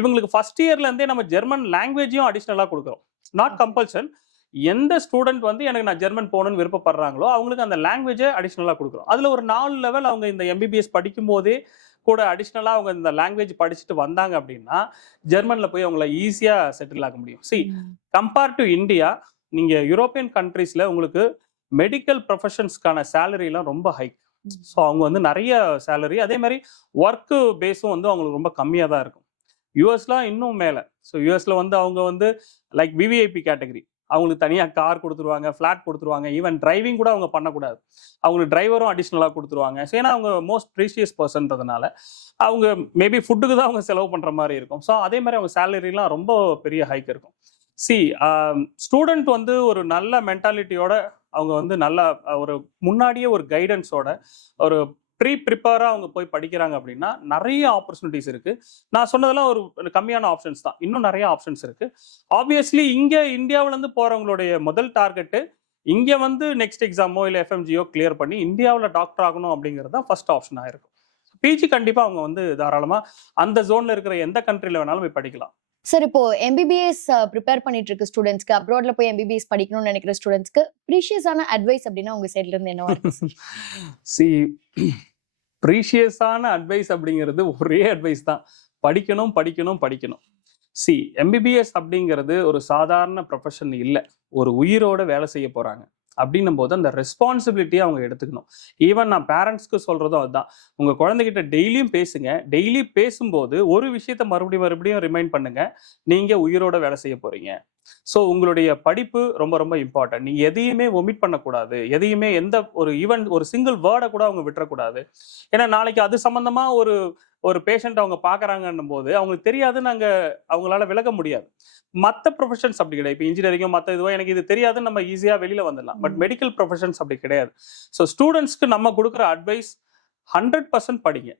இவங்களுக்கு ஃபர்ஸ்ட் இயர்லேருந்தே நம்ம ஜெர்மன் லாங்குவேஜையும் அடிஷ்னலாக கொடுக்குறோம். Not compulsion. எந்த ஸ்டூடெண்ட் வந்து எனக்கு நான் ஜெர்மன் போகணும்னு விருப்பப்படுறாங்களோ அவங்களுக்கு அந்த லாங்குவேஜை அடிஷ்னலாக கொடுக்குறோம். அதில் ஒரு 4 லெவல் அவங்க இந்த எம்பிபிஎஸ் படிக்கும் போதே கூட அடிஷ்னலாக அவங்க இந்த லாங்குவேஜ் படிச்சுட்டு வந்தாங்க அப்படின்னா ஜெர்மனில் போய் அவங்கள ஈஸியாக செட்டில் ஆக முடியும். கம்பேர் டு இந்தியா, நீங்கள் யூரோப்பியன் கண்ட்ரீஸில் உங்களுக்கு மெடிக்கல் ப்ரொஃபஷன்ஸ்க்கான சேலரிலாம் ரொம்ப ஹை. ஸோ அவங்க வந்து நிறைய சேலரி, அதே மாதிரி ஒர்க்கு பேஸும் வந்து அவங்களுக்கு ரொம்ப கம்மியாக தான் இருக்கும். யூஎஸ்லாம் இன்னும் மேலே. ஸோ யூஎஸ்ல வந்து அவங்க வந்து லைக் விவிஐபி கேட்டகரி, அவங்களுக்கு தனியாக கார் கொடுத்துருவாங்க, ஃப்ளாட் கொடுத்துருவாங்க, ஈவன் டிரைவிங் கூட அவங்க பண்ணக்கூடாது, அவங்களுக்கு டிரைவரும் அடிஷ்னலாக கொடுத்துருவாங்க. ஸோ ஏன்னா அவங்க மோஸ்ட் ப்ரீஷியஸ் பர்சன்றதுனால அவங்க மேபி ஃபுட்டுக்கு தான் அவங்க செலவு பண்ணுற மாதிரி இருக்கும். ஸோ அதே மாதிரி அவங்க சேலரிலாம் ரொம்ப பெரிய ஹைக் இருக்கும். ஸ்டூடெண்ட் வந்து ஒரு நல்ல மென்டாலிட்டியோட அவங்க வந்து நல்லா ஒரு முன்னாடியே ஒரு கைடன்ஸோட ஒரு ப்ரிப்பேராக அவங்க போய் படிக்கிறாங்க அப்படின்னா நிறைய ஆப்பர்ச்சுனிட்டிஸ் இருக்குது. நான் சொன்னதெல்லாம் ஒரு கம்மியான ஆப்ஷன்ஸ் தான், இன்னும் நிறைய ஆப்ஷன்ஸ் இருக்குது. ஆப்வியஸ்லி இங்கே இந்தியாவிலேருந்து போகிறவங்களுடைய முதல் டார்கெட்டு இங்கே வந்து நெக்ஸ்ட் எக்ஸாமோ இல்லை எஃப்எம்ஜியோ கிளியர் பண்ணி இந்தியாவில் டாக்டர் ஆகணும் அப்படிங்கிறது தான் ஃபர்ஸ்ட் ஆப்ஷனாக இருக்கும். பிஜி கண்டிப்பாக அவங்க வந்து தாராளமாக அந்த ஜோனில் இருக்கிற எந்த கண்ட்ரியில் வேணாலும் போய் படிக்கலாம். சார், இப்போ எம்பிபிஎஸ் ப்ரிப்பேர் பண்ணிட்டு இருக்க ஸ்டூடெண்ட்ஸ்க்கு, அப்ராட்ல போய் எம்பிபிஎஸ் படிக்கணும்னு நினைக்கிற ஸ்டூடெண்ட்ஸ்க்கு ப்ரீஷியஸான அட்வைஸ் அப்படின்னா உங்க சைட்ல இருந்து என்னவா இருக்கு? ப்ரீஷியஸான அட்வைஸ் அப்படிங்கிறது ஒரே அட்வைஸ் தான், படிக்கணும் படிக்கணும் படிக்கணும். எம்பிபிஎஸ் அப்படிங்கிறது ஒரு சாதாரண ப்ரொஃபஷன் இல்லை, ஒரு உயிரோட வேலை செய்ய போறாங்க. அப்படின்னும் போது அந்த ரெஸ்பான்சிபிலிட்டியை அவங்க எடுத்துக்கணும். ஈவன் நான் பேரண்ட்ஸ்க்கு சொல்றதும் அதுதான், உங்க குழந்தைகிட்ட டெய்லியும் பேசுங்க. டெய்லி பேசும்போது ஒரு விஷயத்த மறுபடியும் ரிமைண்ட் பண்ணுங்க, நீங்க உயிரோட வேலை செய்ய போறீங்க. ஸோ உங்களுடைய படிப்பு ரொம்ப ரொம்ப இம்பார்ட்டன்ட். நீங்க எதையுமே ஒமிட் பண்ணக்கூடாது, எதையுமே எந்த ஒரு சிங்கிள் வேர்டை கூட அவங்க விட்டுறக்கூடாது. ஏன்னா நாளைக்கு அது சம்பந்தமா ஒரு பேஷண்ட் அவங்க பார்க்குறாங்கன்னும் போது அவங்களுக்கு தெரியாதுன்னு அவங்களால விலக முடியாது. மற்ற ப்ரொஃபஷன்ஸ் அப்படி கிடையாது. இப்போ இன்ஜினியரிங்கும் மற்ற இதுவோ எனக்கு இது தெரியாதுன்னு நம்ம ஈஸியாக வெளியில் வந்துடலாம். பட் மெடிக்கல் ப்ரொஃபஷன்ஸ் அப்படி கிடையாது. ஸோ ஸ்டூடெண்ட்ஸ்க்கு நம்ம கொடுக்குற அட்வைஸ் 100% படிங்க.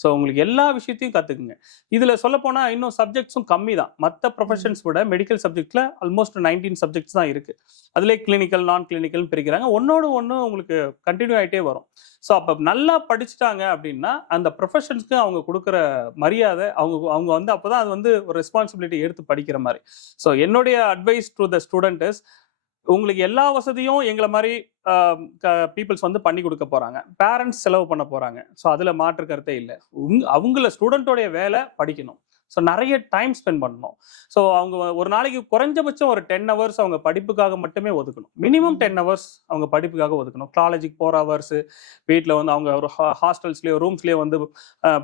ஸோ உங்களுக்கு எல்லா விஷயத்தையும் கற்றுக்குங்க. இதில் சொல்லப்போனால் இன்னும் சப்ஜெக்ட்ஸும் கம்மி தான். மற்ற ப்ரொஃபஷன்ஸ் விட மெடிக்கல் சப்ஜெக்டில் ஆல்மோஸ்ட் 19 சப்ஜெக்ட்ஸ் தான் இருக்குது. அதிலே கிளினிக்கல் நான் கிளினிக்கல் பிரிக்கிறாங்க. ஒன்னோடு ஒன்று உங்களுக்கு கண்டினியூ ஆகிட்டே வரும். ஸோ அப்போ நல்லா படிச்சுட்டாங்க அப்படின்னா அந்த ப்ரொஃபஷன்ஸ்க்கு அவங்க கொடுக்குற மரியாதை அவங்க வந்து அப்போ தான் அது வந்து ஒரு ரெஸ்பான்சிபிலிட்டி எடுத்து படிக்கிற மாதிரி. ஸோ என்னுடைய advice to the student is, உங்களுக்கு எல்லா வசதியும் எங்களை மாதிரி பீப்புள்ஸ் வந்து பண்ணி கொடுக்க போறாங்க, பேரண்ட்ஸ் செலவு பண்ண போறாங்க. ஸோ அதில் மாற்று கருத்தே இல்லை. அவங்கள ஸ்டூடெண்ட்டோடைய வேலை படிக்கணும். ஸோ நிறைய டைம் ஸ்பெண்ட் பண்ணணும். ஸோ அவங்க ஒரு நாளைக்கு குறைஞ்சபட்சம் ஒரு 10 hours அவங்க படிப்புக்காக மட்டுமே ஒதுக்கணும். மினிமம் 10 hours அவங்க படிப்புக்காக ஒதுக்கணும். காலேஜுக்கு 4 hours, வீட்டில் வந்து அவங்க ஒரு ஹாஸ்டல்ஸ்லேயோ ரூம்ஸ்லேயோ வந்து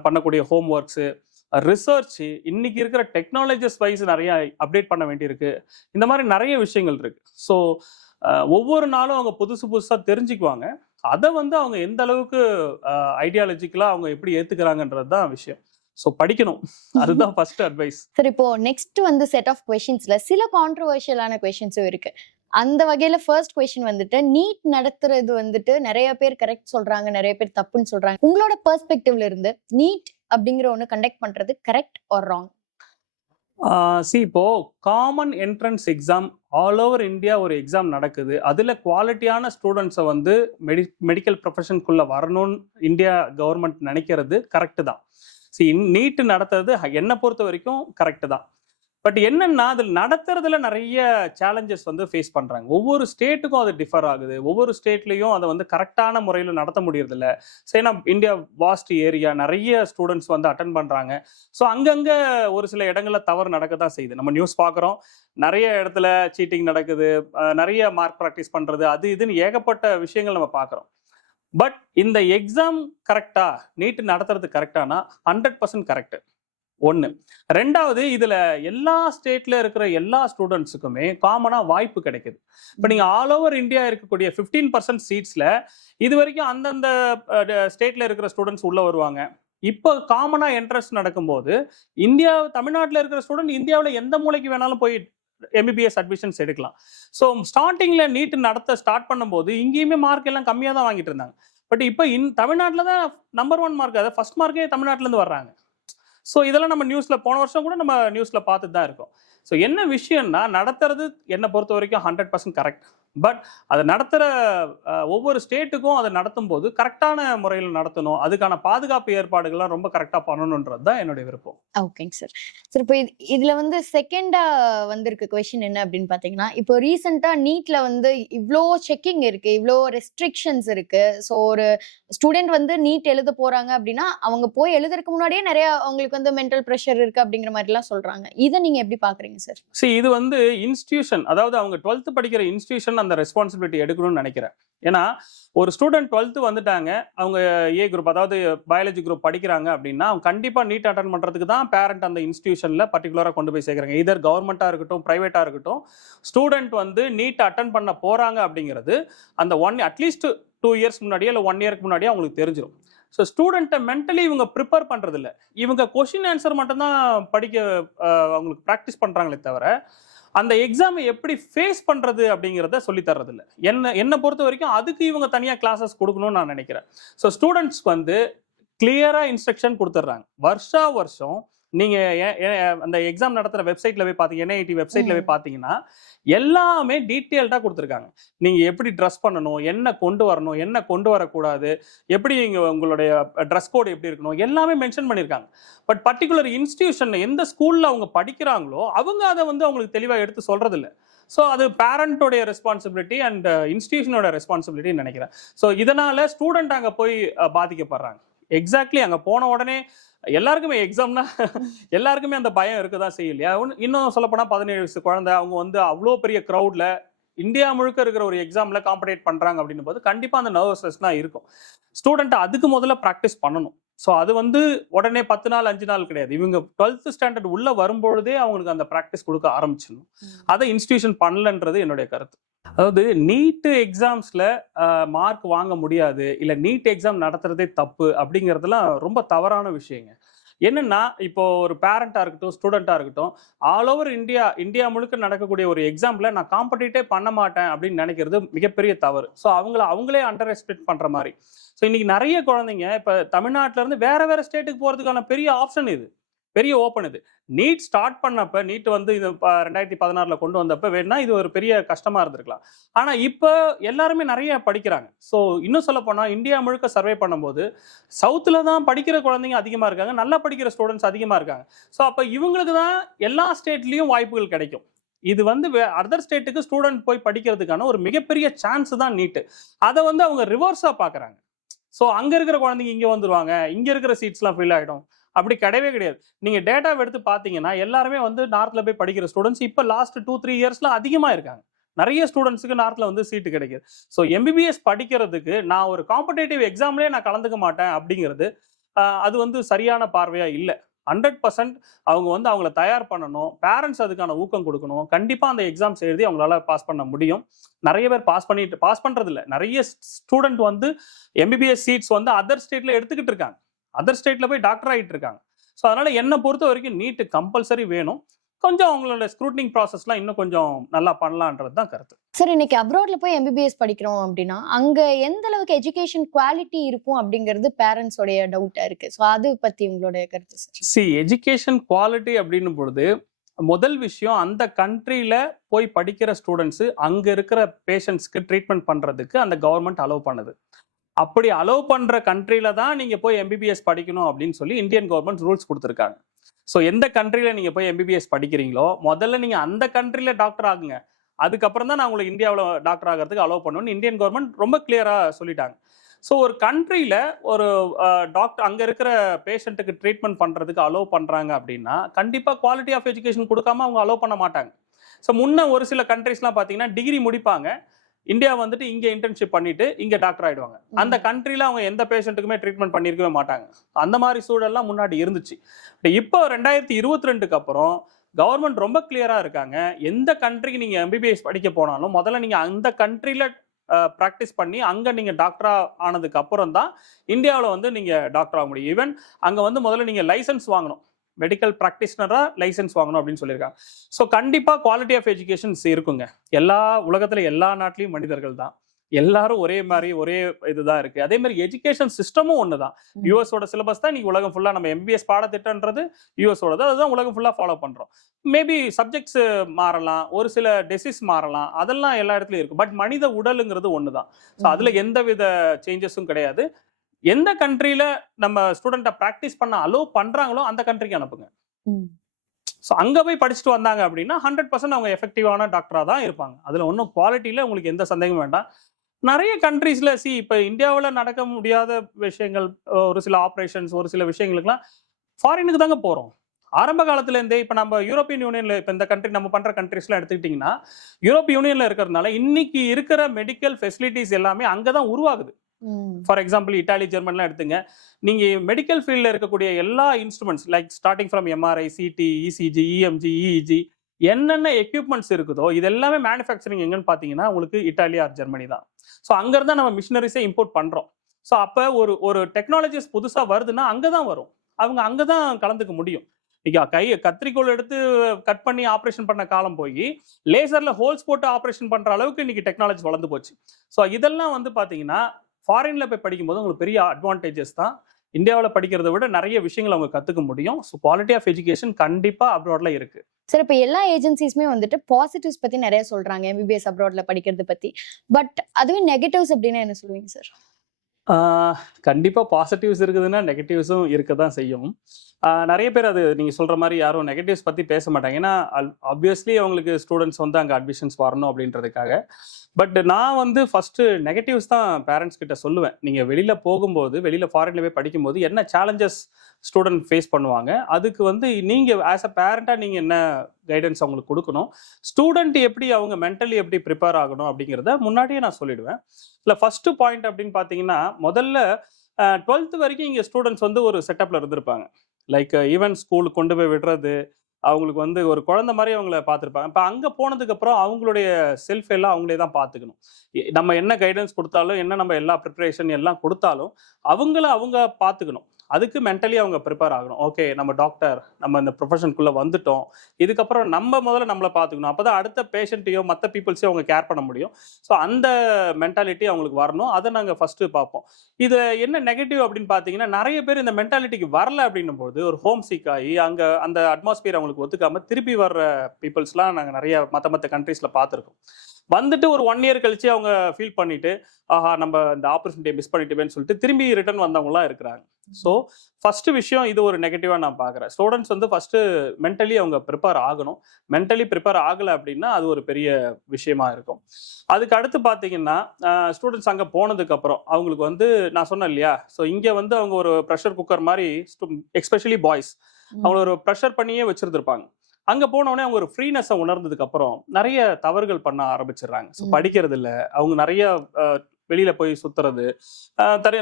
பண்ணக்கூடிய ஹோம் ஒர்க்ஸு, ரிசர்ச், இன்னைக்கு இருக்கிற டெக்னாலஜிஸ் வைஸ் நிறைய அப்டேட் பண்ண வேண்டியிருக்கு. இந்த மாதிரி நிறைய விஷயங்கள் இருக்கு. ஸோ ஒவ்வொரு நாளும் அவங்க புதுசாக தெரிஞ்சுக்குவாங்க. அதை வந்து அவங்க எந்த அளவுக்கு ஐடியாலஜிக்கலாக அவங்க எப்படி ஏற்றுக்கிறாங்கன்றது தான் விஷயம். ஸோ படிக்கணும், அதுதான் ஃபர்ஸ்ட் அட்வைஸ். சார், இப்போ நெக்ஸ்ட் வந்து செட் ஆஃப் கொஸ்டின்ஸ்ல சில கான்ட்ரவர்ஷியலான கொஸ்டின்ஸும் இருக்கு. அந்த வகையில ஃபர்ஸ்ட் கொஸ்டின் வந்துட்டு, நீட் நடத்துறது வந்துட்டு நிறைய பேர் கரெக்ட் சொல்றாங்க, நிறைய பேர் தப்புன்னு சொல்றாங்க. உங்களோட பெர்ஸ்பெக்டிவ்ல இருந்து நீட் அப்படிங்கிற ஒன்று கண்டக்ட் பண்றது கரெக்ட் ஆர் ராங்? இப்போ common entrance exam all over India ஒரு எக்ஸாம் நடக்குது. அதில் குவாலிட்டியான ஸ்டூடெண்ட்ஸை வந்து மெடிக்கல் ப்ரொஃபஷனுக்குள்ளே வரணும்னு இந்தியா கவர்மெண்ட் நினைக்கிறது கரெக்டு தான். நீட் நடத்துறது என்னை பொறுத்த வரைக்கும் கரெக்டு தான். பட் என்னன்னா அதில் நடத்துறதுல நிறைய சேலஞ்சஸ் வந்து ஃபேஸ் பண்றாங்க. ஒவ்வொரு ஸ்டேட்டுக்கும் அது டிஃபர் ஆகுது. ஒவ்வொரு ஸ்டேட்லயும் அதை வந்து கரெக்டான முறையில் நடத்த முடியறதில்ல. ஏன்னா இந்தியா வாஸ்ட் ஏரியா, நிறைய ஸ்டூடெண்ட்ஸ் வந்து அட்டன் பண்றாங்க. ஸோ அங்கங்க ஒரு சில இடங்கள்ல தவறு நடக்க தான் செய்யுது. நம்ம நியூஸ் பார்க்குறோம், நிறைய இடத்துல சீட்டிங் நடக்குது, நிறைய மார்க் ப்ராக்டிஸ் பண்றது, அது இதுன்னு ஏகப்பட்ட விஷயங்கள் நம்ம பார்க்குறோம். பட் இந்த எக்ஸாம் கரெக்டா, நீட் நடத்துறது கரெக்டானா 100% கரெக்ட். ஒன்று. ரெண்டாவது, இதுல எல்லா ஸ்டேட்ல இருக்கிற எல்லா ஸ்டூடெண்ட்ஸுக்குமே காமனா வாய்ப்பு கிடைக்குது. இப்போ நீங்க ஆல் ஓவர் இந்தியா இருக்கக்கூடிய 15% சீட்ஸ்ல இது வரைக்கும் அந்தந்த ஸ்டேட்ல இருக்கிற ஸ்டூடெண்ட்ஸ் உள்ள வருவாங்க. இப்போ காமனா என்ட்ரன்ஸ் நடக்கும்போது தமிழ்நாட்டில் இருக்கிற ஸ்டூடெண்ட் இந்தியாவில் எந்த மூலைக்கு வேணாலும் போய் எம்பிபிஎஸ் அட்மிஷன்ஸ் எடுக்கலாம். ஸோ ஸ்டார்டிங்ல நீட் நடத்த ஸ்டார்ட் பண்ணும்போது இங்கேயுமே மார்க் எல்லாம் கம்மியாக தான் வாங்கிட்டு இருந்தாங்க. பட் இப்போ தமிழ்நாட்டில் தான் நம்பர் 1 மார்க், அதாவது ஃபர்ஸ்ட் மார்க்கே தமிழ்நாட்டிலேருந்து வர்றாங்க. ஸோ இதெல்லாம் நம்ம நியூஸில் போன வருஷம் கூட நம்ம நியூஸில் பார்த்துட்டு தான் இருக்கோம். ஸோ என்ன விஷயம்னா, நடத்துறது என்னை பொறுத்த வரைக்கும் 100% கரெக்ட். பட் அதை நடத்துகிற ஒவ்வொரு ஸ்டேட்டுக்கும் அதை நடத்தும் போது கரெக்டான முறையில் நடத்தணும். அதுக்கான பாதுகாப்பு ஏற்பாடுகள்லாம் ரொம்ப கரெக்டாக பண்ணணுன்றது தான் என்னுடைய விருப்பம். ஓகேங்க சார். சார் இப்போ இதுல வந்து செகண்டா வந்திருக்க கொஸ்டின் என்ன அப்படின்னு பார்த்தீங்கன்னா, இப்போ ரீசெண்டா நீட்ல வந்து இவ்வளோ செக்கிங் இருக்கு, இவ்வளோ ரெஸ்ட்ரிக்ஷன்ஸ் இருக்கு. ஸோ ஒரு ஸ்டூடெண்ட் வந்து நீட் எழுத போறாங்க அப்படின்னா அவங்க போய் எழுதுறதுக்கு முன்னாடியே நிறைய அவங்களுக்கு வந்து மென்டல் ப்ரெஷர் இருக்கு அப்படிங்கிற மாதிரிலாம் சொல்றாங்க. இதை நீங்க எப்படி பாக்குறீங்க சார்? இது வந்து இன்ஸ்டிடியூஷன், அதாவது அவங்க 12th படிக்கிற இன்ஸ்டிடியூஷன் அந்த ரெஸ்பான்சிபிலிட்டி எடுக்கணும்னு நினைக்கிறேன். ஏன்னா ஒரு ஸ்டூடெண்ட் 12th வந்துட்டாங்க, அவங்க ஏ குரூப், அதாவது பயாலஜி குரூப் படிக்கிறாங்க அப்படின்னா அவங்க கண்டிப்பா நீட் அட்டன் பண்றதுக்கு தான் பேரண்ட் அந்த இன்ஸ்டிடியூஷன்ல பர்டிகுலரா கொண்டு போய் சேர்க்குறாங்க. இதர் கவர்மெண்டா இருக்கட்டும், பிரைவேட்டா இருக்கட்டும், ஸ்டூடெண்ட் வந்து நீட் அட்டன் பண்ண போறாங்க அப்படிங்கிறது அந்த அட்லீஸ்ட் 2 இயர்ஸ் முன்னாடியே இல்லை 1 இயருக்கு முன்னாடியே அவங்களுக்கு தெரிஞ்சிடும். ஸோ ஸ்டூடெண்ட்டை மென்டலி இவங்க ப்ரிப்பேர் பண்ணுறதில்ல. இவங்க கொஷின் ஆன்சர் மட்டும்தான் படிக்க அவங்களுக்கு ப்ராக்டிஸ் பண்ணுறாங்களே தவிர அந்த எக்ஸாமை எப்படி ஃபேஸ் பண்ணுறது அப்படிங்கிறத சொல்லி தர்றதில்ல. என்னை பொறுத்த வரைக்கும் அதுக்கு இவங்க தனியாக கிளாஸஸ் கொடுக்கணும்னு நான் நினைக்கிறேன். ஸோ ஸ்டூடெண்ட்ஸ் வந்து கிளியராக இன்ஸ்ட்ரக்ஷன் கொடுத்துட்றாங்க. வருஷம் நீங்கள் அந்த எக்ஸாம் நடத்துகிற வெப்சைட்டில் போய் பார்த்தீங்க, NIT வெப்சைட்டில் போய் பார்த்தீங்கன்னா எல்லாமே டீட்டெயில்டாக கொடுத்துருக்காங்க. நீங்கள் எப்படி ட்ரெஸ் பண்ணணும், என்ன கொண்டு வரணும், என்ன கொண்டு வரக்கூடாது, எப்படி நீங்கள் உங்களுடைய ட்ரெஸ் கோடு எப்படி இருக்கணும், எல்லாமே மென்ஷன் பண்ணியிருக்காங்க. பட் பர்டிகுலர் இன்ஸ்டிடியூஷனில் எந்த ஸ்கூலில் அவங்க படிக்கிறாங்களோ அவங்க அதை வந்து அவங்களுக்கு தெளிவாக எடுத்து சொல்கிறதில்ல. ஸோ அது பேரண்டோடைய ரெஸ்பான்சிபிலிட்டி அண்ட் இன்ஸ்டிடியூஷனோட ரெஸ்பான்சிபிலிட்டின்னு நினைக்கிறேன். ஸோ இதனால் ஸ்டூடெண்ட் அங்கே போய் பாதிக்கப்படுறாங்க. எக்ஸாக்ட்லி அங்கே போன உடனே எல்லாருக்குமே எக்ஸாம்னா எல்லாருக்குமே அந்த பயம் இருக்க தான் செய்யலையா. இன்னும் சொல்லப்போனால் 17 வயசு குழந்தை, அவங்க வந்து அவ்வளோ பெரிய க்ரௌடில் இந்தியா முழுக்க இருக்கிற ஒரு எக்ஸாமில் காம்படேட் பண்ணுறாங்க அப்படின்னும் போது கண்டிப்பாக அந்த நர்வஸ்னஸ்லாம் இருக்கும். ஸ்டூடெண்ட்டை அதுக்கு முதல்ல ப்ராக்டிஸ் பண்ணணும். ஸோ அது வந்து உடனே 10 நாள் 5 நாள் கிடையாது. இவங்க 12th ஸ்டாண்டர்ட் உள்ள வரும்பொழுதே அவங்களுக்கு அந்த ப்ராக்டிஸ் கொடுக்க ஆரம்பிச்சிடணும். அதை இன்ஸ்டிடியூஷன் பண்ணலன்றது என்னுடைய கருத்து. அதாவது நீட் எக்ஸாம்ஸ்ல மார்க் வாங்க முடியாது, இல்லை நீட் எக்ஸாம் நடத்துறதே தப்பு அப்படிங்கிறதுலாம் ரொம்ப தவறான விஷயங்க. என்னன்னா, இப்போ ஒரு பேரண்டா இருக்கட்டும், ஸ்டூடெண்டா இருக்கட்டும், ஆல் ஓவர் இந்தியா முழுக்க நடக்கக்கூடிய ஒரு எக்ஸாம்ல நான் காம்படிட்டே பண்ண மாட்டேன் அப்படின்னு நினைக்கிறது மிகப்பெரிய தவறு. ஸோ அவங்களே அண்டர் எஸ்டிமேட் பண்ற மாதிரி. ஸோ இன்னைக்கு நிறைய குழந்தைங்க இப்போ தமிழ்நாட்டில இருந்து வேற ஸ்டேட்டுக்கு போறதுக்கான பெரிய ஆப்ஷன் இது, பெரிய ஓப்பன் இது. நீட் ஸ்டார்ட் பண்ணப்ப, நீட் வந்து இது 2016 கொண்டு வந்தப்ப வேணா இது ஒரு பெரிய கஷ்டமா இருந்திருக்கலாம். ஆனா இப்போ எல்லாருமே நிறைய படிக்கிறாங்க. ஸோ இன்னும் சொல்ல போனா இந்தியா முழுக்க சர்வே பண்ணும்போது சவுத்துல தான் படிக்கிற குழந்தைங்க அதிகமா இருக்காங்க, நல்லா படிக்கிற ஸ்டூடெண்ட்ஸ் அதிகமா இருக்காங்க. ஸோ அப்ப இவங்களுக்கு தான் எல்லா ஸ்டேட்லயும் வாய்ப்புகள் கிடைக்கும். இது வந்து அதர் ஸ்டேட்டுக்கு ஸ்டூடெண்ட் போய் படிக்கிறதுக்கான ஒரு மிகப்பெரிய சான்ஸ் தான் நீட். அதை வந்து அவங்க ரிவர்ஸா பாக்குறாங்க. ஸோ அங்க இருக்கிற குழந்தைங்க இங்க வந்துருவாங்க, இங்க இருக்கிற சீட்ஸ்லாம் ஃபில் ஆயிடும். அப்படி கிடையவே கிடையாது. நீங்க டேட்டாவை எடுத்து பார்த்தீங்கன்னா எல்லாருமே வந்து நார்த்ல போய் படிக்கிற ஸ்டூடெண்ட்ஸ் இப்போ லாஸ்ட் 2-3 இயர்ஸ்ல அதிகமா இருக்காங்க. நிறைய ஸ்டூடெண்ட்ஸுக்கு நார்த்ல வந்து சீட்டு கிடைக்குது. ஸோ MBBS படிக்கிறதுக்கு நான் ஒரு காம்படேட்டிவ் எக்ஸாம்லேயே நான் கலந்துக்க மாட்டேன் அப்படிங்கிறது அது வந்து சரியான பார்வையா இல்லை. 100% அவங்க வந்து அவங்கள தயார் பண்ணணும். பேரண்ட்ஸ் அதுக்கான ஊக்கம் கொடுக்கணும். கண்டிப்பாக அந்த எக்ஸாம்ஸ் எழுதி அவங்களால பாஸ் பண்ண முடியும். நிறைய பேர் பாஸ் பண்ணுறது இல்லை. நிறைய ஸ்டூடெண்ட் வந்து MBBS சீட்ஸ் வந்து அதர் ஸ்டேட்ல எடுத்துக்கிட்டு இருக்காங்க. அதர் ஸ்டேட்ல போய் டாக்டர் ஆகிட்டு இருக்காங்க. ஸோ அதனால என்னை பொறுத்த வரைக்கும் நீட் கம்பல்சரி வேணும். கொஞ்சம் அவங்களோட ஸ்க்ரூட்னிங் ப்ராசஸ்லாம் இன்னும் கொஞ்சம் நல்லா பண்ணலான்றது தான் கருத்து. சார், இன்னைக்கு அப்ராட்ல போய் MBBS படிக்கிறோம் அப்படின்னா அங்க எந்த அளவுக்கு எஜுகேஷன் குவாலிட்டி இருக்கும் அப்படிங்கிறது பேரண்ட்ஸோடைய டவுட்டா இருக்கு. ஸோ அது பத்தி உங்களுடைய கருத்து சார்? எஜுகேஷன் குவாலிட்டி அப்படின்னும் பொழுது முதல் விஷயம், அந்த கண்ட்ரியில போய் படிக்கிற ஸ்டூடெண்ட்ஸ் அங்க இருக்கிற பேஷண்ட்ஸ்க்கு ட்ரீட்மெண்ட் பண்றதுக்கு அந்த கவர்மெண்ட் அலோவ் பண்ணுது. அப்படி அலோவ் பண்ற கண்ட்ரில தான் நீங்க போய் எம்பிபிஎஸ் படிக்கணும் அப்படின்னு சொல்லி இந்தியன் கவர்மெண்ட் ரூல்ஸ் கொடுத்துருக்காங்க. ஸோ எந்த கண்ட்ரில நீங்க போய் எம்பிபிஎஸ் படிக்கிறீங்களோ முதல்ல நீங்க அந்த கண்ட்ரில டாக்டர் ஆகுங்க, அதுக்கப்புறம் தான் நான் உங்களுக்கு இந்தியாவில் டாக்டர் ஆகிறதுக்கு அலோவ் பண்ணுவேன்னு இந்தியன் கவர்மெண்ட் ரொம்ப கிளியரா சொல்லிட்டாங்க. ஸோ ஒரு கண்ட்ரியில ஒரு டாக்டர் அங்க இருக்கிற பேஷண்ட்டுக்கு ட்ரீட்மெண்ட் பண்றதுக்கு அலோவ் பண்றாங்க அப்படின்னா கண்டிப்பா குவாலிட்டி ஆஃப் எஜுகேஷன் கொடுக்காம அவங்க அலோவ் பண்ண மாட்டாங்க. ஸோ முன்ன ஒரு சில கண்ட்ரிஸ்லாம் பார்த்தீங்கன்னா டிகிரி முடிப்பாங்க, இந்தியா வந்துட்டு இங்க இன்டர்ன்ஷிப் பண்ணிட்டு இங்க டாக்டர் ஆயிடுவாங்க. அந்த கண்ட்ரில அவங்க எந்த பேஷண்ட்டுக்குமே ட்ரீட்மெண்ட் பண்ணிருக்கவே மாட்டாங்க. அந்த மாதிரி சூழல்லாம் முன்னாடி இருந்துச்சு. இப்போ 2022க்கு அப்புறம் கவர்மெண்ட் ரொம்ப கிளியரா இருக்காங்க. எந்த கண்ட்ரிக்கு நீங்க எம்பிபிஎஸ் படிக்க போனாலும் முதல்ல நீங்க அந்த கண்ட்ரில ப்ராக்டிஸ் பண்ணி அங்க நீங்க டாக்டரா ஆனதுக்கு அப்புறம் தான் இந்தியாவில் வந்து நீங்க டாக்டர் ஆக முடியும். ஈவன் அங்க வந்து முதல்ல நீங்க லைசன்ஸ் வாங்கணும், மெடிக்கல் ப்ராக்டிஷனரா லைசன்ஸ் வாங்கணும் அப்படின்னு சொல்லியிருக்காங்க. ஸோ கண்டிப்பா குவாலிட்டி ஆஃப் எஜுகேஷன்ஸ் இருக்குங்க. எல்லா உலகத்துல எல்லா நாட்டிலையும் மனிதர்கள் தான், எல்லாரும் ஒரே மாதிரி ஒரே இதுதான் இருக்கு. அதே மாதிரி எஜுகேஷன் சிஸ்டமும் ஒண்ணுதான். யூஎஸோட சிலபஸ் தான் நீங்க உலகம் ஃபுல்லா, நம்ம எம்பிபிஎஸ் பாடத்திட்டம்ன்றது யூஎஸோட, அதுதான் உலகம் ஃபுல்லா ஃபாலோ பண்றோம். மேபி சப்ஜெக்ட்ஸ் மாறலாம், ஒரு சில டிசீஸ் மாறலாம், அதெல்லாம் எல்லா இடத்துலயும் இருக்கும். பட் மனித உடலுங்கிறது ஒண்ணுதான். ஸோ அதுல எந்த வித சேஞ்சஸும் கிடையாது. எந்த கண்ட்ரில நம்ம ஸ்டூடெண்ட்டை ப்ராக்டிஸ் பண்ண அலோவ் பண்றாங்களோ அந்த கண்ட்ரிக்கு அனுப்புங்க. ஸோ அங்கே போய் படிச்சுட்டு வந்தாங்க அப்படின்னா 100% அவங்க எஃபெக்டிவான டாக்டராக தான் இருப்பாங்க. அதில் ஒன்றும் குவாலிட்டியில் உங்களுக்கு எந்த சந்தேகமும் வேண்டாம். நிறைய கண்ட்ரீஸில் இப்போ இந்தியாவில் நடக்க முடியாத விஷயங்கள், ஒரு சில ஆப்ரேஷன்ஸ், ஒரு சில விஷயங்களுக்குலாம் ஃபாரினுக்கு தாங்க போகிறோம். ஆரம்ப காலத்துலேருந்தே இப்போ நம்ம யூரோப்பியன் யூனியனில், இப்போ இந்த கண்ட்ரி நம்ம பண்ணுற கண்ட்ரிஸ்லாம் எடுத்துக்கிட்டிங்கன்னா யூரோப் யூனியனில் இருக்கிறதுனால இன்னைக்கு இருக்கிற மெடிக்கல் ஃபெசிலிட்டிஸ் எல்லாமே அங்கே தான் உருவாகுது. ஃபார் எக்ஸாம்பிள் இட்டாலி, ஜெர்மன்லாம் எடுத்துங்க, நீங்க மெடிக்கல் ஃபீல்ட்ல இருக்கக்கூடிய எல்லா instruments like starting from MRI, CT, ECG, EMG, EEG, என்னென்ன எக்யூப்மெண்ட்ஸ் இருக்குதோ இது எல்லாமே மேனுஃபேக்சரிங் எங்கன்னு பார்த்தீங்கன்னா உங்களுக்கு இட்டாலி ஆர் ஜெர்மனி தான். ஸோ அங்கிருந்தா நம்ம மிஷினரிஸே இம்போர்ட் பண்றோம். ஸோ அப்போ ஒரு டெக்னாலஜிஸ் புதுசா வருதுன்னா அங்கதான் வரும், அவங்க அங்கதான் கலந்துக்க முடியும். கத்திரிக்கோள் எடுத்து கட் பண்ணி ஆப்ரேஷன் பண்ண காலம் போய் லேசர்ல ஹோல்ஸ் போட்டு ஆப்ரேஷன் பண்ற அளவுக்கு இன்னைக்கு டெக்னாலஜி வளர்ந்து போச்சு. ஸோ இதெல்லாம் வந்து பாத்தீங்கன்னா ஃபாரின்ல போய் படிக்கும்போது உங்களுக்கு பெரிய அட்வான்டேஜஸ் தான். இந்தியாவில் படிக்கிறத விட நிறைய விஷயங்கள் அவங்க கத்துக்க முடியும். ஸோ குவாலிட்டி ஆஃப் எஜுகேஷன் கண்டிப்பா அப்ராட்ல இருக்கு. சார், இப்போ எல்லா ஏஜென்சிஸுமே வந்துட்டு பாசிட்டிவ்ஸ் பத்தி நிறைய சொல்றாங்க எம்பிபிஎஸ் அப்ராட்ல படிக்கிறது பத்தி. பட் அதுவே நெகட்டிவ்ஸ் அப்படின்னா என்ன சொல்லுவீங்க சார்? கண்டிப்பா பாசிட்டிவ்ஸ் இருக்குதுன்னா நெகட்டிவ்ஸும் இருக்க தான் செய்யும். நிறைய பேர் அது நீங்க சொல்ற மாதிரி யாரும் நெகட்டிவ்ஸ் பத்தி பேச மாட்டாங்க. ஏன்னா ஆப்வியஸ்லி அவங்களுக்கு ஸ்டூடெண்ட்ஸ் வந்து அங்கே அட்மிஷன்ஸ் வரணும் அப்படின்றதுக்காக. பட் நான் வந்து ஃபர்ஸ்ட் நெகட்டிவ்ஸ் தான் பேரண்ட்ஸ் கிட்ட சொல்லுவேன். நீங்க வெளியில போகும்போது, வெளியில ஃபாரின்ல போய் படிக்கும்போது என்ன சேலஞ்சஸ் ஸ்டூடெண்ட் ஃபேஸ் பண்ணுவாங்க, அதுக்கு வந்து நீங்க ஆஸ் அ பேரண்டா நீங்க என்ன கைடன்ஸ் அவங்களுக்கு கொடுக்கணும், ஸ்டூடெண்ட் எப்படி அவங்க மென்டலி எப்படி ப்ரிப்பேர் ஆகணும் அப்படிங்கிறத முன்னாடியே நான் சொல்லிடுவேன். இல்லை ஃபர்ஸ்ட் பாயிண்ட் அப்படின்னு பார்த்தீங்கன்னா, முதல்ல 12th வரைக்கும் இங்கே ஸ்டூடெண்ட்ஸ் வந்து ஒரு செட்டப்ல இருந்திருப்பாங்க. லைக் ஈவன் ஸ்கூலுக்கு கொண்டு போய் விடுறது, அவங்களுக்கு வந்து ஒரு குழந்தை மாதிரி அவங்கள பார்த்துருப்பாங்க. இப்போ அங்கே போனதுக்கப்புறம் அவங்களுடைய செல்ஃப் எல்லாம் அவங்களே தான் பார்த்துக்கணும். நம்ம என்ன கைடன்ஸ் கொடுத்தாலும், என்ன நம்ம எல்லா ப்ரிப்பரேஷன் எல்லாம் கொடுத்தாலும் அவங்க பார்த்துக்கணும். அதுக்கு மென்டலி அவங்க ப்ரிப்பேர் ஆகணும். ஓகே, நம்ம டாக்டர், நம்ம இந்த ப்ரொஃபஷனுக்குள்ளே வந்துட்டோம், இதுக்கப்புறம் நம்ம முதல்ல நம்மளை பார்த்துக்கணும். அப்போ தான் அடுத்த பேஷண்ட்டையோ மற்ற பீப்புள்ஸையோ அவங்க கேர் பண்ண முடியும். ஸோ அந்த மென்டாலிட்டி அவங்களுக்கு வரணும். அதை நாங்கள் ஃபஸ்ட்டு பார்ப்போம். இது என்ன நெகட்டிவ் அப்படின்னு பார்த்தீங்கன்னா, நிறைய பேர் இந்த மென்டாலிட்டிக்கு வரல அப்படின்னும் போது ஒரு ஹோம் சீக் ஆகி அங்கே அந்த அட்மாஸ்பியர் அவங்களுக்கு ஒத்துக்காமல் திருப்பி வர்ற பீப்புள்ஸ்லாம் நாங்கள் நிறைய மற்ற கண்ட்ரீஸில் பார்த்துருக்கோம். வந்துட்டு ஒரு 1 year கழிச்சு அவங்க ஃபீல் பண்ணிட்டு, ஆஹா நம்ம இந்த ஆப்பர்ச்சுனிட்டியை மிஸ் பண்ணிட்டுவேன்னு சொல்லிட்டு திரும்பி ரிட்டர்ன் வந்தவங்களாம் இருக்கிறாங்க. ஸோ ஃபர்ஸ்ட் விஷயம் இது ஒரு நெகட்டிவாக நான் பார்க்குறேன். ஸ்டூடெண்ட்ஸ் வந்து ஃபர்ஸ்ட் மென்டலி அவங்க ப்ரிப்பேர் ஆகணும். மென்டலி ப்ரிப்பேர் ஆகலை அப்படின்னா அது ஒரு பெரிய விஷயமா இருக்கும். அதுக்கு அடுத்து பார்த்தீங்கன்னா, ஸ்டூடெண்ட்ஸ் அங்கே போனதுக்கப்புறம் அவங்களுக்கு வந்து நான் சொன்னேன் இல்லையா, ஸோ இங்கே வந்து அவங்க ஒரு ப்ரெஷர் குக்கர் மாதிரி, எஸ்பெஷலி பாய்ஸ் அவங்கள ஒரு ப்ரெஷர் பண்ணியே வச்சிருந்துருப்பாங்க. அங்கே போனோடனே அவங்க ஒரு ஃப்ரீனஸை உணர்ந்ததுக்கு அப்புறம் நிறைய தவறுகள் பண்ண ஆரம்பிச்சிடுறாங்க. ஸோ படிக்கிறது இல்லை, அவங்க நிறைய வெளியில போய் சுத்துறது,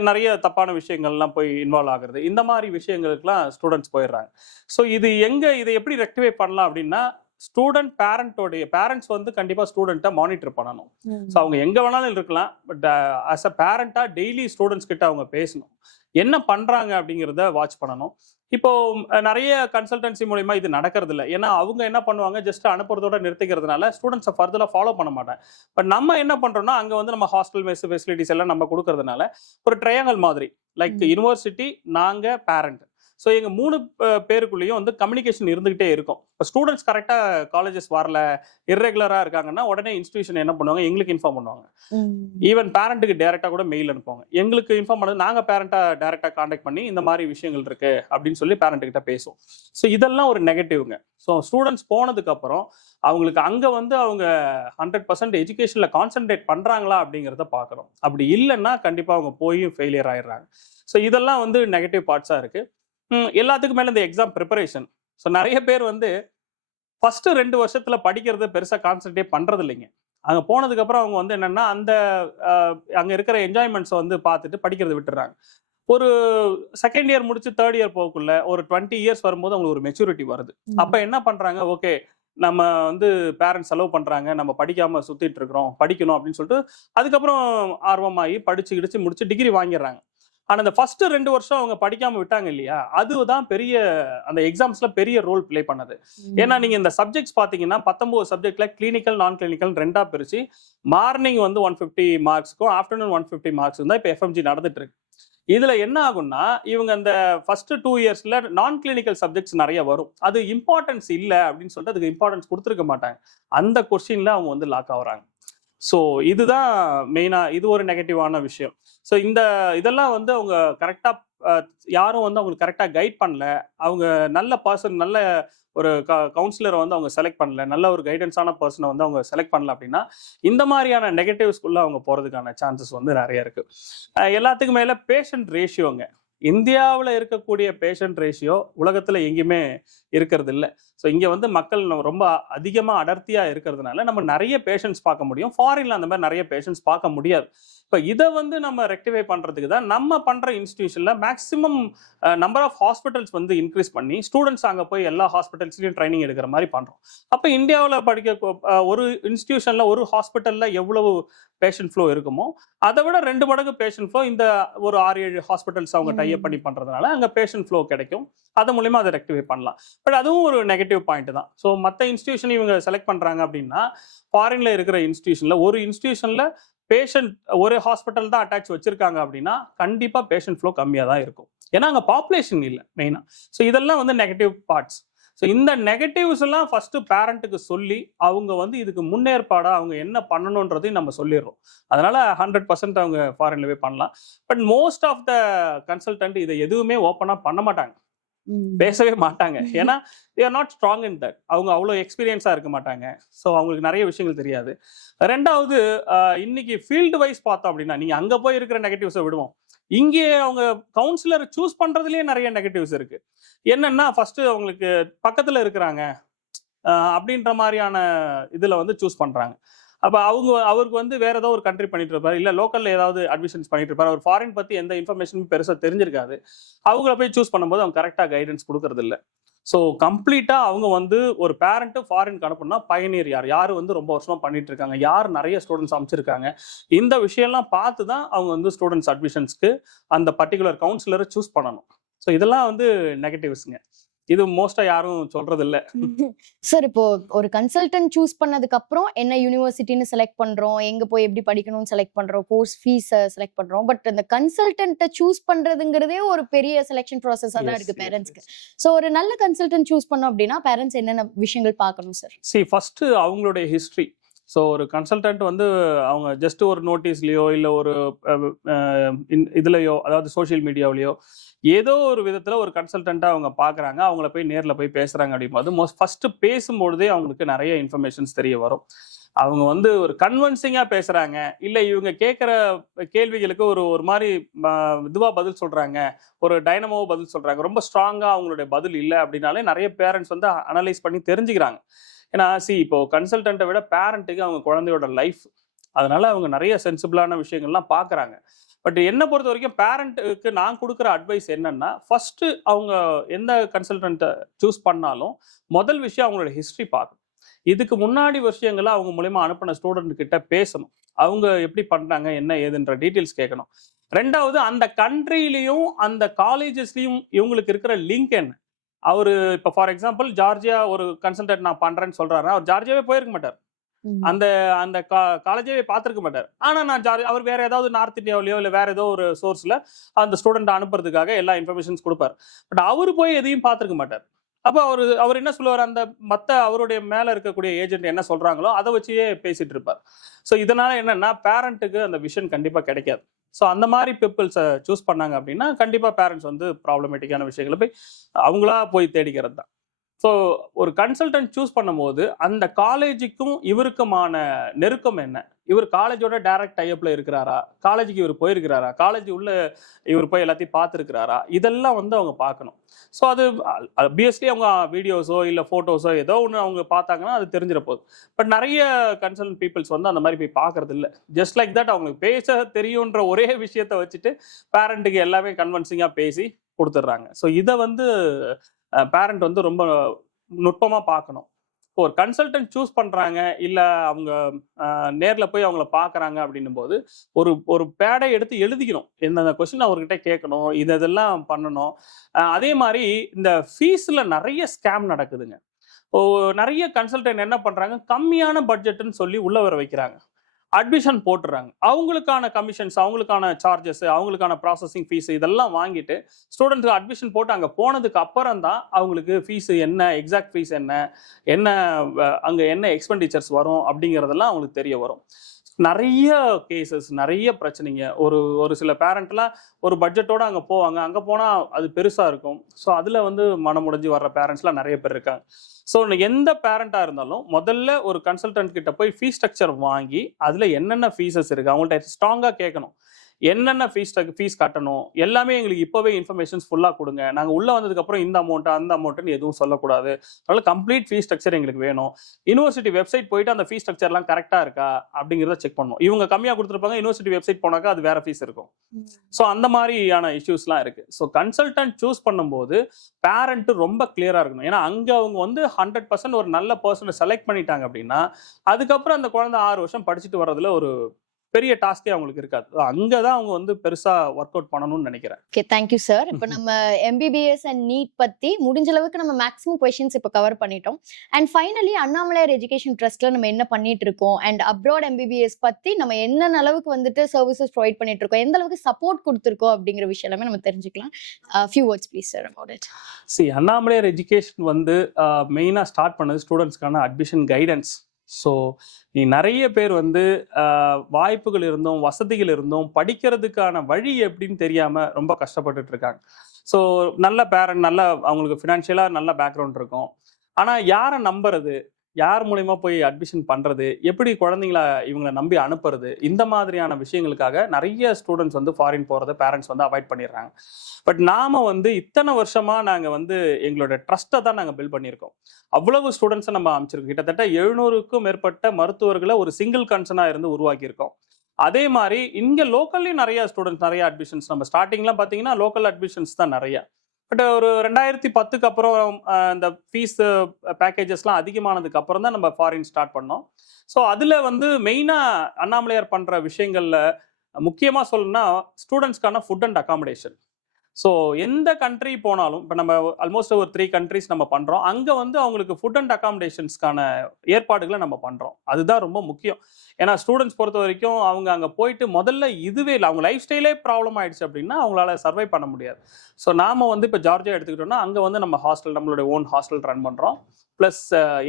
நிறைய தப்பான விஷயங்கள்லாம் போய் இன்வால்வ் ஆகுறது, இந்த மாதிரி விஷயங்களுக்குலாம் ஸ்டூடெண்ட்ஸ் போயிடுறாங்க. ஸோ இதை எப்படி ரெக்டிஃபை பண்ணலாம் அப்படின்னா, ஸ்டூடெண்ட் பேரண்ட்ஸ் வந்து கண்டிப்பாக ஸ்டூடெண்ட்டை மானிட்டர் பண்ணணும். ஸோ அவங்க எங்கே வேணாலும் இருக்கலாம், பட் ஆஸ் அ பேரண்டாக டெய்லி ஸ்டூடெண்ட்ஸ் கிட்ட அவங்க பேசணும், என்ன பண்ணுறாங்க அப்படிங்கிறத வாட்ச் பண்ணணும். இப்போ நிறைய கன்சல்டன்சி மூலமா இது நடக்கிறது இல்லை. ஏன்னா அவங்க என்ன பண்ணுவாங்க, ஜஸ்ட் அனுப்புறதோட நிறுத்திக்கிறதுனால ஸ்டூடெண்ட்ஸை ஃபர்தராக ஃபாலோ பண்ண மாட்டாங்க. பட் நம்ம என்ன பண்ணுறோம்னா, அங்கே வந்து நம்ம ஹாஸ்டல் மெஸ் ஃபெசிலிட்டிஸ் எல்லாம் நம்ம கொடுக்கறதுனால ஒரு ட்ரையாங்கல் மாதிரி, லைக் யூனிவர்சிட்டி, நாங்கள் பேரண்ட், ஸோ எங்கள் 3 பேருக்குள்ளேயும் வந்து கம்யூனிகேஷன் இருந்துகிட்டே இருக்கும். இப்போ ஸ்டூடெண்ட்ஸ் கரெக்டாக காலேஜஸ் வரல, இர்ரெகுலராக இருக்காங்கன்னா உடனே இன்ஸ்டியூஷன் என்ன பண்ணுவாங்க, எங்களுக்கு இன்ஃபார்ம் பண்ணுவாங்க. ஈவன் பேரண்ட்டுக்கு டேரெக்டாக கூட மெயில் அனுப்புவாங்க. எங்களுக்கு இன்ஃபார்ம் பண்ணது நாங்கள் பேரண்ட்டாக டேரெக்டாக காண்டாக்ட் பண்ணி இந்த மாதிரி விஷயங்கள் இருக்கு அப்படின்னு சொல்லி பேரண்ட்டுக்கிட்ட பேசுவோம். ஸோ இதெல்லாம் ஒரு நெகட்டிவ்ங்க. ஸோ ஸ்டூடெண்ட்ஸ் போனதுக்கப்புறம் அவங்களுக்கு அங்கே வந்து அவங்க 100% எஜுகேஷனில் கான்சென்ட்ரேட் பண்ணுறாங்களா அப்படிங்கிறத பார்க்குறோம். அப்படி இல்லைன்னா கண்டிப்பாக அவங்க போய் ஃபெயிலியர் ஆயிடுறாங்க. ஸோ இதெல்லாம் வந்து நெகட்டிவ் பார்ட்ஸாக இருக்குது. எல்லாத்துக்கும் மேலே இந்த எக்ஸாம் ப்ரிப்பரேஷன். ஸோ நிறைய பேர் வந்து ஃபஸ்ட்டு 2 வருஷத்தில் படிக்கிறத பெருசாக கான்சென்ட்ரேட் பண்ணுறது இல்லைங்க. அங்கே போனதுக்கப்புறம் அவங்க வந்து என்னென்னா அந்த அங்கே இருக்கிற என்ஜாய்மெண்ட்ஸை வந்து பார்த்துட்டு படிக்கிறத விட்டுறாங்க. ஒரு செகண்ட் இயர் முடிச்சு தேர்ட் இயர் போகக்குள்ள ஒரு 20 இயர்ஸ் வரும்போது அவங்களுக்கு ஒரு மெச்சூரிட்டி வருது. அப்போ என்ன பண்ணுறாங்க, ஓகே நம்ம வந்து பேரண்ட்ஸ் செலவு பண்ணுறாங்க, நம்ம படிக்காமல் சுற்றிட்டு இருக்கிறோம், படிக்கணும் அப்படின்னு சொல்லிட்டு அதுக்கப்புறம் ஆர்வமாகி படிச்சு கிடிச்சு முடிச்சு டிகிரி வாங்கிடுறாங்க. ஆனால் அந்த ஃபர்ஸ்ட் 2 வருஷம் அவங்க படிக்காமல் விட்டாங்க இல்லையா, அதுதான் பெரிய அந்த எக்ஸாம்ஸில் பெரிய ரோல் ப்ளே பண்ணது. ஏன்னா நீங்கள் இந்த சப்ஜெக்ட்ஸ் பார்த்தீங்கன்னா 19 சப்ஜெக்டில் கிளினிக்கல் நான் கிளினிக்கல் 2ஆக பிரித்து மார்னிங் வந்து 150 மார்க்ஸ்க்கும் ஆஃப்டர்நூன் 150 மார்க்ஸ் தான் இப்போ எஃப்எம்ஜி நடந்துட்டு இருக்கு. இதுல என்ன ஆகும்னா இவங்க அந்த ஃபர்ஸ்ட் 2 இயர்ஸ்ல நான் கிளினிக்கல் சப்ஜெக்ட்ஸ் நிறைய வரும். அது இம்பார்ட்டன்ஸ் இல்லை அப்படின்னு சொல்லிட்டு அதுக்கு இம்பார்ட்டன்ஸ் கொடுத்துருக்க மாட்டாங்க. அந்த கொஸ்டின்ல அவங்க வந்து லாக் ஆகுறாங்க. ஸோ இதுதான் மெயினாக இது ஒரு நெகட்டிவான விஷயம். ஸோ இதெல்லாம் வந்து அவங்க கரெக்டாக யாரும் வந்து அவங்களுக்கு கரெக்டாக கைட் பண்ணல. அவங்க நல்ல பர்சன், நல்ல ஒரு கவுன்சிலரை வந்து அவங்க செலக்ட் பண்ணல, நல்ல ஒரு கைடன்ஸான பர்சனை வந்து அவங்க செலக்ட் பண்ணல அப்படின்னா இந்த மாதிரியான நெகட்டிவ்ஸ்குள்ளே அவங்க போகிறதுக்கான சான்சஸ் வந்து நிறைய இருக்குது. எல்லாத்துக்கும் மேலே பேஷண்ட் ரேஷியோங்க. இந்தியாவில் இருக்கக்கூடிய பேஷண்ட் ரேஷியோ உலகத்தில் எங்கேயுமே இருக்கிறது இல்லை. ஸோ இங்கே வந்து மக்கள் ரொம்ப அதிகமாக அடர்த்தியாக இருக்கிறதுனால நம்ம நிறைய பேஷண்ட்ஸ் பார்க்க முடியும். ஃபாரின்ல அந்த மாதிரி நிறைய பேஷண்ட்ஸ் பார்க்க முடியாது. இப்போ இதை வந்து நம்ம ரெக்டிஃபை பண்ணுறதுக்கு தான் நம்ம பண்ணுற இன்ஸ்டிடியூஷனில் மேக்ஸிமம் நம்பர் ஆஃப் ஹாஸ்பிட்டல்ஸ் வந்து இன்க்ரீஸ் பண்ணி ஸ்டூடெண்ட்ஸ் அங்கே போய் எல்லா ஹாஸ்பிட்டல்ஸ்லையும் ட்ரைனிங் எடுக்கிற மாதிரி பண்ணுறோம். அப்போ இந்தியாவில் படிக்க ஒரு இன்ஸ்டிடியூஷனில் ஒரு ஹாஸ்பிட்டலில் எவ்வளவு பேஷண்ட் ஃப்ளோ இருக்குமோ அதை விட 2 மடங்கு பேஷண்ட் ஃப்ளோ இந்த ஒரு 6-7 ஹாஸ்பிட்டல்ஸ் அவங்க டைப் பண்ணி பண்ணுறதுனால அங்கே பேஷண்ட் ஃப்ளோ கிடைக்கும். அது மூலிமா அதை ரெக்டிஃபை பண்ணலாம். பட் அதுவும் ஒரு நெகட்டிவ் பாயிண்ட் தான். ஸோ மற்ற இன்ஸ்டிடியூஷன் இவங்க செலக்ட் பண்ணுறாங்க அப்படின்னா ஃபாரின்ல இருக்கிற இன்ஸ்டிடியூஷனில் ஒரு இன்ஸ்டிடியூஷனில் பேஷண்ட் ஒரு ஹாஸ்பிட்டல் தான் அட்டாச் வச்சிருக்காங்க அப்படின்னா கண்டிப்பாக பேஷண்ட் ஃப்ளோ கம்மியாக தான் இருக்கும். ஏன்னா அங்கே பாப்புலேஷன் இல்லை மெயினாக. ஸோ இதெல்லாம் வந்து நெகட்டிவ் பார்ட்ஸ். ஸோ இந்த நெகட்டிவ்ஸ் எல்லாம் ஃபர்ஸ்ட் பேரண்ட்டுக்கு சொல்லி அவங்க வந்து இதுக்கு முன்னேற்பாடாக அவங்க என்ன பண்ணணுன்றதையும் நம்ம சொல்லிடுறோம். அதனால 100% அவங்க ஃபாரின்ல போய் பண்ணலாம். But most of the consultant இதை எதுவுமே ஓப்பனாக பண்ண மாட்டாங்க, பேசவே மாட்டாங்க. ஏன்னா they are not strong in that. அவங்க அவ்வளோ எக்ஸ்பீரியன்ஸாக இருக்க மாட்டாங்க. ஸோ அவங்களுக்கு நிறைய விஷயங்கள் தெரியாது. ரெண்டாவது இன்னைக்கு ஃபீல்டு வைஸ் பார்த்தோம் அப்படின்னா நீங்கள் அங்கே போய் இருக்கிற நெகட்டிவ்ஸை விடுவோம். இங்கே அவங்க கவுன்சிலர் சூஸ் பண்ணுறதுலேயே நிறைய நெகட்டிவ்ஸ் இருக்குது. என்னன்னா ஃபஸ்ட்டு அவங்களுக்கு பக்கத்தில் இருக்கிறாங்க அப்படின்ற மாதிரியான இதில் வந்து சூஸ் பண்ணுறாங்க. அப்போ அவருக்கு வந்து வேற ஏதோ ஒரு கண்ட்ரி பண்ணிட்டு இருப்பாரு, இல்லை லோக்கலில் ஏதாவது அட்மிஷன்ஸ் பண்ணிட்டு இருப்பாரு. அவர் ஃபாரின் பற்றி எந்த இன்ஃபர்மேஷனும் பெருசாக தெரிஞ்சிருக்காது. அவங்கள போய் சூஸ் பண்ணும்போது அவங்க கரெக்டாக கைடன்ஸ் கொடுக்கறது இல்லை. ஸோ கம்ப்ளீட்டாக அவங்க வந்து ஒரு பேரண்ட்டு ஃபாரினுக்கு அனுப்புனா பயனியர் யார் வந்து ரொம்ப வருஷமாக பண்ணிட்டு இருக்காங்க, யார் நிறைய ஸ்டூடெண்ட்ஸ் அமைச்சிருக்காங்க, இந்த விஷயம்லாம் பார்த்து தான் அவங்க வந்து ஸ்டூடெண்ட்ஸ் அட்மிஷன்ஸ்க்கு அந்த பர்டிகுலர் கவுன்சிலரை சூஸ் பண்ணணும். ஸோ இதெல்லாம் வந்து நெகட்டிவ்ஸுங்க. இது மோஸ்டா யாரும் சொல்றது இல்ல. சார் இப்போ ஒரு கன்சல்டன்ட் சூஸ் பண்ணதுக்கு அப்புறம் என்ன யூனிவர்சிட்டின்னு செலக்ட் பண்றோம், எங்க போய் எப்படி படிக்கணும்னு செலக்ட் பண்றோம், கோர்ஸ் ஃபீஸ் செலக்ட் பண்றோம். பட் அந்த கன்சல்டன்ட்டை சூஸ் பண்றதுங்கிறதே ஒரு பெரிய செலெக்ஷன் ப்ராசஸா தான் இருக்கு பேரண்ட்ஸ்க்கு. ஸோ ஒரு நல்ல கன்சல்டன்ட் சூஸ் பண்ணோம் அப்படின்னா பேரண்ட்ஸ் என்னென்ன விஷயங்கள் பார்க்கணும் சார்? ஃபர்ஸ்ட் அவங்களுடைய ஹிஸ்ட்ரி. ஸோ ஒரு கன்சல்டன்ட் வந்து அவங்க ஜஸ்ட் ஒரு நோட்டீஸ்லையோ இல்லை ஒரு இதுலையோ அதாவது சோஷியல் மீடியாவிலையோ ஏதோ ஒரு விதத்தில் ஒரு கன்சல்டண்ட்டாக அவங்க பார்க்குறாங்க, அவங்கள போய் நேரில் போய் பேசுகிறாங்க அப்படிங்கும்போது ஃபஸ்ட்டு பேசும்பொழுதே அவங்களுக்கு நிறைய இன்ஃபர்மேஷன்ஸ் தெரிய வரும். அவங்க வந்து ஒரு கன்வின்சிங்காக பேசுகிறாங்க, இல்லை இவங்க கேட்குற கேள்விகளுக்கு ஒரு மாதிரி இதுவாக பதில் சொல்கிறாங்க, ஒரு டைனமோவாக பதில் சொல்கிறாங்க, ரொம்ப ஸ்ட்ராங்காக அவங்களுடைய பதில் இல்லை அப்படின்னாலே நிறைய பேரண்ட்ஸ் வந்து அனலைஸ் பண்ணி தெரிஞ்சுக்கிறாங்க. ஏன்னா இப்போ கன்சல்டண்ட்டை விட பேரண்ட்டுக்கு அவங்க குழந்தையோட லைஃப், அதனால அவங்க நிறைய சென்சிபிளான விஷயங்கள்லாம் பார்க்குறாங்க. பட் என்னை பொறுத்த வரைக்கும் பேரண்ட்டுக்கு நான் கொடுக்குற அட்வைஸ் என்னன்னா, ஃபர்ஸ்ட்டு அவங்க எந்த கன்சல்டண்ட்டை சூஸ் பண்ணாலும் முதல் விஷயம் அவங்களோட ஹிஸ்ட்ரி பார்க்கணும். இதுக்கு முன்னாடி விஷயங்களை அவங்க மூலமா அனுப்பின ஸ்டூடெண்ட் கிட்ட பேசணும், அவங்க எப்படி பண்ணுறாங்க என்ன ஏதுன்ற டீட்டெயில்ஸ் கேட்கணும். ரெண்டாவது அந்த கண்ட்ரிலையும் அந்த காலேஜஸ்லையும் இவங்களுக்கு இருக்கிற லிங்க் என்ன. அவர் இப்போ ஃபார் எக்ஸாம்பிள் ஜார்ஜியா ஒரு கன்சல்டன்ட் நான் பண்ணுறேன்னு சொல்கிறாரு, அவர் ஜார்ஜியாவே போயிருக்க மாட்டார். அந்த அந்த காலேஜே பார்த்துருக்க மாட்டார். ஆனா நான் அவர் வேற ஏதாவது நார்த் இந்தியாவிலயோ இல்ல வேற ஏதோ ஒரு சோர்ஸ்ல அந்த ஸ்டூடெண்ட் அனுப்புறதுக்காக எல்லா இன்ஃபர்மேஷன்ஸ் கொடுப்பார். பட் அவரு போய் எதையும் பார்த்துருக்க மாட்டார். அப்போ அவர் என்ன சொல்லுவார், அந்த மற்ற அவருடைய மேல இருக்கக்கூடிய ஏஜென்ட் என்ன சொல்றாங்களோ அதை வச்சே பேசிட்டு இருப்பார். ஸோ இதனால என்னன்னா பேரண்ட்டுக்கு அந்த விஷன் கண்டிப்பா கிடைக்காது. ஸோ அந்த மாதிரி பீப்புள்ஸை சூஸ் பண்ணாங்க அப்படின்னா கண்டிப்பா பேரண்ட்ஸ் வந்து ப்ராப்ளமேட்டிக்கான விஷயங்களை போய் அவங்களா போய் தேடிக்கிறது தான். ஸோ ஒரு கன்சல்டன்ட் சூஸ் பண்ணும்போது அந்த காலேஜுக்கும் இவருக்குமான நெருக்கம் என்ன, இவர் காலேஜோட டைரக்ட் டைப்ல இருக்கிறாரா, காலேஜுக்கு இவர் போயிருக்கிறாரா, காலேஜ் உள்ள இவர் போய் எல்லாத்தையும் பார்த்துருக்கிறாரா, இதெல்லாம் வந்து அவங்க பார்க்கணும். ஸோ அது ஆப்வியஸ்லி அவங்க வீடியோஸோ இல்லை ஃபோட்டோஸோ ஏதோ ஒன்று அவங்க பார்த்தாங்கன்னா அது தெரிஞ்சிட போகுது. பட் நிறைய கன்சல்டன்ட் பீப்புள்ஸ் வந்து அந்த மாதிரி போய் பார்க்கறது இல்லை. ஜஸ்ட் லைக் தட் அவங்களுக்கு பேச தெரியுன்ற ஒரே விஷயத்த வச்சுட்டு பேரண்ட்டுக்கு எல்லாமே கன்வென்சிங்காக பேசி கொடுத்துட்றாங்க. ஸோ இதை வந்து பேரண்ட் வந்து ரொம்ப நுட்பமாக பார்க்கணும். இப்போ ஒரு கன்சல்டன்ட் சூஸ் பண்ணுறாங்க இல்லை அவங்க நேரில் போய் அவங்கள பார்க்குறாங்க அப்படின்னும் போது ஒரு பேடை எடுத்து எழுதிக்கணும், எந்தெந்த கொஸ்டின் அவர்கிட்ட கேட்கணும், இதெல்லாம் பண்ணணும். அதே மாதிரி இந்த ஃபீஸில் நிறைய ஸ்கேம் நடக்குதுங்க. நிறைய கன்சல்டன்ட் என்ன பண்ணுறாங்க, கம்மியான பட்ஜெட்டுன்னு சொல்லி உள்ள வர வைக்கிறாங்க, அட்மிஷன் போட்டுறாங்க, அவங்களுக்கான கமிஷன்ஸ், அவங்களுக்கான சார்ஜஸ், அவங்களுக்கான ப்ராசஸிங் ஃபீஸ் இதெல்லாம் வாங்கிட்டு ஸ்டூடெண்ட்ஸுக்கு அட்மிஷன் போட்டு அங்கே போனதுக்கு அப்புறம் தான் அவங்களுக்கு ஃபீஸ் என்ன, எக்ஸாக்ட் ஃபீஸ் என்ன அங்கே என்ன எக்ஸ்பெண்டிச்சர்ஸ் வரும் அப்படிங்கிறதெல்லாம் அவங்களுக்கு தெரிய வரும். நிறைய கேசஸ், நிறைய பிரச்சனைங்க. ஒரு சில பேரண்ட்லாம் ஒரு பட்ஜெட்டோட அங்கே போவாங்க, அங்கே போனால் அது பெருசாக இருக்கும். ஸோ அதில் வந்து மனம் உடைஞ்சு வர்ற பேரண்ட்ஸ்லாம் நிறைய பேர் இருக்காங்க. ஸோ எந்த பேரண்ட்டாக இருந்தாலும் முதல்ல ஒரு கன்சல்டன்ட் கிட்ட போய் ஃபீஸ் ஸ்ட்ரக்சர் வாங்கி அதில் என்னென்ன ஃபீஸஸ் இருக்குது அவங்கள்ட்ட ஸ்ட்ராங்காக கேட்கணும். என்னென்ன ஃபீஸ் கட்டணும் எல்லாமே எங்களுக்கு இப்போவே இன்ஃபர்மேஷன்ஸ் ஃபுல்லாக கொடுங்க, நாங்கள் உள்ளே வந்ததுக்கப்புறம் இந்த அமௌண்ட்டு அந்த அமௌண்ட்டுன்னு எதுவும் சொல்லக்கூடாது, அதனால் கம்ப்ளீட் ஃபீஸ் ஸ்ட்ரக்சர் எங்களுக்கு வேணும். யூனிவர்சிட்டி வெப்சைட் போயிட்டு அந்த ஃபீஸ் ஸ்ட்ரக்சர்லாம் கரெக்டாக இருக்கா அப்படிங்கிறத செக் பண்ணணும். இவங்க கம்மியாக கொடுத்துருப்பாங்க, யூனிவர்சிட்டி வெப்சைட் போனாக்கா அது வேற ஃபீஸ் இருக்கும். ஸோ அந்த மாதிரியான இஷ்யூஸ்லாம் இருக்குது. ஸோ கன்சல்டன்ட் சூஸ் பண்ணும்போது பேரண்ட்டு ரொம்ப கிளியராக இருக்கணும். ஏன்னா அங்கே அவங்க வந்து 100% ஒரு நல்ல பர்சனை செலக்ட் பண்ணிட்டாங்க அப்படின்னா அதுக்கப்புறம் அந்த குழந்தை 6 வருஷம் படிச்சுட்டு வர்றதுல ஒரு பெரிய டாஸ்கே அவங்களுக்கு இருக்காது. அங்கதான் அவங்க வந்து பெருசா ஒர்க் அவுட் பண்ணணும்னு நினைக்கிறேன். Okay, thank you sir. இப்போ நம்ம எம்பிபிஎஸ் அண்ட் நீட் பத்தி முடிஞ்ச அளவுக்கு நம்ம மேக்ஸிமம் கொஸ்டின்ஸ் இப்போ கவர் பண்ணிட்டோம். அண்ட் ஃபைனலி அண்ணாமலையார் எஜுகேஷன் ட்ரஸ்ட்ல நம்ம என்ன பண்ணிட்டு இருக்கோம் அண்ட் அப்ராட் எம்பிபிஎஸ் பத்தி நம்ம என்னென்ன அளவுக்கு வந்துட்டு சர்வீசஸ் ப்ரொவைட் பண்ணிட்டு இருக்கோம், எந்த அளவுக்கு சப்போர்ட் கொடுத்துருக்கோம் அப்படிங்கிற விஷயம் எல்லாமே நம்ம தெரிஞ்சுக்கலாம். Few words please sir about it. Annamalaiyar education வந்து மெயினா ஸ்டார்ட் பண்ணது ஸ்டூடெண்ட்ஸ்க்கான அட்மிஷன் கைடன்ஸ். ஸோ நிறைய பேர் வந்து வாய்ப்புகள் இருந்தும் வசதிகள் இருந்தும் படிக்கிறதுக்கான வழி எப்படின்னு தெரியாமல் ரொம்ப கஷ்டப்பட்டுட்டு இருக்காங்க. ஸோ நல்ல பேரண்ட், நல்ல அவங்களுக்கு ஃபினான்ஷியலாக நல்ல பேக்ரவுண்ட் இருக்கும், ஆனால் யாரை நம்புறது, யார் மூலயமா போய் அட்மிஷன் பண்ணுறது, எப்படி குழந்தைங்கள இவங்களை நம்பி அனுப்புறது, இந்த மாதிரியான விஷயங்களுக்காக நிறைய ஸ்டூடெண்ட்ஸ் வந்து ஃபாரின் போகிறத பேரண்ட்ஸ் வந்து அவாய்ட் பண்ணிடுறாங்க. பட் நாம் வந்து இத்தனை வருஷமாக நாங்கள் வந்து எங்களோட ட்ரஸ்ட்டை தான் நாங்கள் பில்ட் பண்ணியிருக்கோம். அவ்வளவு ஸ்டூடெண்ட்ஸை நம்ம அமைச்சிருக்கோம். கிட்டத்தட்ட 700க்கும் மேற்பட்ட மருத்துவர்களை ஒரு சிங்கிள் கன்சர்னாக இருந்து உருவாக்கியிருக்கோம். அதே மாதிரி இங்கே லோக்கல்லையும் நிறைய ஸ்டூடெண்ட்ஸ், நிறைய அட்மிஷன்ஸ், நம்ம ஸ்டார்டிங்லாம் பார்த்தீங்கன்னா லோக்கல் அட்மிஷன்ஸ் தான் நிறையா. பட் ஒரு 2010க்கு அப்புறம் இந்த ஃபீஸ் பேக்கேஜஸ்லாம் அதிகமானதுக்கு அப்புறம் தான் நம்ம ஃபாரின் ஸ்டார்ட் பண்ணோம். ஸோ அதில் வந்து மெயினாக அண்ணாமலையார் பண்ணுற விஷயங்களில் முக்கியமாக சொல்லணும்னா ஸ்டூடெண்ட்ஸ்க்கான ஃபுட் அண்ட் அகாமடேஷன். ஸோ எந்த கண்ட்ரி போனாலும், இப்போ நம்ம ஆல்மோஸ்ட் ஒரு 3 கண்ட்ரிஸ் நம்ம பண்ணுறோம், அங்கே வந்து அவங்களுக்கு ஃபுட் அண்ட் அகாமடேஷன்ஸ்க்கான ஏற்பாடுகளை நம்ம பண்ணுறோம். அதுதான் ரொம்ப முக்கியம். ஏன்னா ஸ்டூடெண்ட்ஸ் பொறுத்த வரைக்கும் அவங்க அங்கே போயிட்டு முதல்ல இதுவே இல்லை, அவங்க லைஃப் ஸ்டைலே ப்ராப்ளம் ஆயிடுச்சு அப்படின்னா அவங்களால சர்வை பண்ண முடியாது. ஸோ நாம் வந்து இப்போ ஜார்ஜியா எடுத்துக்கிட்டோம்னா அங்கே வந்து நம்ம ஹாஸ்டல், நம்மளுடைய ஓன் ஹாஸ்டல் ரன் பண்ணுறோம். Plus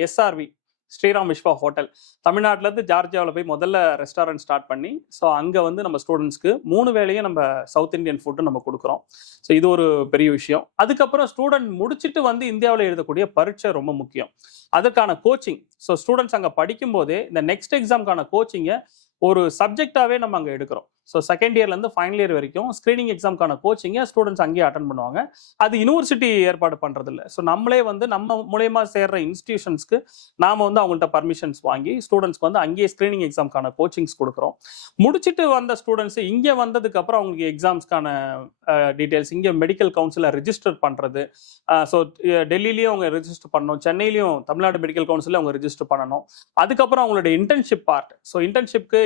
SRV, Sriram Viswa hotel, தமிழ்நாட்டிலேருந்து ஜார்ஜியாவில் போய் முதல்ல ரெஸ்டாரண்ட் ஸ்டார்ட் பண்ணி, ஸோ அங்கே வந்து நம்ம ஸ்டூடெண்ட்ஸ்க்கு 3 வேளையும் நம்ம சவுத் இந்தியன் ஃபுட்டு நம்ம கொடுக்குறோம். ஸோ இது ஒரு பெரிய விஷயம். அதுக்கப்புறம் ஸ்டூடெண்ட் முடிச்சுட்டு வந்து இந்தியாவில் எழுதக்கூடிய பரீட்சை ரொம்ப முக்கியம், அதுக்கான கோச்சிங். ஸோ ஸ்டூடெண்ட்ஸ் அங்கே படிக்கும் போதே இந்த நெக்ஸ்ட் எக்ஸாம்க்கான கோச்சிங்கை ஒரு சப்ஜெக்டாகவே நம்ம அங்கே எடுக்கிறோம். ஸோ செகண்ட் இயர்லேருந்து ஃபைனல் இயர் வரைக்கும் ஸ்க்ரீனிங் எக்ஸாம்க்கான கோச்சிங்கை ஸ்டூடெண்ட்ஸ் அங்கேயே அட்டன் பண்ணுவாங்க. அது யூனிவர்சிட்டி ஏற்பாடு பண்ணுறது இல்லை. ஸோ நம்மளே வந்து நம்ம மூலயமா சேர்ற இன்ஸ்டிடியூஷன்ஸ்க்கு நாம் வந்து அவங்கள்ட்ட பர்மிஷன்ஸ் வாங்கி ஸ்டூடெண்ட்ஸ்க்கு வந்து அங்கேயே ஸ்க்ரீனிங் எக்ஸாம்க்கான கோச்சிங்ஸ் கொடுக்குறோம். முடிச்சுட்டு வந்த ஸ்டூடெண்ட்ஸ் இங்கே வந்ததுக்கப்புறம் அவங்களுக்கு எக்ஸாம்ஸ்க்கான டீட்டெயில்ஸ், இங்கே மெடிக்கல் கவுன்சிலில் ரிஜிஸ்டர் பண்ணுறது. ஸோ டெல்லியிலையும் அவங்க ரிஜிஸ்டர் பண்ணணும், சென்னையிலையும் தமிழ்நாடு மெடிக்கல் கவுன்சிலில் அவங்க ரிஜிஸ்டர் பண்ணணும். அதுக்கப்புறம் அவங்களோட இன்டர்ன்ஷிப் பார்ட். ஸோ இன்டர்ன்ஷிப்க்கு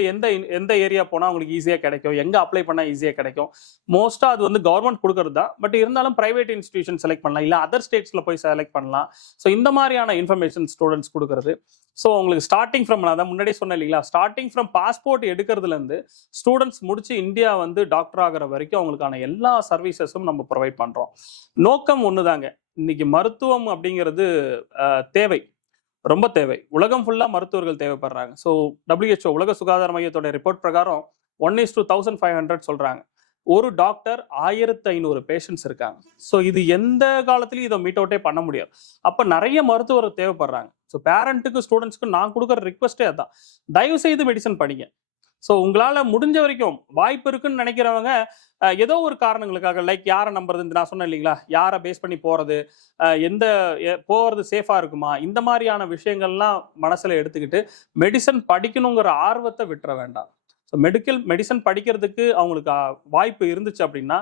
எந்த ஏரியா போனால் அவங்களுக்கு ஈஸியாக கிடைக்கும், எங்கே அப்ளை பண்ணால் ஈஸியாக கிடைக்கும். மோஸ்ட்டாக அது வந்து கவர்மெண்ட் கொடுக்கறது தான், பட் இருந்தாலும் ப்ரைவேட் இன்ஸ்டிடியூஷன் செலக்ட் பண்ணலாம், இல்லை அதர் ஸ்டேட்ஸில் போய் செலக்ட் பண்ணலாம். ஸோ இந்த மாதிரியான இன்ஃபர்மேஷன் ஸ்டூடெண்ட்ஸ் கொடுக்குறது. ஸோ உங்களுக்கு ஸ்டார்டிங் ஃப்ரம், நான் தான் முன்னாடியே சொன்னேன் இல்லைங்களா, ஸ்டார்டிங் ஃப்ரம் பாஸ்போர்ட் எடுக்கிறதுலேருந்து ஸ்டூடெண்ட்ஸ் முடிச்சு இந்தியா வந்து டாக்டர் ஆகிற வரைக்கும் அவங்களுக்கான எல்லா சர்வீசஸும் நம்ம ப்ரொவைட் பண்ணுறோம். நோக்கம் ஒன்று தாங்க. இன்னைக்கு மருத்துவம் அப்படிங்கிறது தேவை, ரொம்ப தேவை. உலகம் ஃபுல்லாக மருத்துவர்கள் தேவைப்படுறாங்க. ஸோ WHO உலக சுகாதார மையத்தோட ரிப்போர்ட் பிரகாரம் 1:1500 சொல்கிறாங்க. ஒரு டாக்டர் 1500 பேஷண்ட்ஸ் இருக்காங்க. ஸோ இது எந்த காலத்துலையும் இதை மீட் அவுட்டே பண்ண முடியாது. அப்போ நிறைய மருத்துவர் தேவைப்படுறாங்க. ஸோ பேரண்ட்டுக்கு ஸ்டூடெண்ட்ஸ்க்கு நான் கொடுக்குற ரிக்வஸ்ட்டே அதான், தயவு செய்து மெடிசன் படிங்க. ஸோ உங்களால் முடிஞ்ச வரைக்கும் வாய்ப்பு இருக்குன்னு நினைக்கிறவங்க ஏதோ ஒரு காரணங்களுக்காக, லைக் யாரை நம்புறது, நான் சொன்னேன் இல்லைங்களா, யாரை பேஸ் பண்ணி போகிறது, எந்த போகிறது சேஃபாக இருக்குமா, இந்த மாதிரியான விஷயங்கள்லாம் மனசில் எடுத்துக்கிட்டு மெடிசன் படிக்கணுங்கிற ஆர்வத்தை விட்டுற வேண்டாம். ஸோ மெடிசன் படிக்கிறதுக்கு அவங்களுக்கு வாய்ப்பு இருந்துச்சு அப்படின்னா,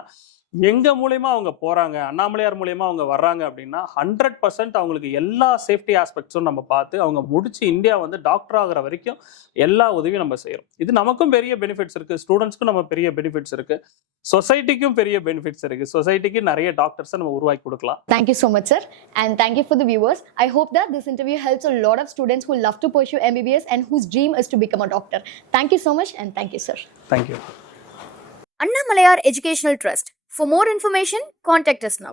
எங்கள் மூலயமா அவங்க போகிறாங்க, அண்ணாமலையார் மூலயமா அவங்க வர்றாங்க அப்படின்னா 100% அவங்களுக்கு எல்லா சேஃப்டி ஆஸ்பெக்ட்ஸும் நம்ம பார்த்து அவங்க முடிச்சு இந்தியா வந்து டாக்டர் ஆகிற வரைக்கும் எல்லா உதவியும் நம்ம செய்கிறோம். இது நமக்கும் பெரிய பெனிஃபிட்ஸ் இருக்குது, ஸ்டூடெண்ட்ஸ்க்கும் நம்ம பெரிய பெனிஃபிட்ஸ் இருக்குது, சொசைட்டிக்கும் பெரிய பெனிஃபிட்ஸ் இருக்குது. சொசைட்டிக்கு நிறைய டாக்டர்ஸை நம்ம உருவாக்கி கொடுக்கலாம். Thank you so much, sir. And thank you for the viewers. I hope that this interview helps a lot of students who love to pursue MBBS and whose dream is to become a doctor. Thank you so much, and thank you, sir. Thank you. Annamalai Educational Trust. For more information, contact us now.